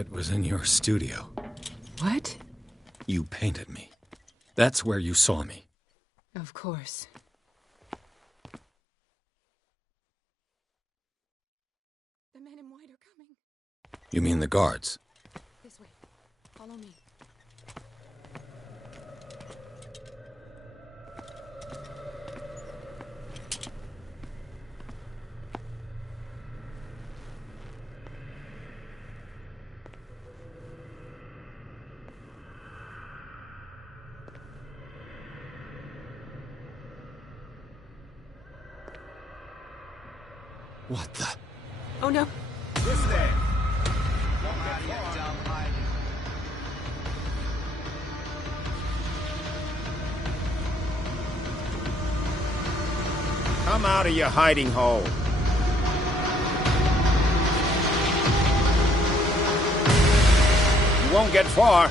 It was in your studio. What? You painted me. That's where you saw me. Of course. The men in white are coming. You mean the guards? This way. Follow me. What the? Oh no! This there. Come out of your dumb hiding. Come out of your hiding hole. You won't get far.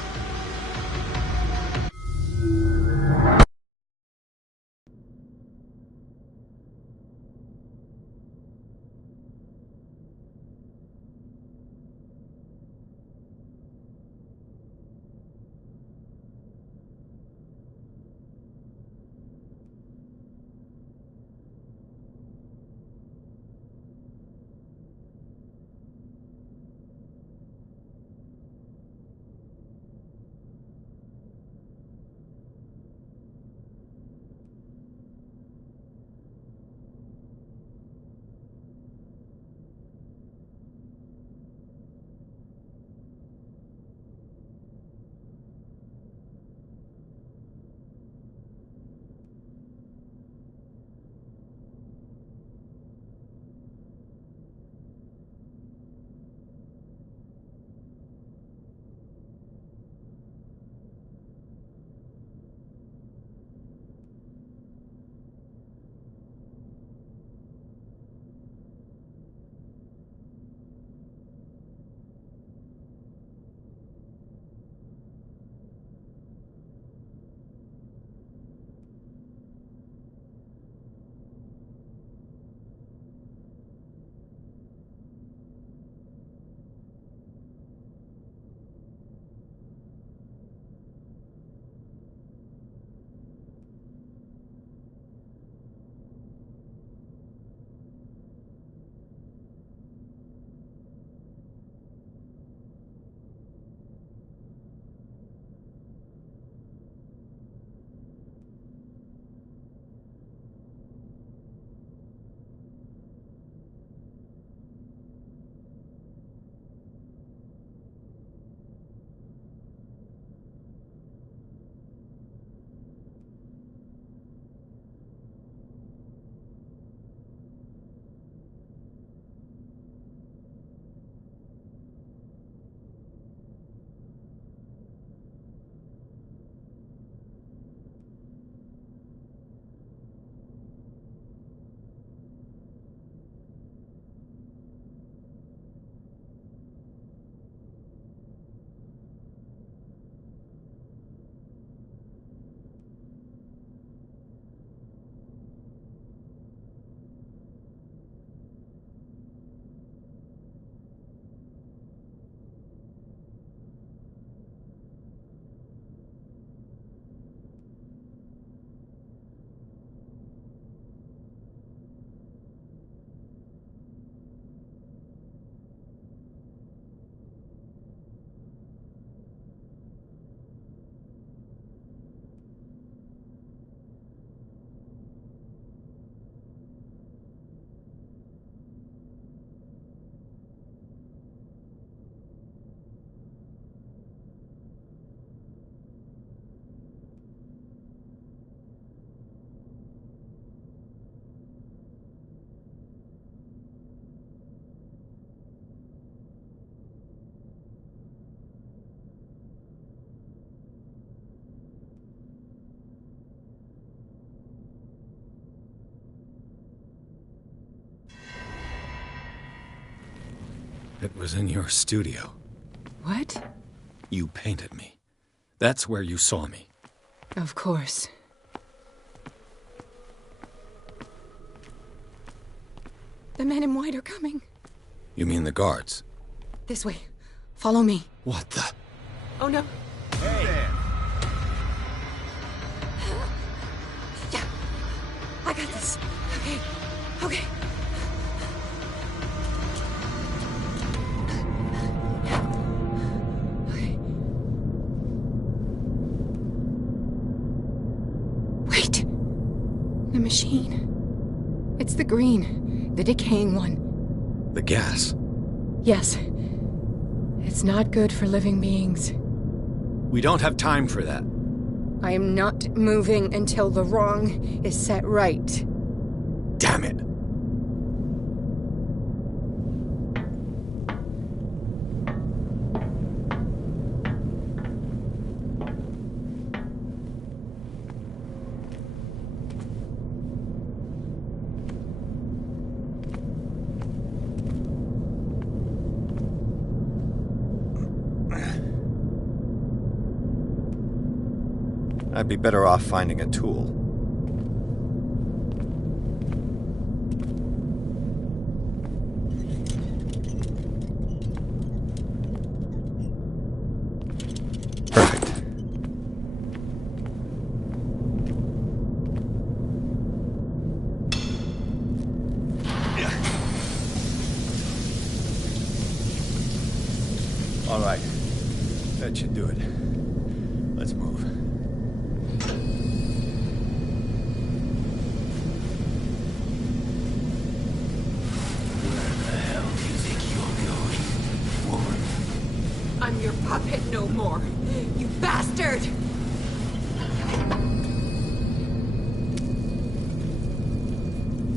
It was in your studio. What? You painted me. That's where you saw me. Of course. The men in white are coming. You mean the guards? This way. Follow me. What the? Oh no. Hey there. Yeah. I got this. Okay. Okay. Wait. The machine. It's the green. The decaying one. The gas. Yes. It's not good for living beings. We don't have time for that. I am not moving until the wrong is set right. Damn it. I'd be better off finding a tool. Perfect. All right. That should do it. Let's move. I'm your puppet no more, you bastard!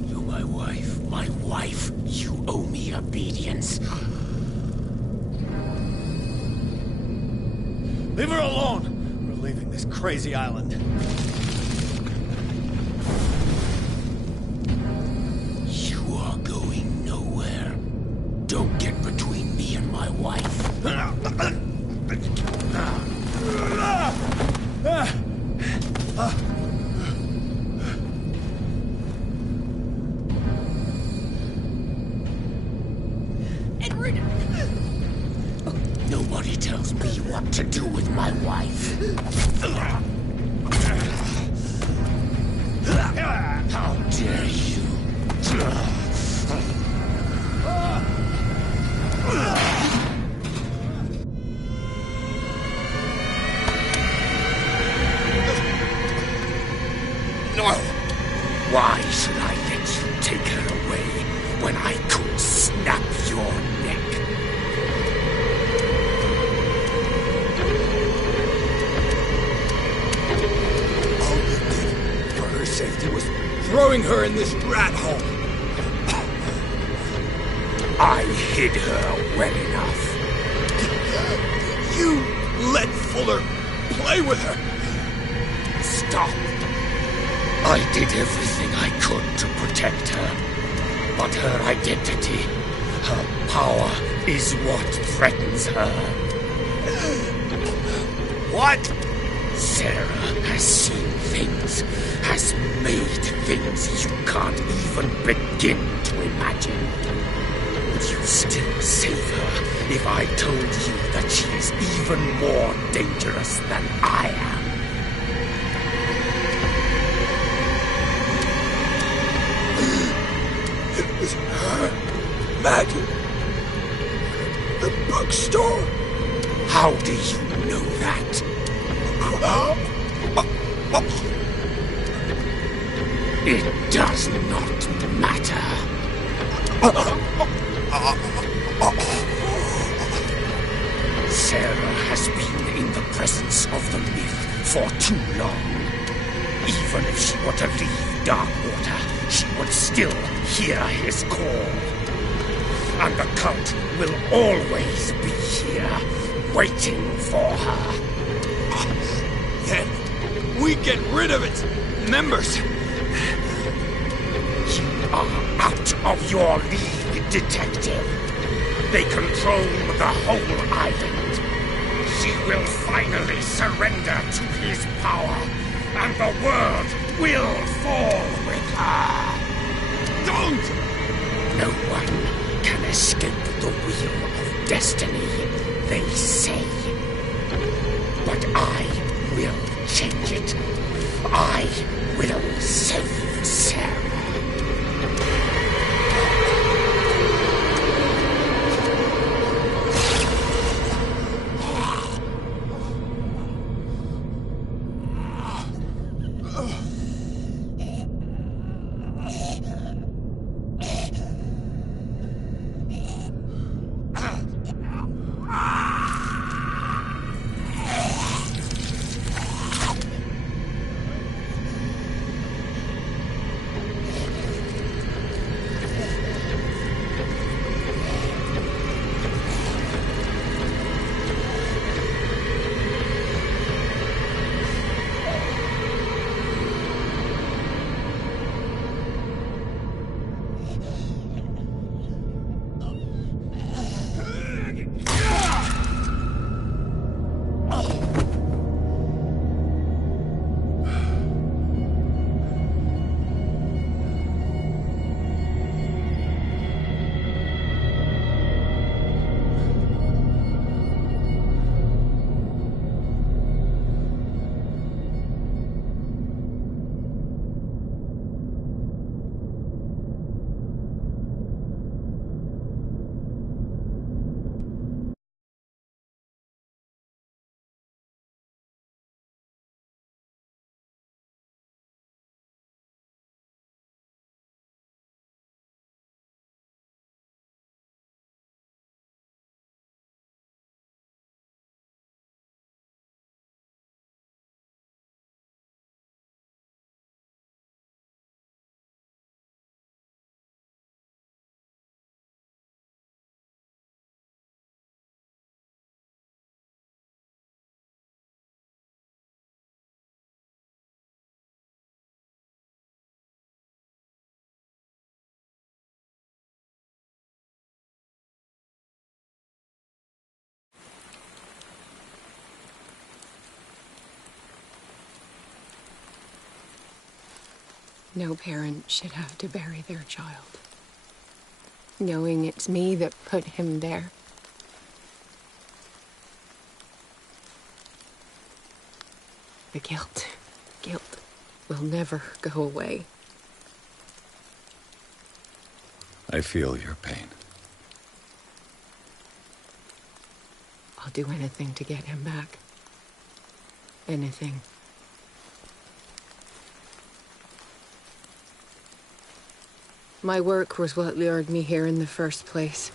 You're my wife. My wife. You owe me obedience. Leave her alone! We're leaving this crazy island. You are going nowhere. Don't get between me and my wife. Nobody tells me what to do with my wife. How dare you? No! Why should I let you take her away when I could snap your neck? All we did for her safety was throwing her in this rat hole. I hid her well enough. You let Fuller play with her. Stop. I did everything I could to protect her. But her identity, her power, is what threatens her. What? Sarah has seen things, has made things you can't even begin to imagine. Would you still save her if I told you that she is even more dangerous than I am? It was her, Maggie. The bookstore. How do you know that? It does not matter. Sarah has been in the presence of the myth for too long. Even if she were to leave Darkwater, she would still hear his call. And the cult will always be here, waiting for her. Then we get rid of its members. You are out of your league, detective. They control the whole island. She will finally surrender to his power, and the world will fall with her. Don't! No one can escape the wheel of destiny. they say. But I will change it. I will save Sarah. No parent should have to bury their child, knowing it's me that put him there. The guilt will never go away. I feel your pain. I'll do anything to get him back. Anything. My work was what lured me here in the first place.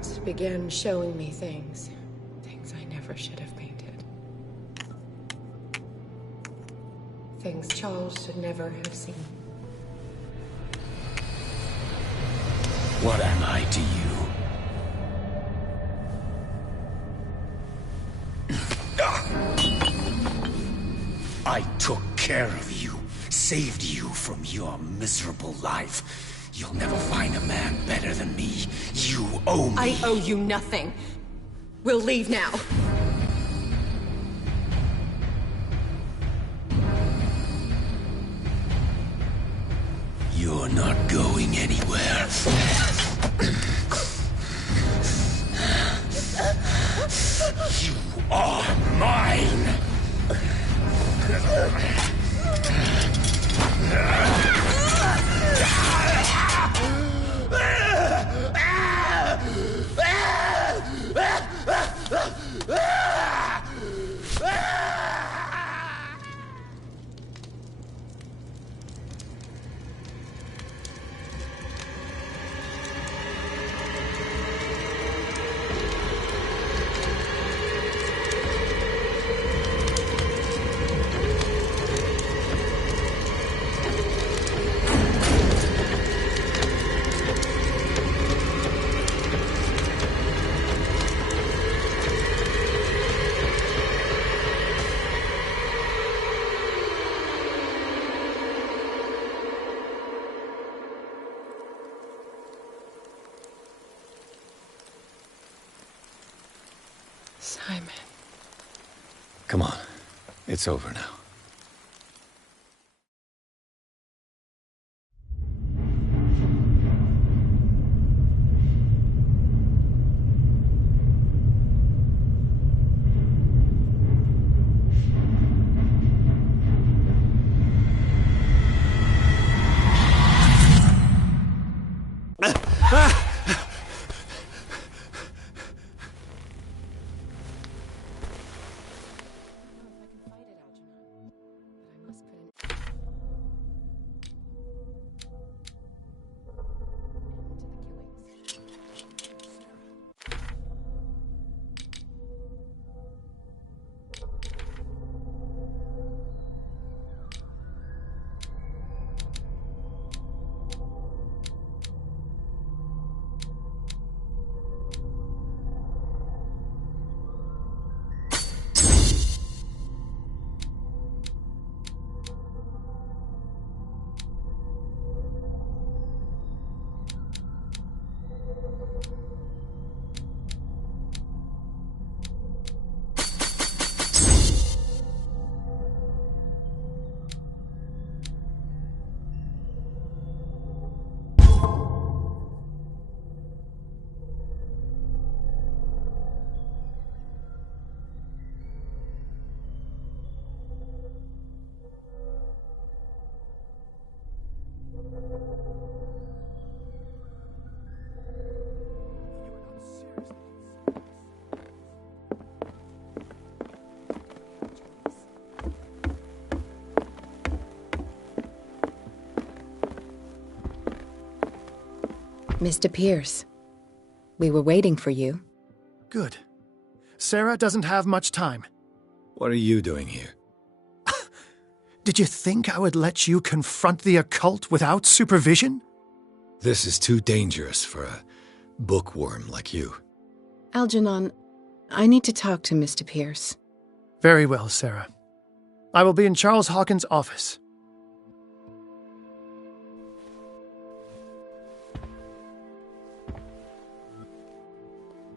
It began showing me things I never should have painted. Things Charles should never have seen. What am I to you? I took care of you, saved you from your miserable life. You'll never find a man better than me. You owe me. I owe you nothing. We'll leave now. You're not going anywhere. You are mine! Simon. Come on. It's over now. Mr. Pierce, we were waiting for you. Good. Sarah doesn't have much time. What are you doing here? Did you think I would let you confront the occult without supervision? This is too dangerous for a bookworm like you. Algernon, I need to talk to Mr. Pierce. Very well, Sarah. I will be in Charles Hawkins' office.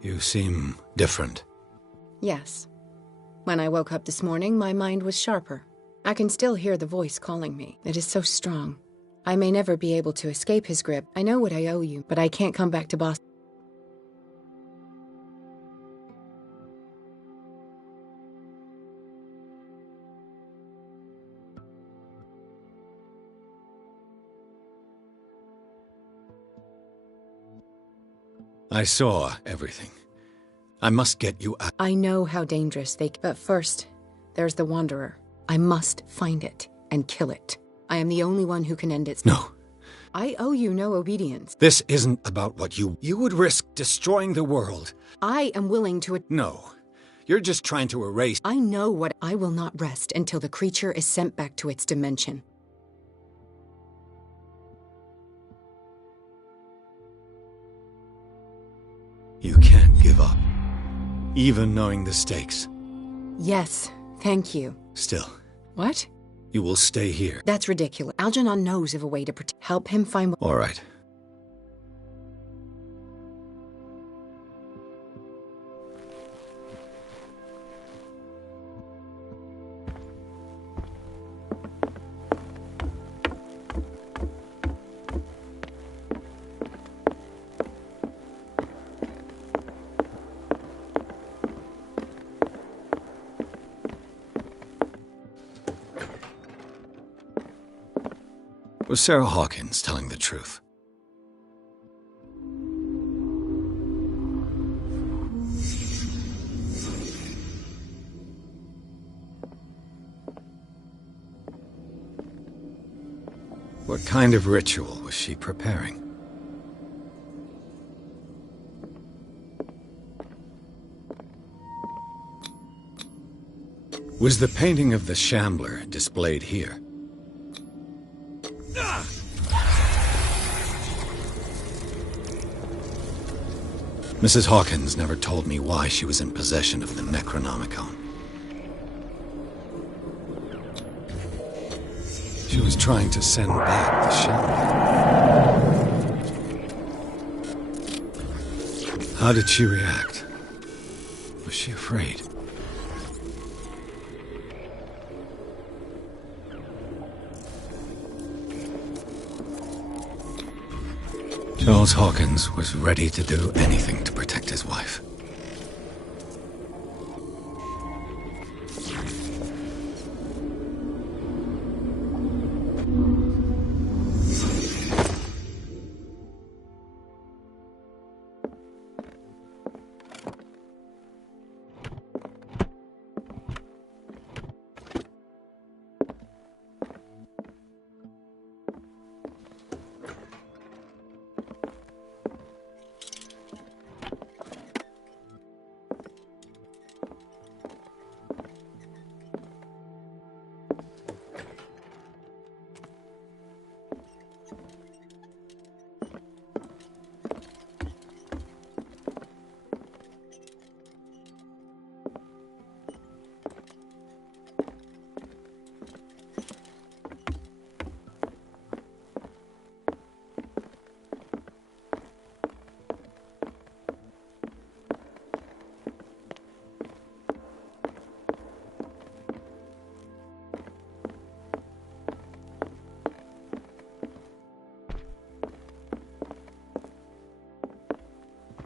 You seem different. Yes. When I woke up this morning, my mind was sharper. I can still hear the voice calling me. It is so strong. I may never be able to escape his grip. I know what I owe you, but I can't come back to Boston. I saw everything. I must get you out. I know how dangerous they... But first, there's the Wanderer. I must find it and kill it. I am the only one who can end its... No. I owe you no obedience. This isn't about what you... You would risk destroying the world. I am willing to... No. You're just trying to erase... I know what... I will not rest until the creature is sent back to its dimension. You can't give up. Even knowing the stakes. Yes, thank you. Still. What? You will stay here. That's ridiculous. Algernon knows of a way to help him find... All right. Was Sarah Hawkins telling the truth? What kind of ritual was she preparing? Was the painting of the Shambler displayed here? Mrs. Hawkins never told me why she was in possession of the Necronomicon. She was trying to send back the Shambler. How did she react? Was she afraid? Charles Hawkins was ready to do anything to protect his wife.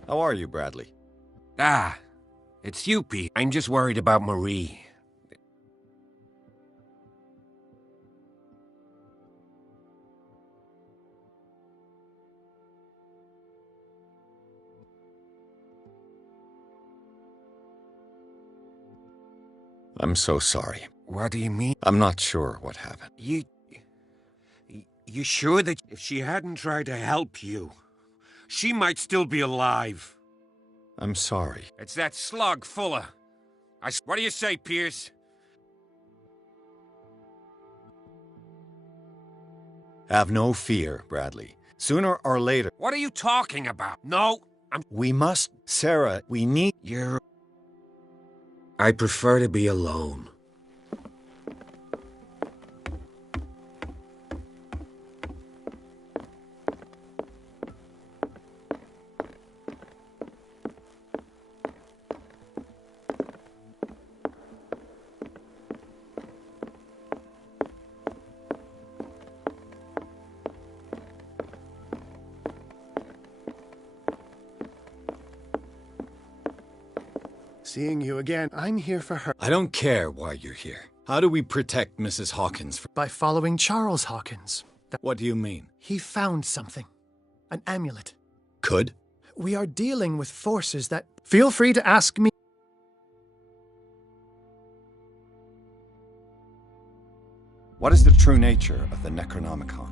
How are you, Bradley? Ah, it's you, Pete. I'm just worried about Marie. I'm so sorry. What do you mean? I'm not sure what happened. You sure that if she hadn't tried to help you, she might still be alive? I'm sorry. It's that slug, Fuller. What do you say, Pierce? Have no fear, Bradley. Sooner or later... What are you talking about? No, We must... Sarah, we need... I prefer to be alone. Seeing you again, I'm here for her. I don't care why you're here. How do we protect Mrs. Hawkins? By following Charles Hawkins. What do you mean? He found something. An amulet. Could? We are dealing with forces that... Feel free to ask me. What is the true nature of the Necronomicon?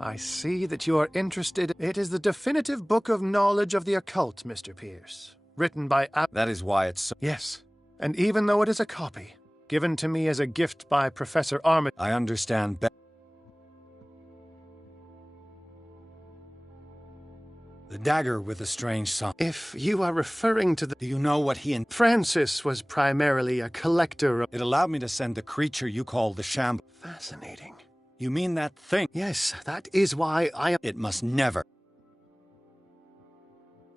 I see that you are interested. It is the definitive book of knowledge of the occult, Mr. Pierce. Written by... That is why it's so... Yes. And even though it is a copy, given to me as a gift by Professor Armit... I understand better. The dagger with the strange song. If you are referring to the... Do you know what he and... Francis was primarily a collector of... It allowed me to send the creature you call the Shambler. Fascinating. You mean that thing? Yes, that is why I am... It must never...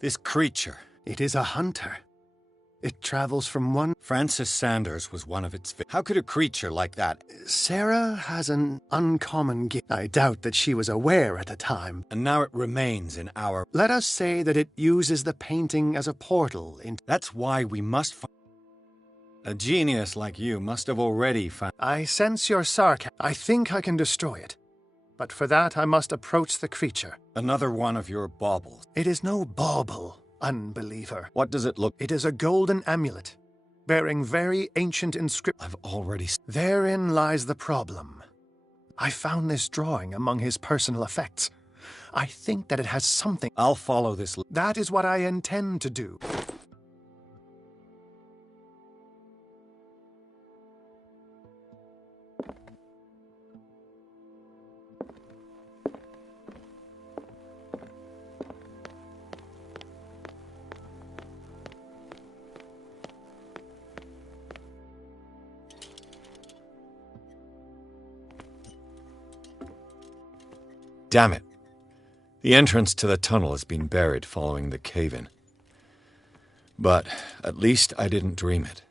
This creature... It is a hunter. It travels from one... Francis Sanders was one of its... How could a creature like that... Sarah has an uncommon gift. I doubt that she was aware at the time. And now it remains in our... Let us say that it uses the painting as a portal into... That's why we must find... A genius like you must have already found... I sense your sarcasm. I think I can destroy it. But for that I must approach the creature. Another one of your baubles. It is no bauble. Unbeliever. What does it look? It is a golden amulet, bearing very ancient inscriptions. I've already... Therein lies the problem. I found this drawing among his personal effects. I think that it has something... I'll follow this... That is what I intend to do. Damn it. The entrance to the tunnel has been buried following the cave-in. But at least I didn't dream it.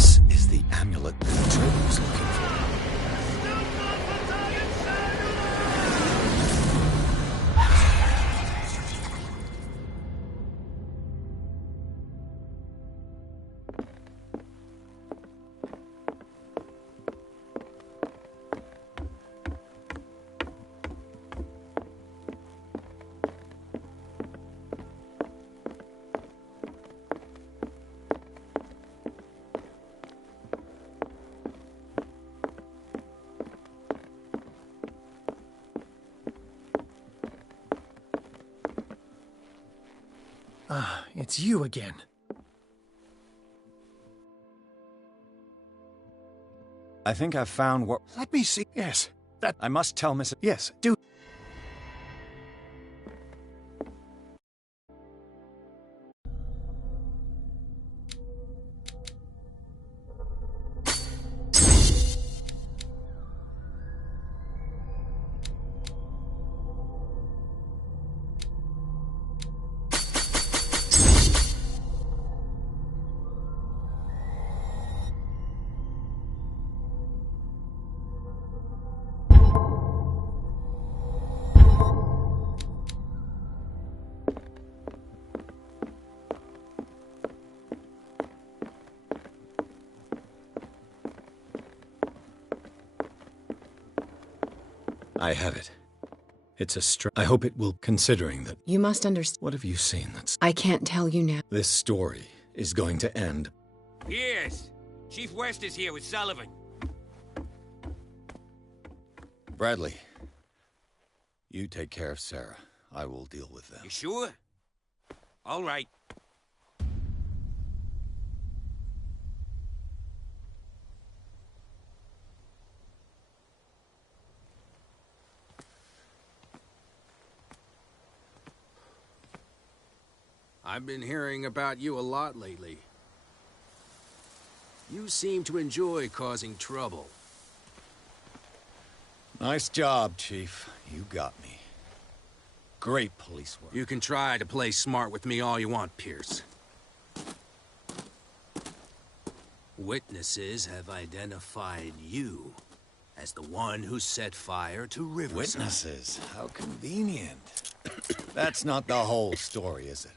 This is the amulet that Trevor was looking for. Ah, it's you again. I think I've found what... Let me see. Yes, that... I must tell Miss... Yes, do... I have it. It's a I hope it will, considering that... You must understand. What have you seen that's... I can't tell you now. This story is going to end. Yes. Chief West is here with Sullivan. Bradley, you take care of Sarah. I will deal with them. You sure? All right. I've been hearing about you a lot lately. You seem to enjoy causing trouble. Nice job, Chief. You got me. Great police work. You can try to play smart with me all you want, Pierce. Witnesses have identified you as the one who set fire to Riverside. Witnesses? How convenient. That's not the whole story, is it?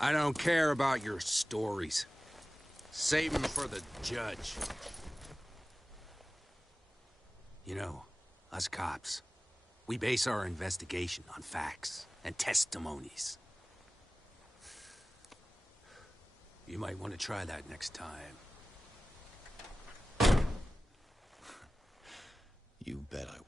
I don't care about your stories. Save them for the judge. You know, us cops, we base our investigation on facts and testimonies. You might want to try that next time. You bet I will.